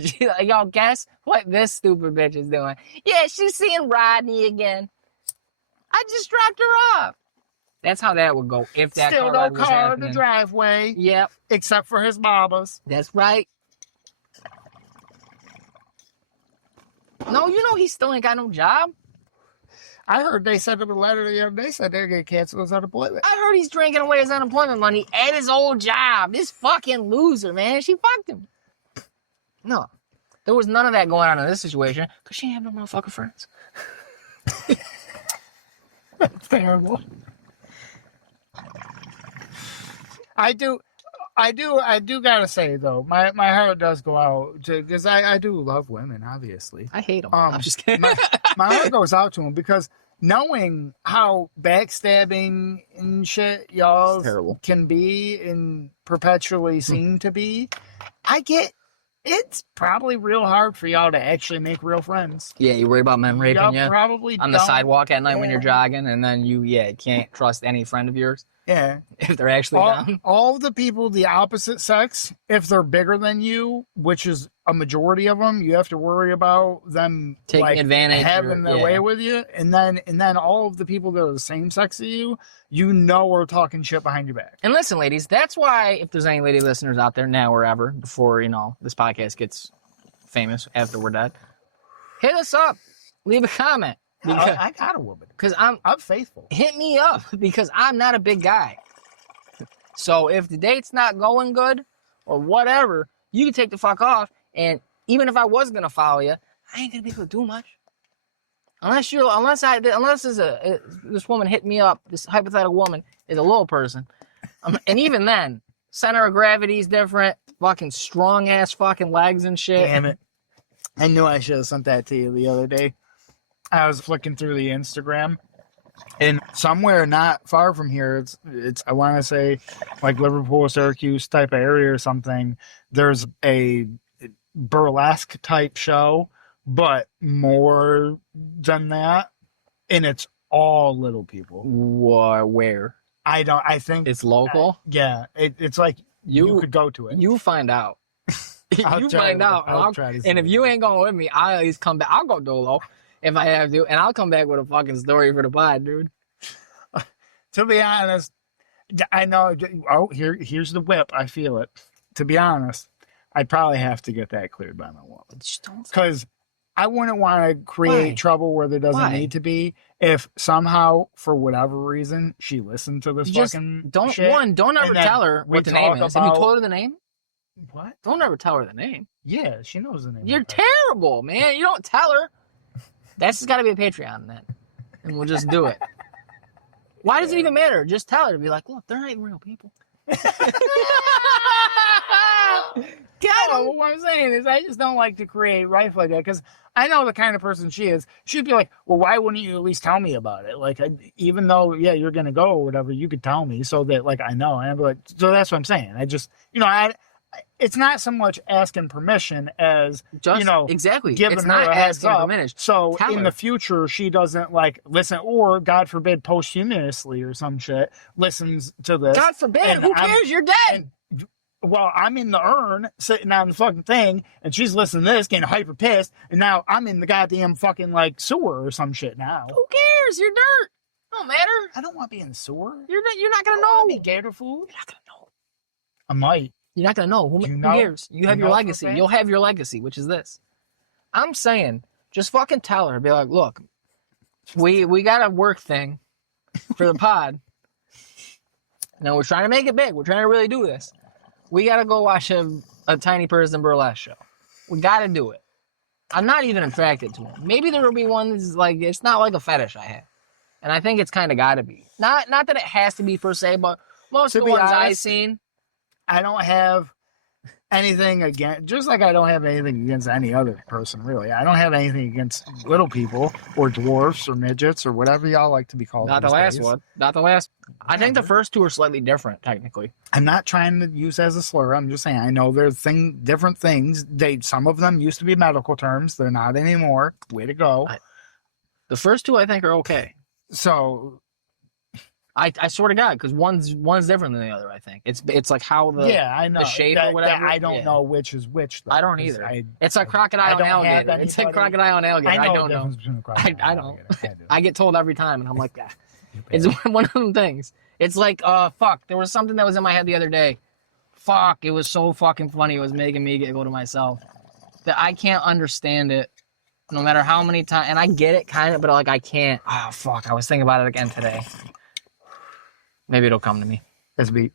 She's like, "Yo, guess what this stupid bitch is doing? Yeah, she's seeing Rodney again. I just dropped her off." That's how that would go if that Still car no ride was car in happening. the driveway. Yep, Except for his mama's. that's right. No, you know he still ain't got no job. I heard they sent him a letter the other day, said they're going to cancel his unemployment. I heard he's drinking away his unemployment money at his old job. This fucking loser, man. She fucked him. No, there was none of that going on in this situation because she ain't have no motherfucking friends. That's terrible. I do gotta say though, my heart does go out to because I do love women, obviously. I hate him. I'm just kidding. My heart goes out to them because knowing how backstabbing and shit y'all Terrible. can be and perpetually seem to be, I get it's probably real hard for y'all to actually make real friends. Yeah, you worry about men raping Y'all you probably on the don't. sidewalk at night when you're Yeah. jogging, and then you can't trust any friend of yours Yeah. if they're actually down. All the people the opposite sex, if they're bigger than you, which is a majority of them, you have to worry about them Taking advantage having or- their yeah. way with you, and then all of the people that are the same sex as you, are talking shit behind your back. And listen, ladies, that's why if there's any lady listeners out there now or ever, before this podcast gets famous after we're dead, hit us up, leave a comment. I got a woman Because I'm faithful. hit me up because I'm not a big guy. So if the date's not going good or whatever, you can take the fuck off. And even if I was gonna follow you, I ain't gonna be able to do much. Unless this woman hit me up, this hypothetical woman is a little person, and even then, center of gravity is different. Fucking strong ass fucking legs and shit. Damn it! I knew I should have sent that to you the other day. I was flicking through the Instagram, and somewhere not far from here, it's I want to say like Liverpool, Syracuse type of area or something. There's a burlesque type show, but more than that, and it's all little people. Where? I think It's local. yeah, it's like you could go to it. You find out. I'll You try find to- out. I'll try to see And if it. you ain't going with me, I'll at least come back. I'll go dolo if I have to, and I'll come back with a fucking story for the pod, dude. To be honest, I know. Oh, here's the whip. I feel it. To be honest, I'd probably have to get that cleared by my woman Just don't. because I wouldn't want to create Why? trouble where there doesn't Why? need to be. If somehow, for whatever reason, she listened to this Just fucking don't shit, don't ever and then tell her we what the name talk is. Have you about- told her the name? What? Don't ever tell her the name. Yeah, she knows the name. You're of it. terrible, man. You don't tell her. That's got to be a Patreon then, and we'll just do it. Why does it even matter? Just tell her to be like, look, they're not even real people. No, what I'm saying is I just don't like to create rife like that because I know the kind of person she is. She'd be like, well, why wouldn't you at least tell me about it? Like, even though, yeah, you're going to go or whatever, you could tell me so that, like, I know. And I'd be like, so that's what I'm saying. I just, it's not so much asking permission as, Just exactly. giving It's her not a heads asking up. permission. So Tell in her. the future, she doesn't, like, listen or, God forbid, posthumously or some shit, listens to this. God forbid. And Who cares? You're dead. Well, I'm in the urn sitting on the fucking thing, and she's listening to this, getting hyper pissed, and now I'm in the goddamn fucking like sewer or some shit now. Who cares? You're dirt. Don't matter. I don't want to be in the sewer. You're not gonna I know. want to be gator food. You're not gonna know. I might. You're not gonna know. Who You who know? cares? You have You your know for a legacy. fact? You'll have your legacy, which is this. I'm saying, just fucking tell her. Be like, look, we got a work thing for the pod. Now we're trying to make it big. We're trying to really do this. We gotta go watch a tiny person burlesque show. We gotta do it. I'm not even attracted to him. Maybe there will be one that's like, it's not like a fetish I have. And I think it's kind of gotta be. Not that it has to be per se, but most To of the be ones I've honest, seen, I don't have anything against, just like I don't have anything against any other person, really. I don't have anything against little people or dwarfs or midgets or whatever y'all like to be called. Not the these last days. one. Not the last. I think the first two are slightly different, technically. I'm not trying to use as a slur. I'm just saying I know there's different things. Some of them used to be medical terms. They're not anymore. Way to go. The first two I think are okay. So I swear to God, because one's different than the other. I think it's like how I know the shape that, or whatever. I don't know which is which. Though, I don't either. It's like crocodile and alligator. It's like crocodile and alligator. I don't know. I don't. I get told every time, and I'm like, yeah. It's one of them things. It's like, fuck. There was something that was in my head the other day. Fuck. It was so fucking funny. It was making me giggle to myself. That I can't understand it, no matter how many times. And I get it, kind of, but like I can't. Oh fuck. I was thinking about it again today. Maybe it'll come to me. That's beat.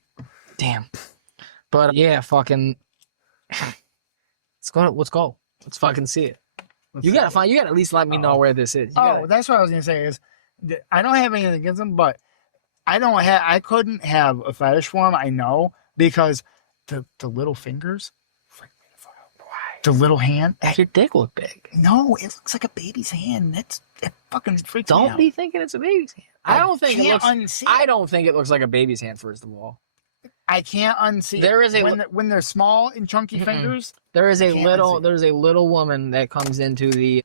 Damn. But yeah, fucking. Let's go. Let's fucking see it. You gotta at least let me know where this is. That's what I was gonna say is, I don't have anything against them, but I couldn't have a fetish for them. I know because the little fingers, the little hand. Does your dick look big? No, it looks like a baby's hand. It fucking freaks me out. Don't be thinking it's a baby's hand. I don't think it looks like a baby's hand. First of all, I can't unsee. There is when they're small and chunky fingers. There's a little woman that comes to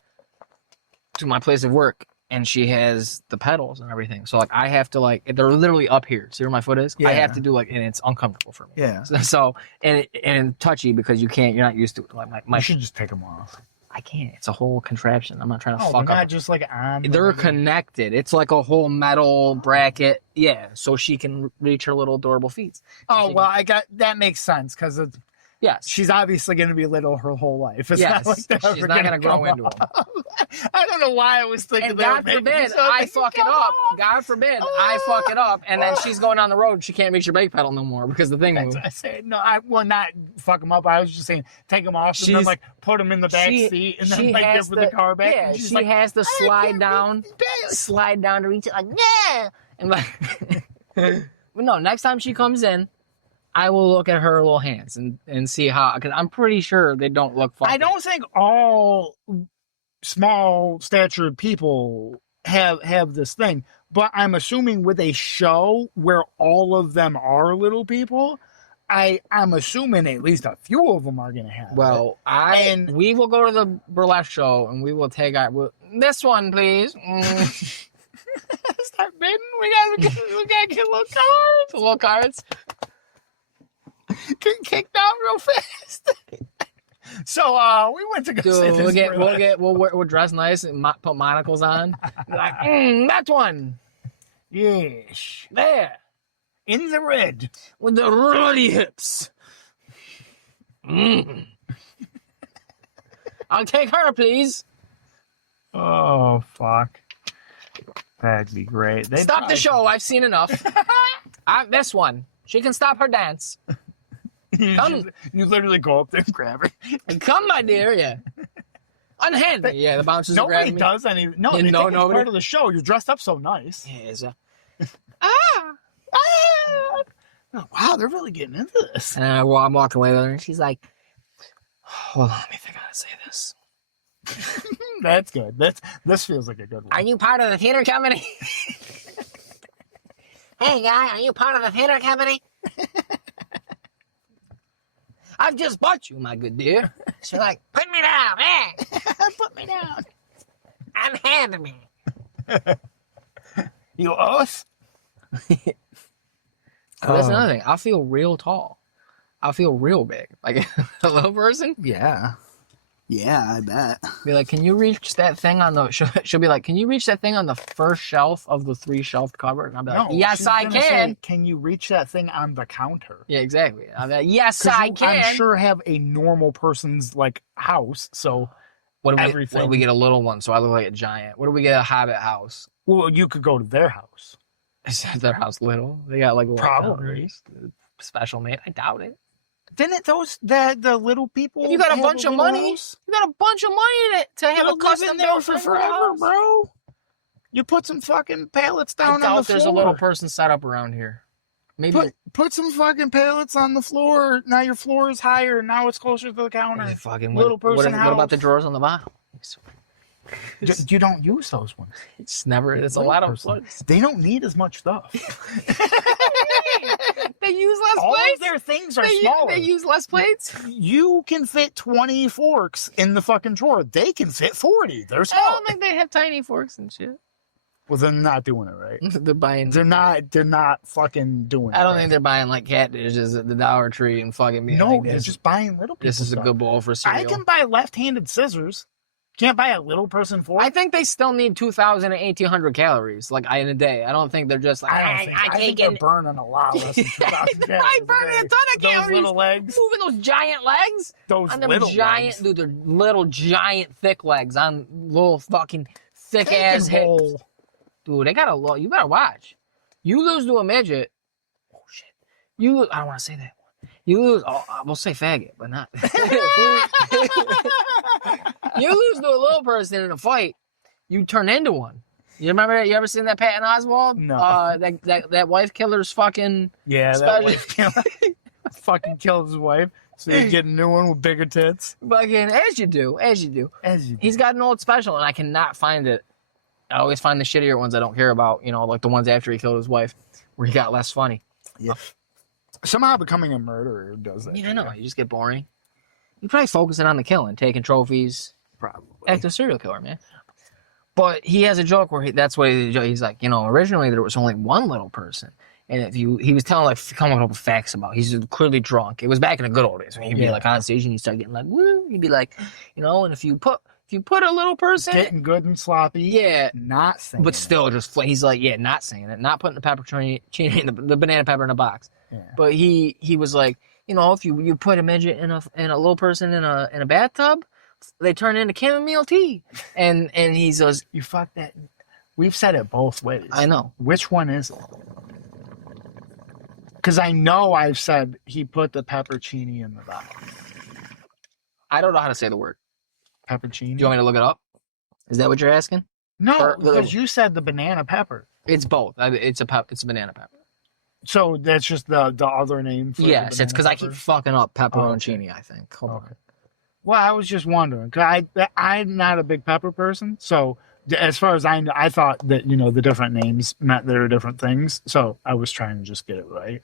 my place of work, and she has the pedals and everything. So like I have to they're literally up here. See where my foot is? Yeah. I have to do and it's uncomfortable for me. Yeah. So and touchy because you're not used to it. Like you should just take them off. I can't. It's a whole contraption. I'm not trying to fuck up. Not just like on. They're connected. It's like a whole metal bracket. Yeah, so she can reach her little adorable feet. Oh that makes sense because it's. Yes. She's obviously going to be little her whole life. It's yes. Not like she's not going to grow into them. I don't know why I was thinking and God forbid I fuck it up. God forbid I fuck it up. And then she's going down the road. She can't reach her brake pedal no more because the thing moves. I said, no, I will not fuck them up. I was just saying, take them off and then put them in the back seat and then give her the car back. Yeah, she has to slide down to reach it like, yeah. And but no, next time she comes in, I will look at her little hands and see how, because I'm pretty sure they don't look funny. I don't think all small statured people have this thing, but I'm assuming with a show where all of them are little people, I'm assuming at least a few of them are going to have it. We will go to the burlesque show and we will take this one, please. Start bidding. We gotta get little cards. Getting kicked out real fast. So we went to go see this. We'll dress nice and put monocles on. Like, that one. Yes. There. In the red. With the Rowdy hips. I'll take her, please. Oh, fuck. That'd be great. Stop the show. I've seen enough. This one. She can stop her dance. You literally go up there and grab her. Come, my dear, yeah. Unhand me. Yeah, the bouncers are grabbing me. Nobody does any. No, it's part of the show. You're dressed up so nice. Yeah, Oh, wow, they're really getting into this. And I'm walking away with her, and she's like, hold on, let me think how to say this. That's good. This feels like a good one. Are you part of the theater company? Hey, guy, are you part of the theater company? I've just bought you, my good dear. She's like, put me down, put me down. Unhand me. You oath? That's another thing. I feel real tall. I feel real big. Like a little person. Yeah. Yeah, I bet. Be like, can you reach that thing on the... She'll be like, can you reach that thing on the first shelf of the 3-shelved cupboard? And I'll be like, yes, I can. Say, can you reach that thing on the counter? Yeah, exactly. I'll be like, yes, I can. I'm sure have a normal person's house, so what do we get a little one, so I look like a giant? What do we get a Hobbit house? Well, you could go to their house. Is their house little? They got little probably special made. I doubt it. Didn't the little people? If you got a bunch of money. House? You got a bunch of money to have a custom built for forever, bro. You put some fucking pallets down on the floor. There's a little person set up around here. Maybe Put some fucking pallets on the floor. Now your floor is higher. Now it's closer to the counter. fucking Little person what about the house. drawers on the bottom? You don't use those ones. It's never. It's a Little lot of person. floors. They don't need as much stuff. They use less All plates. of their things are smaller. They use less plates. You can fit 20 forks in the fucking drawer. They can fit 40. They're I small. don't think they have tiny forks and shit. Well, they're not doing it right. They're buying. They're not fucking doing it. I don't right. think they're buying like cat dishes at the Dollar Tree and fucking being No, like, they're this, just buying little people this is stuff. a good bowl for cereal. I can buy left-handed scissors. Can't buy a little person fork. I think they still need 2,000 and 1,800 calories like in a day. I don't think they're just like, I think they're burning a lot less than 2,000 calories. I burning a ton of Those calories. little legs. Moving those giant legs. Those On them little giant, legs. dude, they're little giant thick legs on little fucking thick Take ass and hips. roll. Dude, they got a lot. You better watch. You lose to a midget. Oh shit. I don't want to say that one. You lose. Oh, we'll say faggot, but not. You lose to a little person in a fight. You turn into one. You remember? You ever seen that Patton Oswalt? No. That wife killer's fucking. Yeah, that special- wife killer. Fucking killed his wife. So you get a new one with bigger tits. Fucking as you do. As you He's got an old special, and I cannot find it. I always find the shittier ones I don't care about, like the ones after he killed his wife, where he got less funny. Yeah. Somehow becoming a murderer does that. Yeah, I know. You just get boring. You're probably focusing on the killing, taking trophies. Probably. Active serial killer, man. But he has a joke where he's like, originally there was only one little person. And he was telling, coming up with facts about, he's clearly drunk. It was back in the good old days when he'd be on stage and he'd start getting woo. He'd be like, and if you put a little person, Getting good and sloppy. yeah, Not saying but still he's like, yeah, not saying it, not putting the pepperoni, the banana pepper in a box. Yeah. But he was like, if you put a midget and a little person in a bathtub, they turn into chamomile tea. And he says, You fuck that. We've said it both ways. I know. Which one is it? Because I know I've said he put the peppercini in the box. I don't know how to say the word. Peppercini? Do you want me to look it up? Is that what you're asking? No, because you said the banana pepper. It's both. It's a banana pepper. So that's just the other name for Yes, the it's because I banana keep pepper? fucking up pepperoncini, okay. I think. Hold on. Well, I was just wondering. Cause I'm not a big pepper person. So as far as I know, I thought that, the different names meant there were different things. So I was trying to just get it right.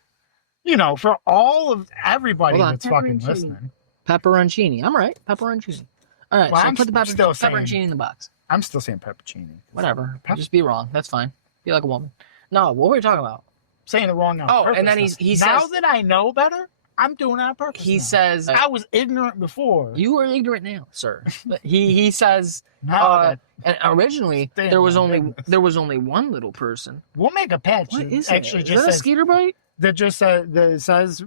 For all of everybody Hold on. that's fucking Pepperoncini. listening. Pepperoncini. I'm right. Pepperoncini. All right, Well, so I'm put the still pepperoncini saying- in the box. I'm still saying peppercini. Whatever. Just be wrong. That's fine. Be like a woman. No, what were we talking about? Saying it wrong on Oh, purpose. and then now. he now says- that I know better, I'm doing it on purpose. He now. says I was ignorant before. you are ignorant now, sir. But he says Now that and originally Damn, there was man. only one little person. we'll make a patch. What that is actually it? Is just that a says skeeter bite? that says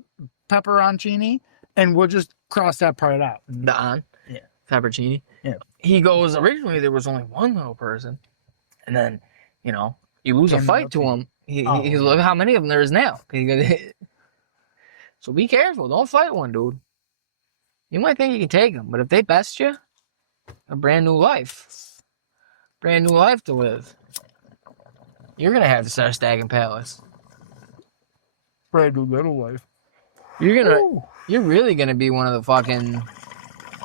pepperoncini, and we'll just cross that part out. The on. Yeah. Pepperoncini. Yeah. He goes, originally there was only one little person. And then, you lose a Came fight up to to- him. He's Oh. look how many of them there is now. So be careful. Don't fight one, dude. You might think you can take them, but if they best you, a brand new life. Brand new life to live. You're going to have to start stacking pallets. Brand new little life. You're really going to be one of the fucking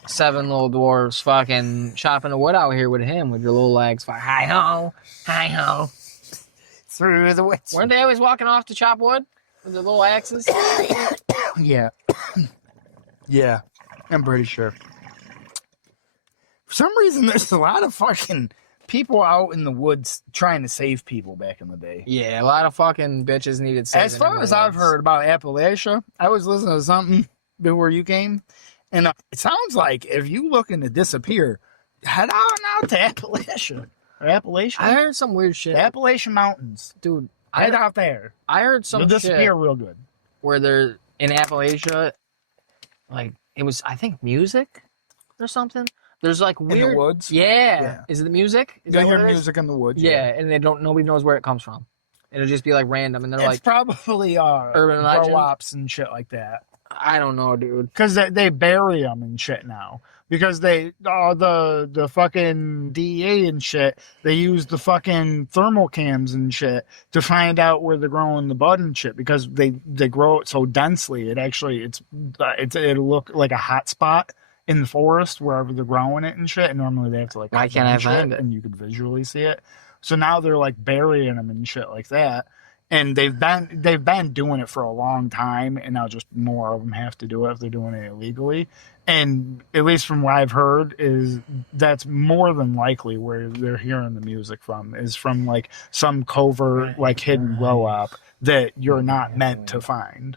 7 little dwarves fucking chopping the wood out here with him with your little legs. Hi ho, hi ho. Through the woods. Weren't they always walking off to chop wood with their little axes? Yeah. Yeah. I'm pretty sure. For some reason, there's a lot of fucking people out in the woods trying to save people back in the day. Yeah, a lot of fucking bitches needed saving. As far as I've heard about Appalachia, I was listening to something before you came, and it sounds like if you looking to disappear, head out to Appalachia. Or Appalachian? I heard some weird shit. The Appalachian Mountains. Dude, Head out there. I heard some You'll shit disappear real good. where they're in Appalachia, it was, I think, music or something. There's weird... In the woods? Yeah. Is it the music? Is You'll that hear what it is? music in the woods. Yeah, and nobody knows where it comes from. It'll just be random, and they're It's probably Urban legend? grow ops and shit like that. I don't know, dude. Because they bury them and shit now. Because the fucking DEA and shit, they use the fucking thermal cams and shit to find out where they're growing the bud and shit. Because they grow it so densely, it'll look like a hot spot in the forest wherever they're growing it and shit. And normally they have to like Why can't I find it? and you could visually see it. So now they're like burying them and shit like that. And they've been doing it for a long time, and now just more of them have to do it if they're doing it illegally. And at least from what I've heard, is that's more than likely where they're hearing the music from, is from like some covert, like hidden grow up that you're not meant to find.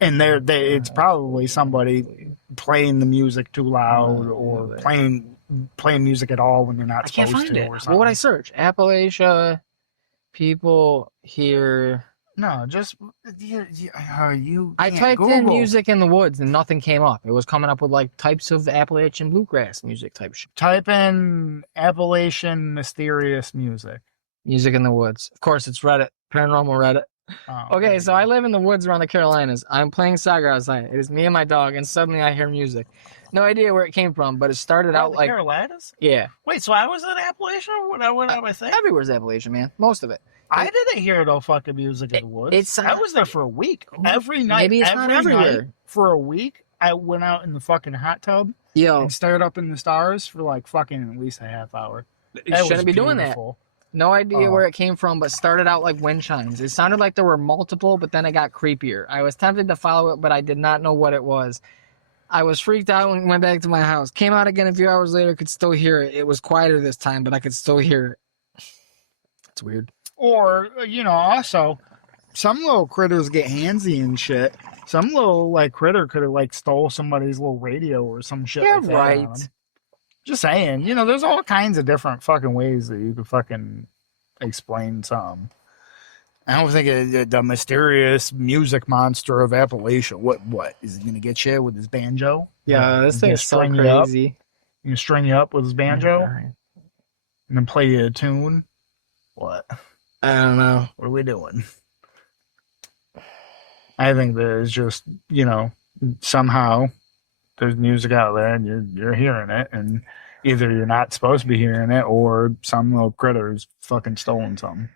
And it's probably somebody playing the music too loud or playing music at all when they're not supposed to. Or something. What would I search? Appalachia. People here. No, just you. I typed in music in the woods and nothing came up. It was coming up with like types of Appalachian bluegrass music type shit. Type in Appalachian mysterious music. Music in the woods. Of course, it's Reddit. Paranormal Reddit. Oh, okay, so I live in the woods around the Carolinas. I'm playing soccer outside. It is me and my dog, and suddenly I hear music. No idea where it came from, but it started out like Carolinas. Yeah. Wait, so I was in Appalachia? What I think? Everywhere's Appalachian, man. Most of it. I didn't hear no fucking music in the woods. I was there for a week. Every night. Maybe it's not everywhere. Night, for a week, I went out in the fucking hot tub and stared up in the stars for like fucking at least a half hour. You shouldn't be doing that. No idea where it came from, but started out like wind chimes. It sounded like there were multiple, but then it got creepier. I was tempted to follow it, but I did not know what it was. I was freaked out and went back to my house. Came out again a few hours later, could still hear it. It was quieter this time, but I could still hear it. It's weird. Or, also, some little critters get handsy and shit. Some little, like, critter could have, like, stole somebody's little radio or some shit like that. Right. Just saying, there's all kinds of different fucking ways that you could fucking explain something. I don't think the mysterious music monster of Appalachia. What is he gonna get you with his banjo? Yeah, this thing's so crazy. You can string you up with his banjo, and then play you a tune. What? I don't know. What are we doing? I think there's just somehow there's music out there and you're hearing it, and either you're not supposed to be hearing it or some little critter's fucking stolen something.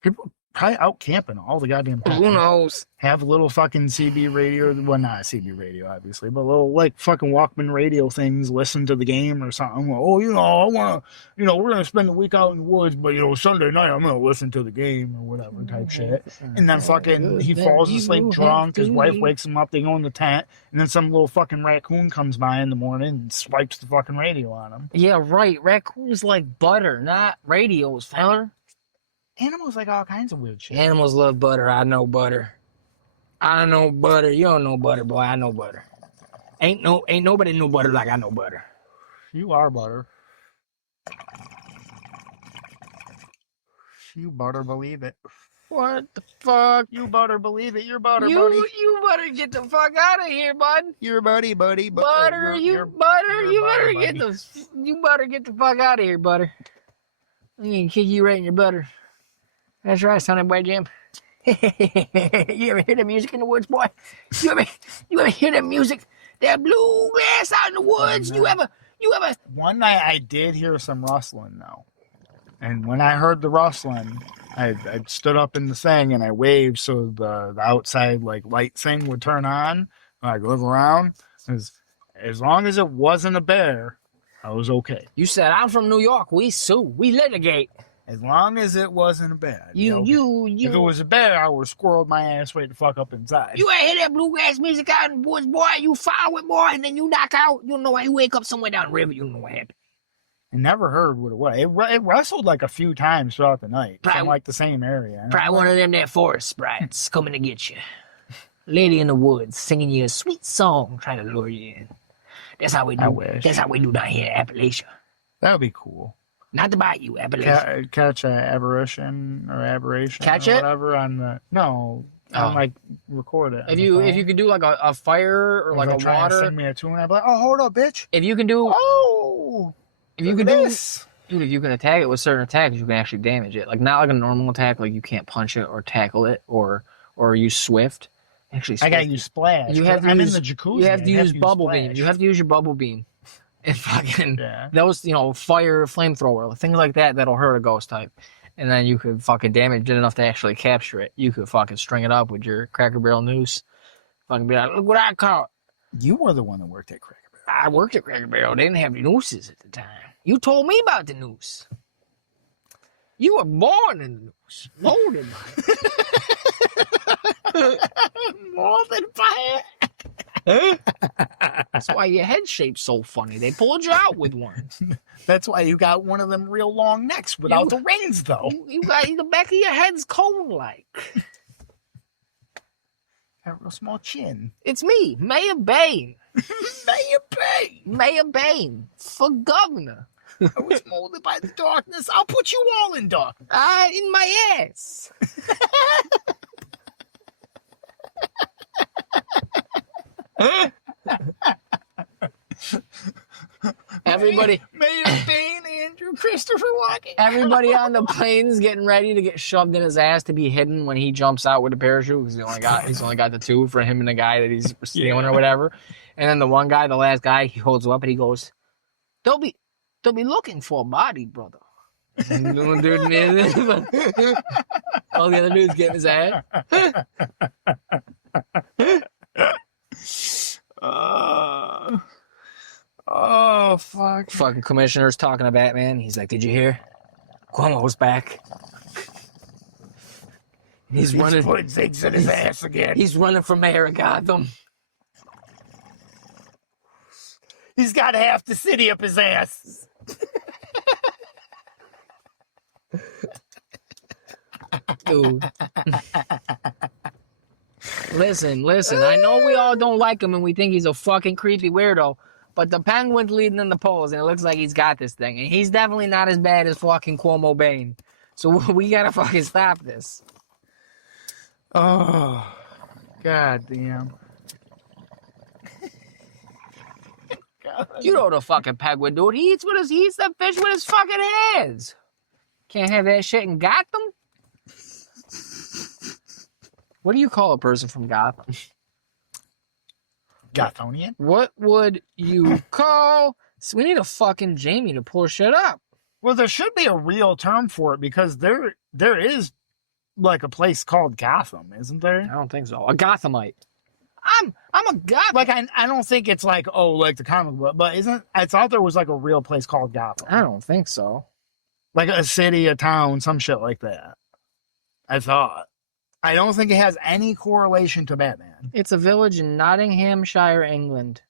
People probably out camping all the goddamn time. Who knows? Have a little fucking CB radio. Well, not a CB radio, obviously, but little like fucking Walkman radio things. Listen to the game or something. Oh, I want to, we're going to spend the week out in the woods, but, Sunday night I'm going to listen to the game or whatever type shit. And then fucking he falls asleep drunk. His wife wakes him up. They go in the tent. And then some little fucking raccoon comes by in the morning and swipes the fucking radio on him. Yeah, right. Raccoons like butter, not radios, feller. Animals like all kinds of weird shit. Animals love butter. I know butter. I know butter. You don't know butter, boy. I know butter. Ain't nobody know butter like I know butter. You are butter. You better believe it. What the fuck? You better believe it. You're butter, buddy. You better get the fuck out of here, bud. You're buddy. Butter, you better get the fuck out of here, butter. I'm gonna kick you right in your butter. That's right, sonny boy Jim. You ever hear the music in the woods, boy? You ever hear that music? That bluegrass out in the woods? You ever? One night I did hear some rustling though. And when I heard the rustling, I stood up in the thing and I waved so the outside like light thing would turn on. I look around. As long as it wasn't a bear, I was okay. You said I'm from New York. We sue. We litigate. As long as it wasn't a bear. You. If it was a bear, I would have squirreled my ass right the fuck up inside. You ain't hear that bluegrass music out in the woods, boy. You follow it, boy, and then you knock out. You know why you wake up somewhere down the river. You know what happened. I never heard what it was. It rustled like a few times throughout the night from like the same area. Probably one of them that forest sprites coming to get you. Lady in the woods singing you a sweet song trying to lure you in. That's how we do. I wish. That's how we do down here in Appalachia. That would be cool. Not to bite you, Appalachia. Catch an aberration or whatever on the like record it. If you could do like a fire or like a water, sing me a tune, I'd be like, oh, hold up, bitch. If you can do if you can do this. Dude, if you can attack it with certain attacks, you can actually damage it. Like not like a normal attack, like you can't punch it or tackle it or use swift. Actually, I got to use splash. You have to I'm use, in the jacuzzi. You have to use bubble splash. beam. You have to use your bubble beam. And fucking Yeah. those, fire, flamethrower, things like that that'll hurt a ghost type. And then you could fucking damage it enough to actually capture it. You could fucking string it up with your Cracker Barrel noose. Fucking be like, look what I caught. You were the one that worked at Cracker Barrel. I worked at Cracker Barrel. They didn't have nooses at the time. You told me about the noose. You were born in the noose. Molded by it. Molded by it. That's why your head shape's so funny. They pulled you out with one. That's why you got one of them real long necks without the rings, though. You got the back of your head's cone-like. Got a real small chin. It's me, Mayor Bain. Mayor Bain. Mayor Bain for governor. I was molded by the darkness. I'll put you all in darkness. In my ass. Everybody, Mayor Bain, Andrew Christopher Walken. everybody on the plane's getting ready to get shoved in his ass to be hidden when he jumps out with a parachute because he's only got the two for him and the guy that he's stealing or whatever. And then the one guy, the last guy, he holds up and he goes, "They'll be looking for a body, brother." And the all the other dudes getting his ass. Oh, fuck. Fucking commissioner's talking to Batman. He's like, "Did you hear? Cuomo's back." He's running. Putting things in his ass again. He's running for mayor of Gotham. He's got half the city up his ass. Dude. Listen. I know we all don't like him and we think he's a fucking creepy weirdo, but the Penguin's leading in the polls and it looks like he's got this thing. And he's definitely not as bad as fucking Cuomo Bain. So we gotta fucking stop this. Oh, god damn. You know the fucking Penguin, dude. He eats the fish with his fucking hands. Can't have that shit in Gotham. What do you call a person from Gotham? Gothonian? What would you call? So we need a fucking Jamie to pull shit up. Well, there should be a real term for it because there is like a place called Gotham, isn't there? I don't think so. A Gothamite. I'm a Gotham. Like I don't think it's like like the comic book, but I thought there was like a real place called Gotham. I don't think so. Like a city, a town, some shit like that. I thought. I don't think it has any correlation to Batman. It's a village in Nottinghamshire, England.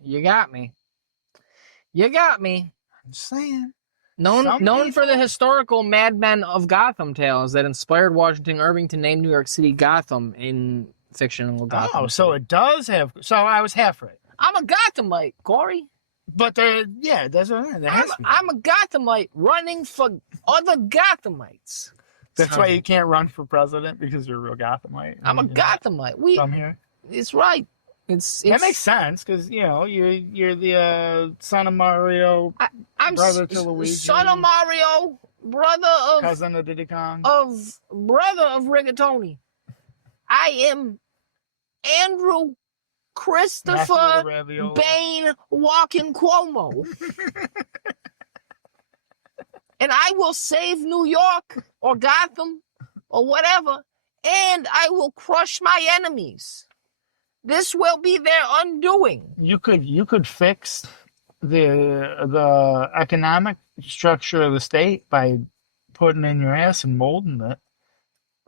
You got me. You got me. I'm saying. Known for the historical Mad Men of Gotham tales that inspired Washington Irving to name New York City Gotham in fictional Gotham. Oh, so it does have. So I was half right. I'm a Gothamite, Corey. But that's what I'm a Gothamite running for other Gothamites. That's why you can't run for president because you're a real Gothamite. I'm a Gothamite. From here. It's right. That makes sense because you're the son of Mario, I'm brother to Luigi, son of Mario, brother of cousin of Diddy Kong, brother of Rigatoni. I am Andrew Christopher Bain walking Cuomo. And I will save New York or Gotham or whatever, and I will crush my enemies. This will be their undoing. You could fix the economic structure of the state by putting in your ass and molding it.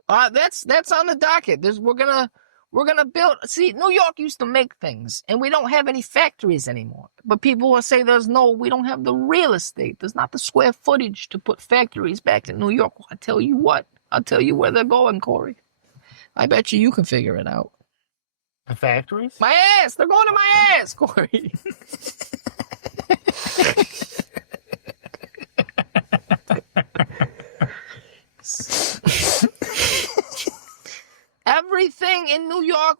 That's on the docket. We're gonna build. See, New York used to make things, and we don't have any factories anymore. But people will say we don't have the real estate. There's not the square footage to put factories back in New York. Well, I tell you what. I'll tell you where they're going, Corey. I bet you can figure it out. The factories? My ass. They're going to my ass, Corey. Everything in New York,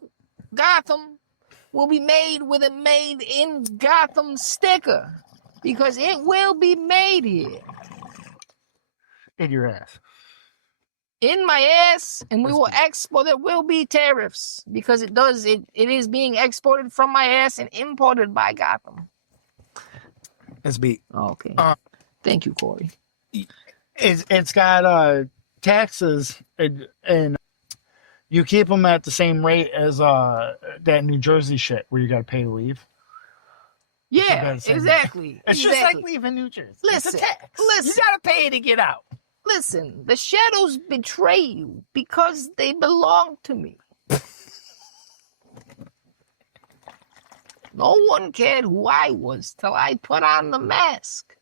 Gotham, will be made with a made in Gotham sticker because it will be made here. In your ass. in my ass, and we will export. There will be tariffs because it is being exported from my ass and imported by Gotham. It's beat. Okay. Thank you, Corey. It's got taxes and you keep them at the same rate as that New Jersey shit where you got to pay to leave. Yeah, exactly. It's just like leaving New Jersey. Listen, it's a tax. listen. You got to pay to get out. Listen, the shadows betray you because they belong to me. No one cared who I was till I put on the mask.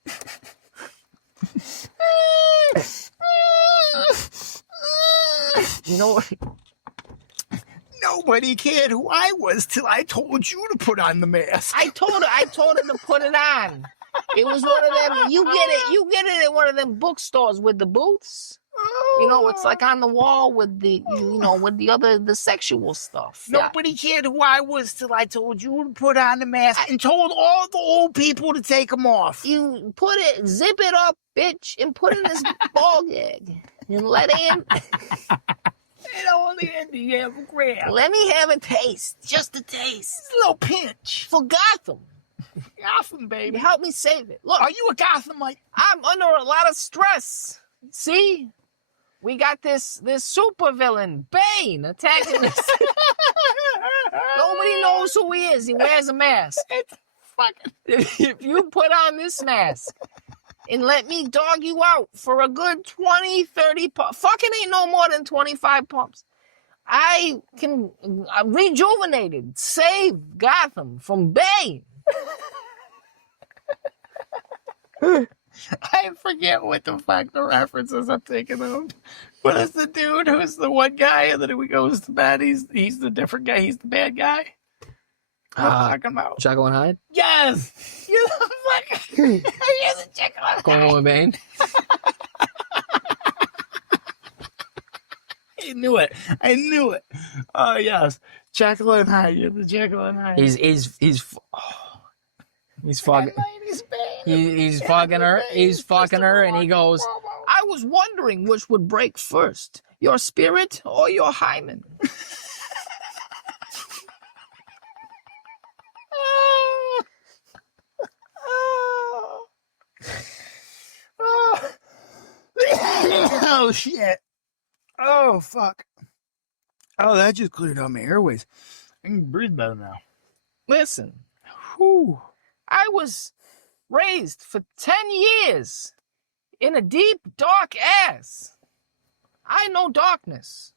You know what? Nobody cared who I was till I told you to put on the mask. I told her to put it on. It was one of them. You get it at one of them bookstores with the booths. You know, it's like on the wall with the the sexual stuff. Nobody cared who I was till I told you to put on the mask and told all the old people to take them off. You zip it up, bitch, and put in this ball gag and let it in. And on the end, you have a grab. Let me have a taste, just a taste, a little pinch for Gotham. Gotham, baby. Help me save it. Look, are you a Gothamite? I'm under a lot of stress. See, we got this super villain, Bane, attacking us. Nobody knows who he is. He wears a mask. It's fucking. If you put on this mask and let me dog you out for a good 20, 30 pumps, fucking ain't no more than 25 pumps. I can rejuvenated, save Gotham from Bane. I forget what the fuck the references I'm thinking of. But it's the dude who's the one guy, and then he goes to bed. He's the different guy. He's the bad guy. What am I talking about? Jekyll and Hyde? Yes! You're the fucking... You're the Jekyll and Hyde. Going with Bane? I knew it. Oh, yes. Jekyll and Hyde. You're the Jekyll and Hyde. He's fucking... He's fucking her. He's fucking her, and he goes, I was wondering which would break first, your spirit or your hymen. Oh, shit. Oh, fuck. Oh, that just cleared out my airways. I can breathe better now. Listen, Whew. I was raised for 10 years in a deep, dark ass. I know darkness.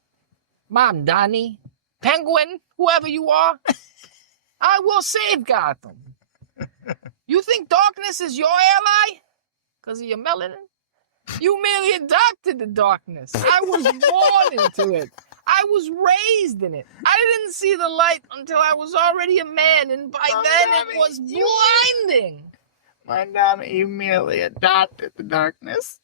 Mom, Donnie, Penguin, whoever you are, I will save Gotham. You think darkness is your ally? Because of your melanin? You merely adopted the darkness. I was born into it. I was raised in it. I didn't see the light until I was already a man, and by then it was blinding. My mom, you merely adopted the darkness.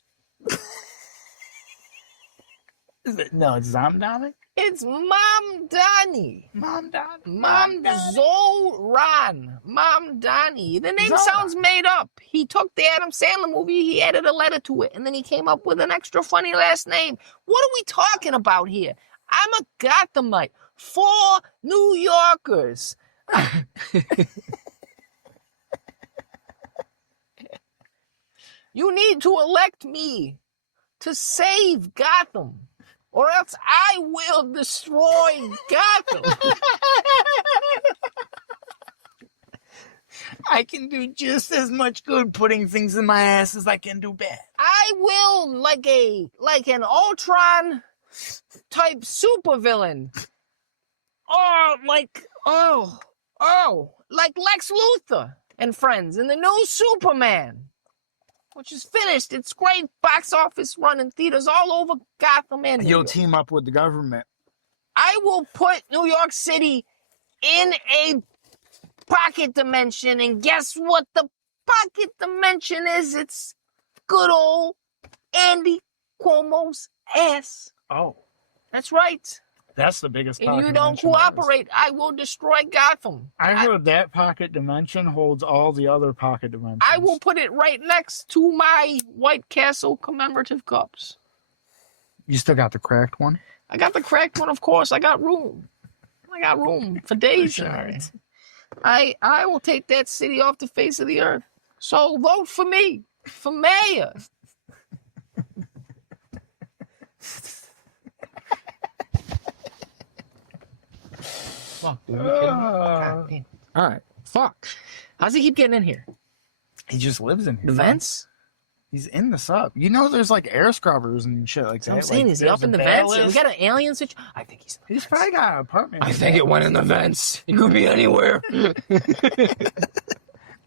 Is it? No, it's Zomdonic? It's Mom Donnie. Mom Donnie. Mom Zoran. Mom Donnie. The name Zora. sounds made up. He took the Adam Sandler movie, he added a letter to it, and then he came up with an extra funny last name. What are we talking about here? I'm a Gothamite. 4 New Yorkers. You need to elect me to save Gotham, or else I will destroy Gotham. I can do just as much good putting things in my ass as I can do bad. I will, like an Ultron type supervillain. Like Lex Luthor and friends in the new Superman, which is finished. It's great box office run in theaters all over Gotham and New You'll York. team up with the government. I will put New York City in a pocket dimension, and guess what the pocket dimension is? It's good old Andy Cuomo's ass. Oh, That's right. that's the biggest If pocket you don't dimension there is. cooperate, I will destroy Gotham. I heard that pocket dimension holds all the other pocket dimensions. I will put it right next to my White Castle commemorative cups. You still got the cracked one? I got the cracked one, of course. I got room. I got room for days. I will take that city off the face of the earth. So vote for me for mayor. Fuck, dude. God damn. All right. Fuck. How's he keep getting in here? He just lives in here. The vents? He's in the sub. You know, there's like air scrubbers and shit like that. I'm saying, like, is he up in the vents? We got an alien situation. I think he's. He's probably got an apartment. I think it went in the vents. It could be anywhere.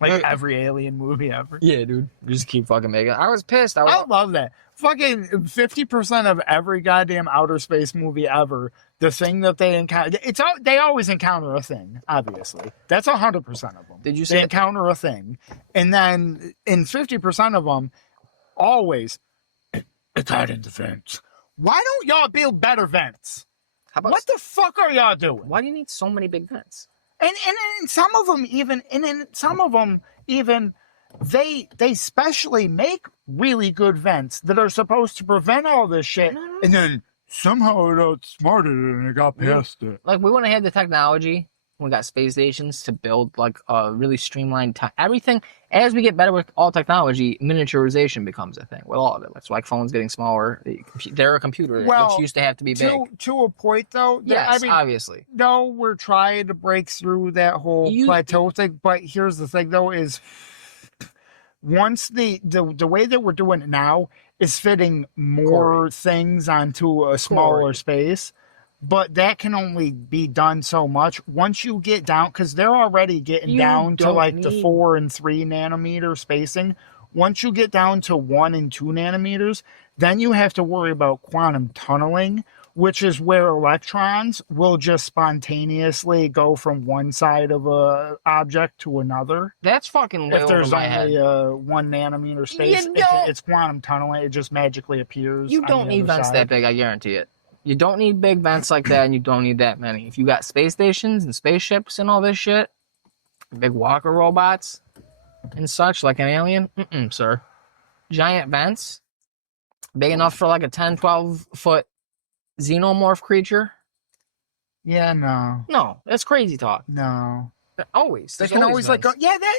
Like every alien movie ever. Yeah, dude. Just keep fucking making it. I was pissed. I love that. Fucking 50% of every goddamn outer space movie ever, the thing that they encounter, they always encounter a thing, obviously. That's 100% of them. Did you say they encounter a thing. And then in 50% of them, always, it's out in the vents. Why don't y'all build better vents? How about what the fuck are y'all doing? Why do you need so many big vents? And in some of them even, they specially make really good vents that are supposed to prevent all this shit. No. And then somehow it outsmarted it and it got past it. Like, we wouldn't have had the technology when we got space stations to build like a really streamlined everything. As we get better with all technology, miniaturization becomes a thing with all of it. That's why phones getting smaller. They're a computer, which used to have to be big. To a point, though. Yes, I mean, obviously. No, we're trying to break through that whole plateau thing. But here's the thing, though, is once the way that we're doing it now is fitting more things onto a smaller space. But that can only be done so much. Once you get down, because they're already getting down to like the 4 and 3 nanometer spacing. Once you get down to 1 and 2 nanometers, then you have to worry about quantum tunneling, which is where electrons will just spontaneously go from one side of a object to another. That's fucking way if there's over my only head. a 1 nanometer space, it's quantum tunneling. It just magically appears. You don't need vents that big, I guarantee it. You don't need big vents like that, and you don't need that many. If you got space stations and spaceships and all this shit, big walker robots and such, like an alien, sir. Giant vents, big enough for like a 10, 12-foot xenomorph creature. Yeah, no. No, that's crazy talk. No. Always. They can always like go, I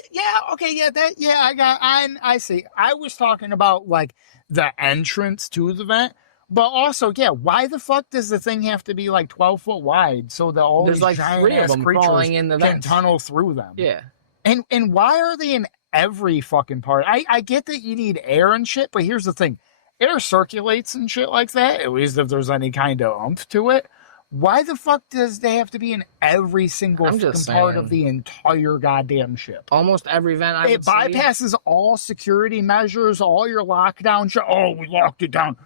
see. I was talking about like the entrance to the vent. But also, why the fuck does the thing have to be like 12 foot wide so that all these like giant 3 of them creatures in the can tunnel through them? Yeah. And why are they in every fucking part? I get that you need air and shit, but here's the thing. Air circulates and shit like that, at least if there's any kind of oomph to it. Why the fuck does they have to be in every single part of the entire goddamn ship? Almost every vent it bypasses all security measures, all your lockdown shit. Oh, we locked it down.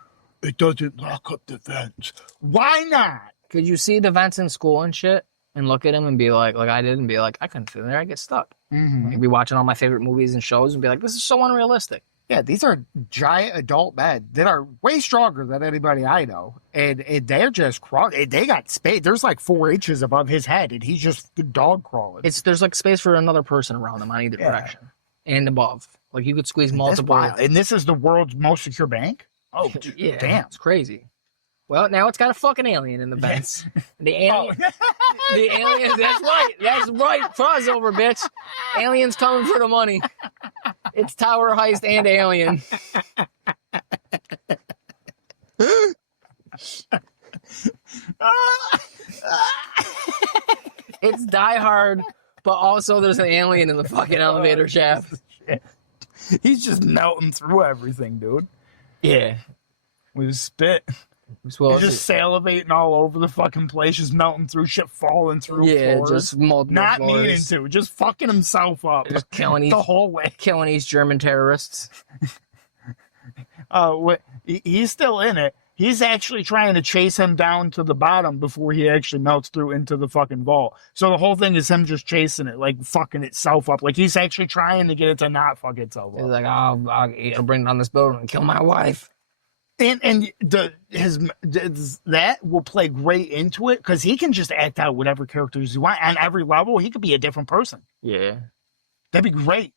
It doesn't lock up the vents. Why not? Could you see the vents in school and shit and look at them and be like I did, and be like, I couldn't fit in there. I get stuck. Like, be watching all my favorite movies and shows and be like, this is so unrealistic. Yeah, these are giant adult beds that are way stronger than anybody I know. And they're just crawling. They got space. There's like 4 inches above his head, and he's just dog crawling. There's like space for another person around him on either direction and above. Like, you could squeeze multiple. And this is the world's most secure bank? Oh, yeah, damn. It's crazy. Well, now it's got a fucking alien in the vents. The alien. The aliens, that's right. Crossover, bitch. Aliens coming for the money. It's tower heist and alien. It's Die Hard, but also there's an alien in the fucking elevator shaft. He's just melting through everything, dude. Yeah. With his spit. He's just salivating all over the fucking place, just melting through shit, falling through floors. Just multiple Not floors. needing to, just fucking himself up. Just killing the whole way. Killing East German terrorists. He's still in it. He's actually trying to chase him down to the bottom before he actually melts through into the fucking vault. So the whole thing is him just chasing it, like fucking itself up. Like he's actually trying to get it to not fuck itself up. He's like, I'll bring down this building and kill my wife. And that will play great into it because he can just act out whatever characters he wants. On every level, he could be a different person. Yeah. That'd be great.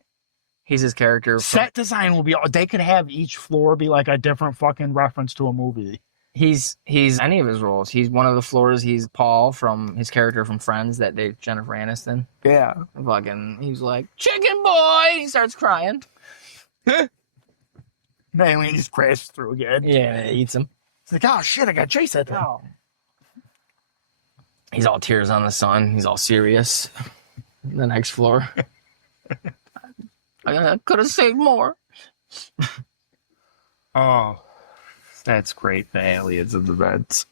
He's his character. Set design will be, they could have each floor be like a different fucking reference to a movie. He's any of his roles. He's one of the floors. He's Paul from his character from Friends that they Jennifer Aniston. Yeah. Fucking, he's like, chicken boy! He starts crying. Then he just crashes through again. Yeah, he eats him. It's like, oh shit, I got chased at that. Oh. He's all tears on the sun. He's all serious. The next floor. I could have saved more. Oh, that's great. The aliens in the vents.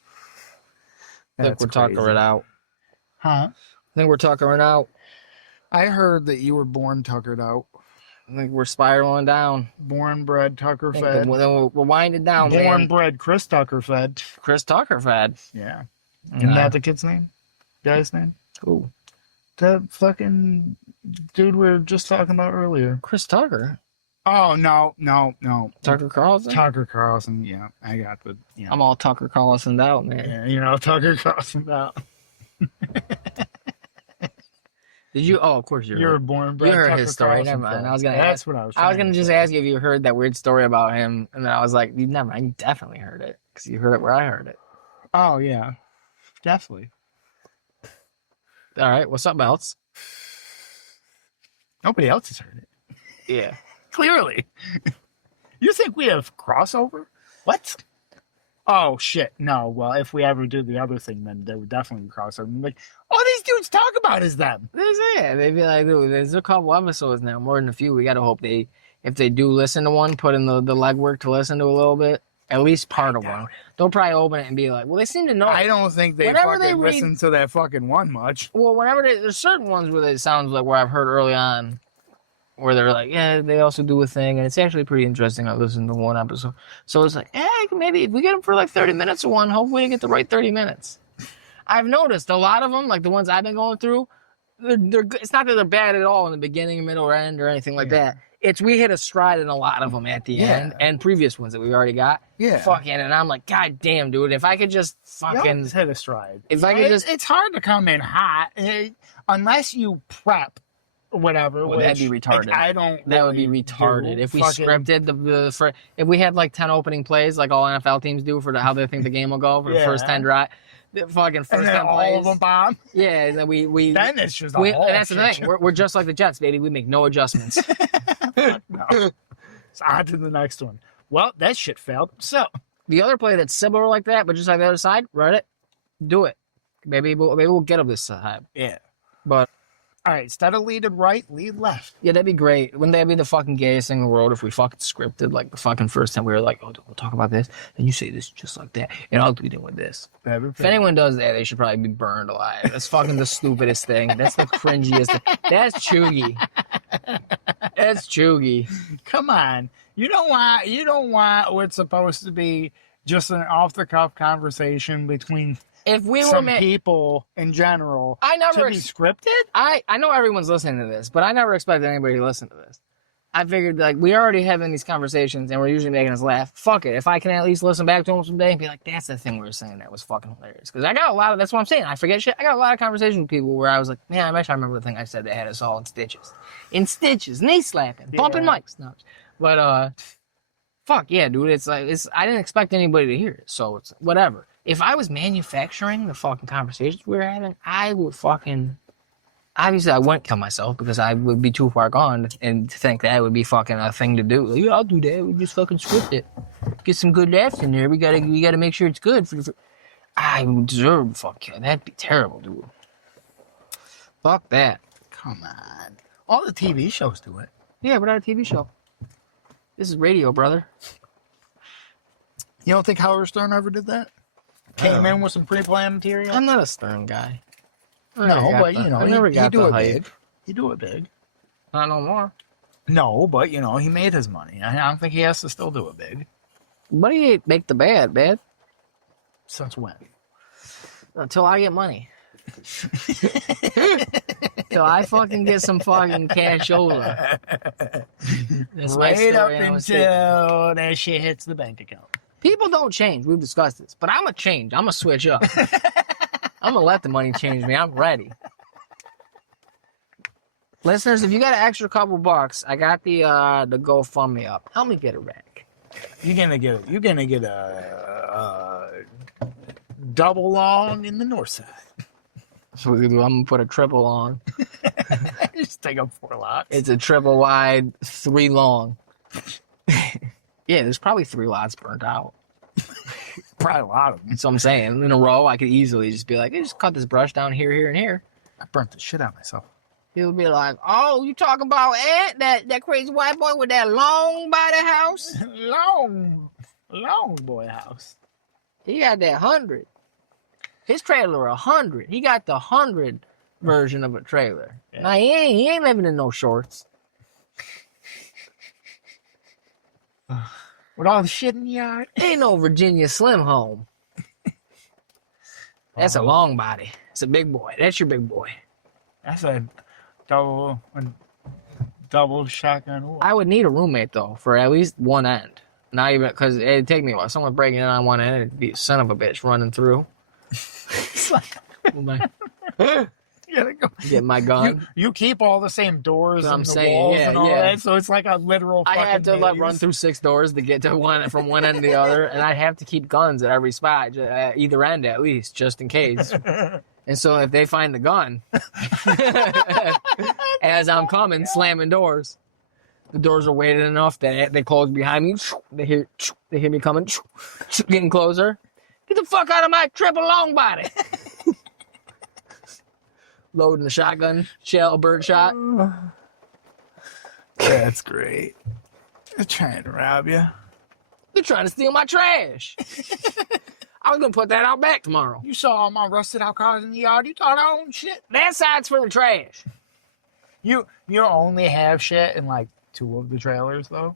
I think we're talking it out. Huh? I think we're talking it out. I heard that you were born tuckered out. I think we're spiraling down. Born bred Tucker Then fed. we're winding down, Born man. bred Chris Tucker fed. Chris Tucker fed. Yeah. Isn't that the kid's name? Guy's name? Ooh. The fucking dude we were just talking about earlier. Chris Tucker? Oh, no. Tucker Carlson? Tucker Carlson, yeah. I got the, I'm all Tucker Carlson out, man. Yeah, Tucker Carlson out. Did you? Oh, of course You're born bred You heard Tucker his story. Carlson Never mind. fan. I was gonna That's ask. what I was I was trying gonna to just say. ask you if you heard that weird story about him, and then I was like, you never. You definitely heard it because you heard it where I heard it. Oh, yeah. Definitely. All right. What's up, else? Nobody else has heard it. Yeah. Clearly. You think we have crossover? What? Oh, shit. No. Well, if we ever do the other thing, then there would definitely be crossover. Like, all these dudes talk about is them. They'd be like, dude, there's a couple episodes now, more than a few. We gotta hope if they do listen to one, put in the legwork to listen to a little bit. At least part of one. They'll probably open it and be like, well, they seem to know. I don't think they Whenever fucking they read- listen to that fucking one much. Well, there's certain ones where it sounds like where I've heard early on, where they're like, yeah, they also do a thing, and it's actually pretty interesting. I listened to one episode, so it's like, maybe if we get them for like 30 minutes of one, hopefully we get the right 30 minutes. I've noticed a lot of them, like the ones I've been going through, they're good. It's not that they're bad at all in the beginning, middle, or end, or anything like that. It's we hit a stride in a lot of them at the end, and previous ones that we already got. Yeah. Fucking, and I'm like, God damn, dude, if I could just fucking Just hit a stride. If I could just- It's hard to come in hot unless you prep whatever. Well, that'd be retarded. I don't. That would be really retarded do if we fucking- scripted if we had like 10 opening plays like all NFL teams do for how they think the game will go for the first 10 drive. The fucking and first then 10 all plays. of them bomb. Yeah, and then we Then it's just a and whole that's the shit thing. show. We're just like the Jets, baby. We make no adjustments. No. It's on to the next one. Well, that shit failed. So The other play that's similar like that, but just like the other side, run it, do it. Maybe we'll get up this time. yeah. But All right. Instead of leading right, lead left. yeah, that'd be great. Wouldn't that be the fucking gayest thing in the world if we fucking scripted like the fucking first time we were like, oh, we'll talk about this, and you say this just like that, and I'll do it with this. If anyone does that, they should probably be burned alive. That's fucking the stupidest thing. That's the cringiest thing. That's chuggy. That's chuggy. Come on. You don't want what's supposed to be just an off the cuff conversation between If we were some people in general I never to be scripted? I know everyone's listening to this, but I never expected anybody to listen to this. I figured like we're already having these conversations and we're usually making us laugh. Fuck it. If I can at least listen back to them someday and be like, that's the thing we were saying that was fucking hilarious. Because I got a lot of, that's what I'm saying. I forget shit. I got a lot of conversations with people where I was like, man, I actually remember the thing I said that had us all in stitches. In stitches, knee slapping, bumping mics. No. But fuck yeah, dude. It's like I didn't expect anybody to hear it. So it's whatever. If I was manufacturing the fucking conversations we were having, I would fucking. Obviously, I wouldn't kill myself because I would be too far gone and to think that would be fucking a thing to do. Like, yeah, I'll do that. We just fucking script it. Get some good laughs in there. We gotta make sure it's good. I would deserve fuck yeah. That'd be terrible, dude. Fuck that. Come on. All the TV shows do it. Yeah, we're not a TV show. This is radio, brother. You don't think Howard Stern ever did that? Came in with some pre-planned material? I'm not a Stern guy. No, but you know, I never he got do the it hype. big. He do it big. Not no more. No, but you know, he made his money. I don't think he has to still do it big. But he ain't make the bad. Since when? Until I get money. Till I fucking get some fucking cash over. That's my Right up story, and I was until that shit hits the bank account. People don't change. We've discussed this. But I'm going to change. I'm going to switch up. I'm going to let the money change me. I'm ready. Listeners, if you got an extra couple bucks, I got the GoFundMe up. Help me get a rack. You're gonna get a double long in the north side. So I'm gonna put a triple on. Just take up 4 lots. It's a triple wide, 3 long. Yeah, there's probably 3 lots burnt out. Probably a lot of them. That's what I'm saying. In a row, I could easily just be like, hey, just cut this brush down here, here, and here. I burnt the shit out of myself. He'll be like, oh, you talking about Ed, that crazy white boy with that long body house? long boy house. He got that 100. His trailer 100. He got the 100 version of a trailer. Yeah. Now he ain't living in no shorts. With all the shit in the yard. Ain't no Virginia Slim home. That's a long body. It's a big boy. That's your big boy. That's a double shotgun. Ooh. I would need a roommate though for at least one end. Not even because it'd take me a while. Someone breaking in on one end, it'd be a son of a bitch running through. It's like, you gotta go get my gun. You keep all the same doors and the saying, walls yeah, and all yeah. that, so it's like a literal. I had to maze. run through 6 doors to get to one from one end to the other, and I have to keep guns at every spot, at either end at least, just in case. And so if they find the gun, as I'm coming, slamming doors, the doors are weighted enough that they close behind me. They hear me coming, getting closer. Get the fuck out of my triple long body. Loading the shotgun, shell, bird shot. That's great. They're trying to rob you. They're trying to steal my trash. I was going to put that out back tomorrow. You saw all my rusted out cars in the yard. You thought I owned shit. That side's for the trash. You only have shit in like 2 of the trailers, though?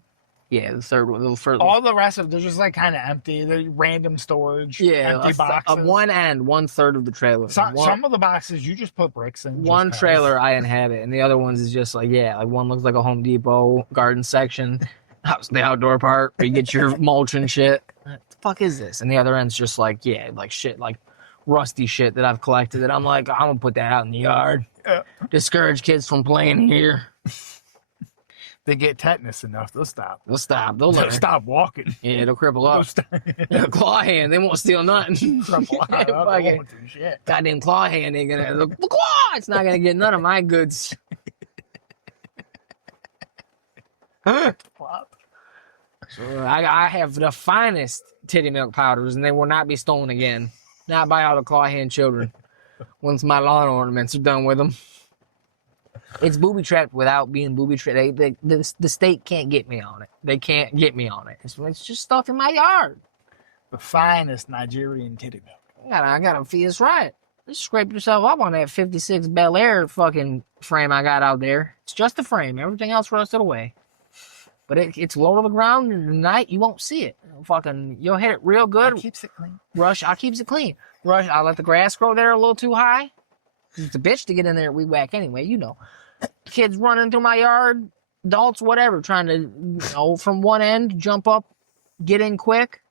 Yeah, the third one, a little further. All the rest of they're just like kind of empty. They're random storage. Yeah, empty boxes. Of one end, 1/3 of the trailer. Some of the boxes you just put bricks in. One trailer I inhabit, and the other ones is just like one looks like a Home Depot garden section. The outdoor part where you get your mulch and shit. What the fuck is this? And the other end's just like shit, like rusty shit that I've collected. That I'm like, I'm gonna put that out in the yard. Discourage kids from playing here. They get tetanus enough, they'll stop. They'll stop walking. Yeah, they'll cripple up. Claw hand, they won't steal nothing. Goddamn claw hand, they gonna the claw. It's not gonna get none of my goods. So I have the finest titty milk powders, and they will not be stolen again. Not by all the claw hand children. Once my lawn ornaments are done with them. It's booby trapped without being booby trapped. The state can't get me on it. They can't get me on it. It's just stuff in my yard. The finest Nigerian titty milk. I gotta feel it's right. Just scrape yourself up on that 56 Bel Air fucking frame I got out there. It's just the frame. Everything else rusted away. But it's low to the ground, and at night you won't see it. You'll hit it real good. I keeps it clean. I keeps it clean. I'll let the grass grow there a little too high. It's a bitch to get in there and weed whack anyway, you know. Kids running through my yard, adults, whatever, trying to, from one end, jump up, get in quick,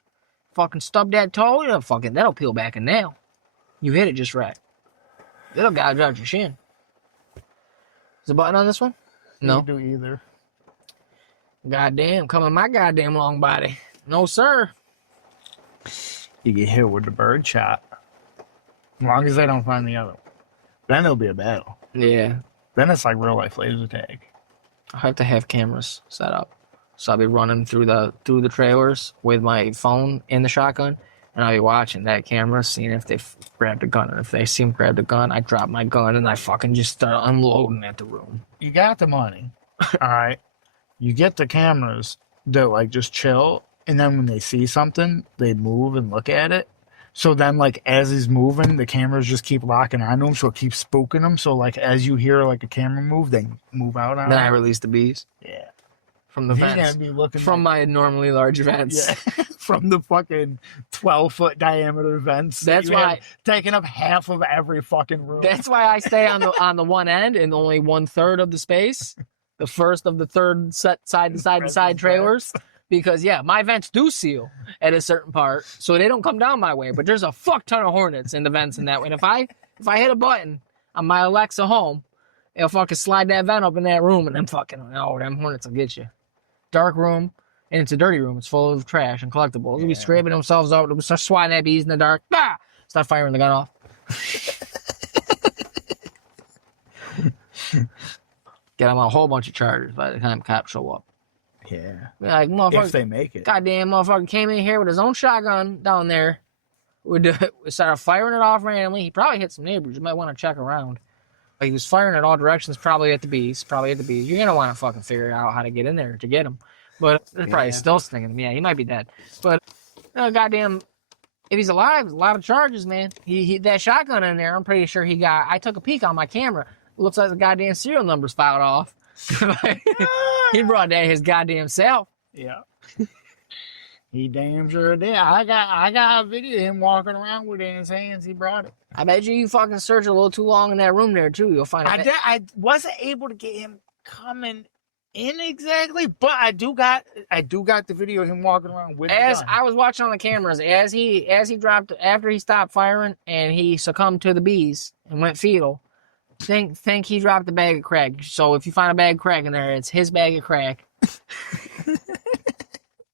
fucking stub that toe, that'll peel back a nail. You hit it just right. It'll gouge out your shin. Is a button on this one? No. Don't do either. Goddamn, come on my goddamn long body. No, sir. You get hit with the bird shot. As long as they don't find the other one. Then it'll be a battle. Yeah. Then it's like real life laser tag. I have to have cameras set up. So I'll be running through the trailers with my phone in the shotgun, and I'll be watching that camera, seeing if they've grabbed a gun. And if they see him grab the gun, I drop my gun and I fucking just start unloading at the room. You got the money. All right. You get the cameras that like just chill, and then when they see something, they move and look at it. So then, like, as he's moving, the cameras just keep locking on him, so it keeps spooking him. So, like, as you hear, like, a camera move, they move out on Then him. I release the bees. Yeah. From the vents. He's gonna be looking from my normally large vents. Yeah. From the fucking 12-foot diameter vents. That's why taking up half of every fucking room. That's why I stay on the one end and only 1/3 of the space. The first of the third set side to side trailers. Because, my vents do seal at a certain part, so they don't come down my way. But there's a fuck ton of hornets in the vents in that way. And if I hit a button on my Alexa home, it'll fucking slide that vent up in that room, and them hornets will get you. Dark room, and it's a dirty room. It's full of trash and collectibles. They'll be scraping themselves up. They'll start swatting at bees in the dark. Ah! Start firing the gun off. Get him a whole bunch of charges by the time cops show up. Yeah. Be like, motherfucker, If they make it. goddamn motherfucker came in here with his own shotgun down there. We started firing it off randomly. He probably hit some neighbors. You might want to check around. But he was firing in all directions, probably at the bees. You're going to want to fucking figure out how to get in there to get him. But they're probably still stinging him. Yeah, he might be dead. But goddamn, if he's alive, there's a lot of charges, man. He that shotgun in there, I'm pretty sure he got. I took a peek on my camera. It looks like the goddamn serial number's filed off. He brought that his goddamn self. Yeah. He damn sure did. I got a video of him walking around with it in his hands. He brought it. I bet you fucking search a little too long in that room there too. You'll find it. I wasn't able to get him coming in exactly, but I do got the video of him walking around with As the gun. I was watching on the cameras, as he dropped after he stopped firing and he succumbed to the bees and went fetal. Think he dropped a bag of crack. So if you find a bag of crack in there, it's his bag of crack.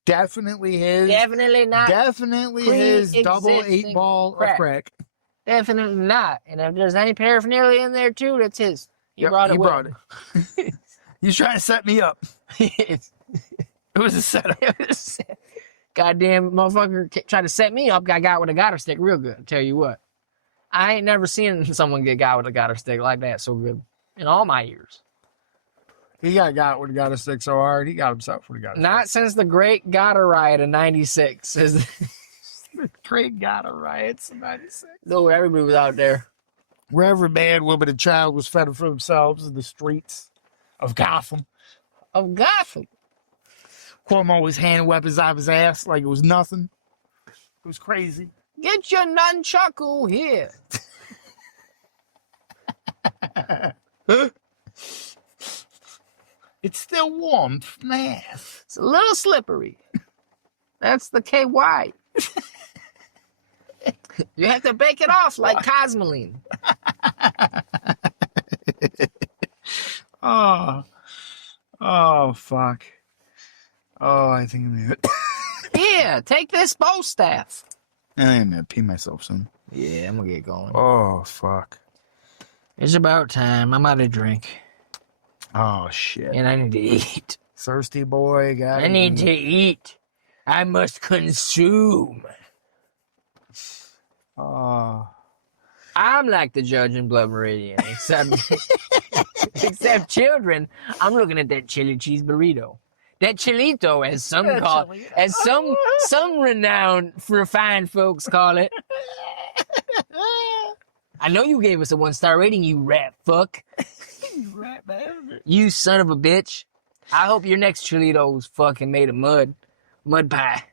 Definitely his. Definitely not. Definitely his double pre-existing 8-ball crack. of crack. Definitely not. And if there's any paraphernalia in there too, that's his. He Yep, brought it. he with brought him. it. He's trying to set me up. It was a setup. Goddamn motherfucker tried to set me up. Got with a gutter stick real good. I tell you what. I ain't never seen someone get got with a gutter stick like that so good in all my years. He got with a gutter stick so hard, he got himself with a gutter Not since the Great Gutter Riot of '96. stick. The great gutter riots in 96. No, everybody was out there. Where every man, woman, and child was fed for themselves in the streets of Gotham. Of Gotham. Cuomo was handing weapons out of his ass like it was nothing. It was crazy. Get your nunchaku here. It's still warm, man. It's a little slippery. That's the KY. You have to bake it off like Cosmoline. Oh, fuck. Oh, I think I'm gonna. Here, take this bow staff. I'm gonna pee myself soon. Yeah, I'm gonna get going. Oh, fuck. It's about time. I'm out of drink. Oh, shit. And I need to eat. Thirsty boy, I need to eat. I must consume. Oh. I'm like the judge in Blood Meridian, except children. I'm looking at that chili cheese burrito. That Chilito, as some call, as some renowned refined folks call it. I know you gave us a 1-star rating, you rat fuck. You rat bastard. You son of a bitch. I hope your next Chilito's fucking made of mud pie.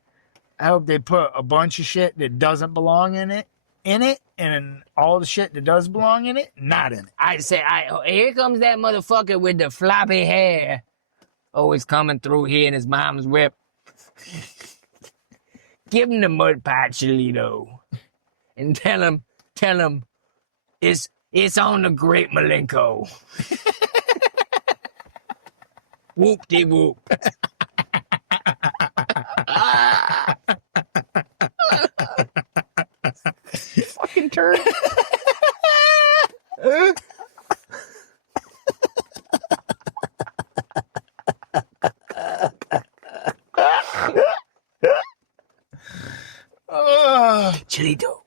I hope they put a bunch of shit that doesn't belong in it, and all the shit that does belong in it, not in it. I say, here comes that motherfucker with the floppy hair. Always coming through here in his mom's whip. Give him the mud pie, Chilito. And tell him, it's on the Great Malenko. Whoop-de-whoop. Fucking turd. Chilito.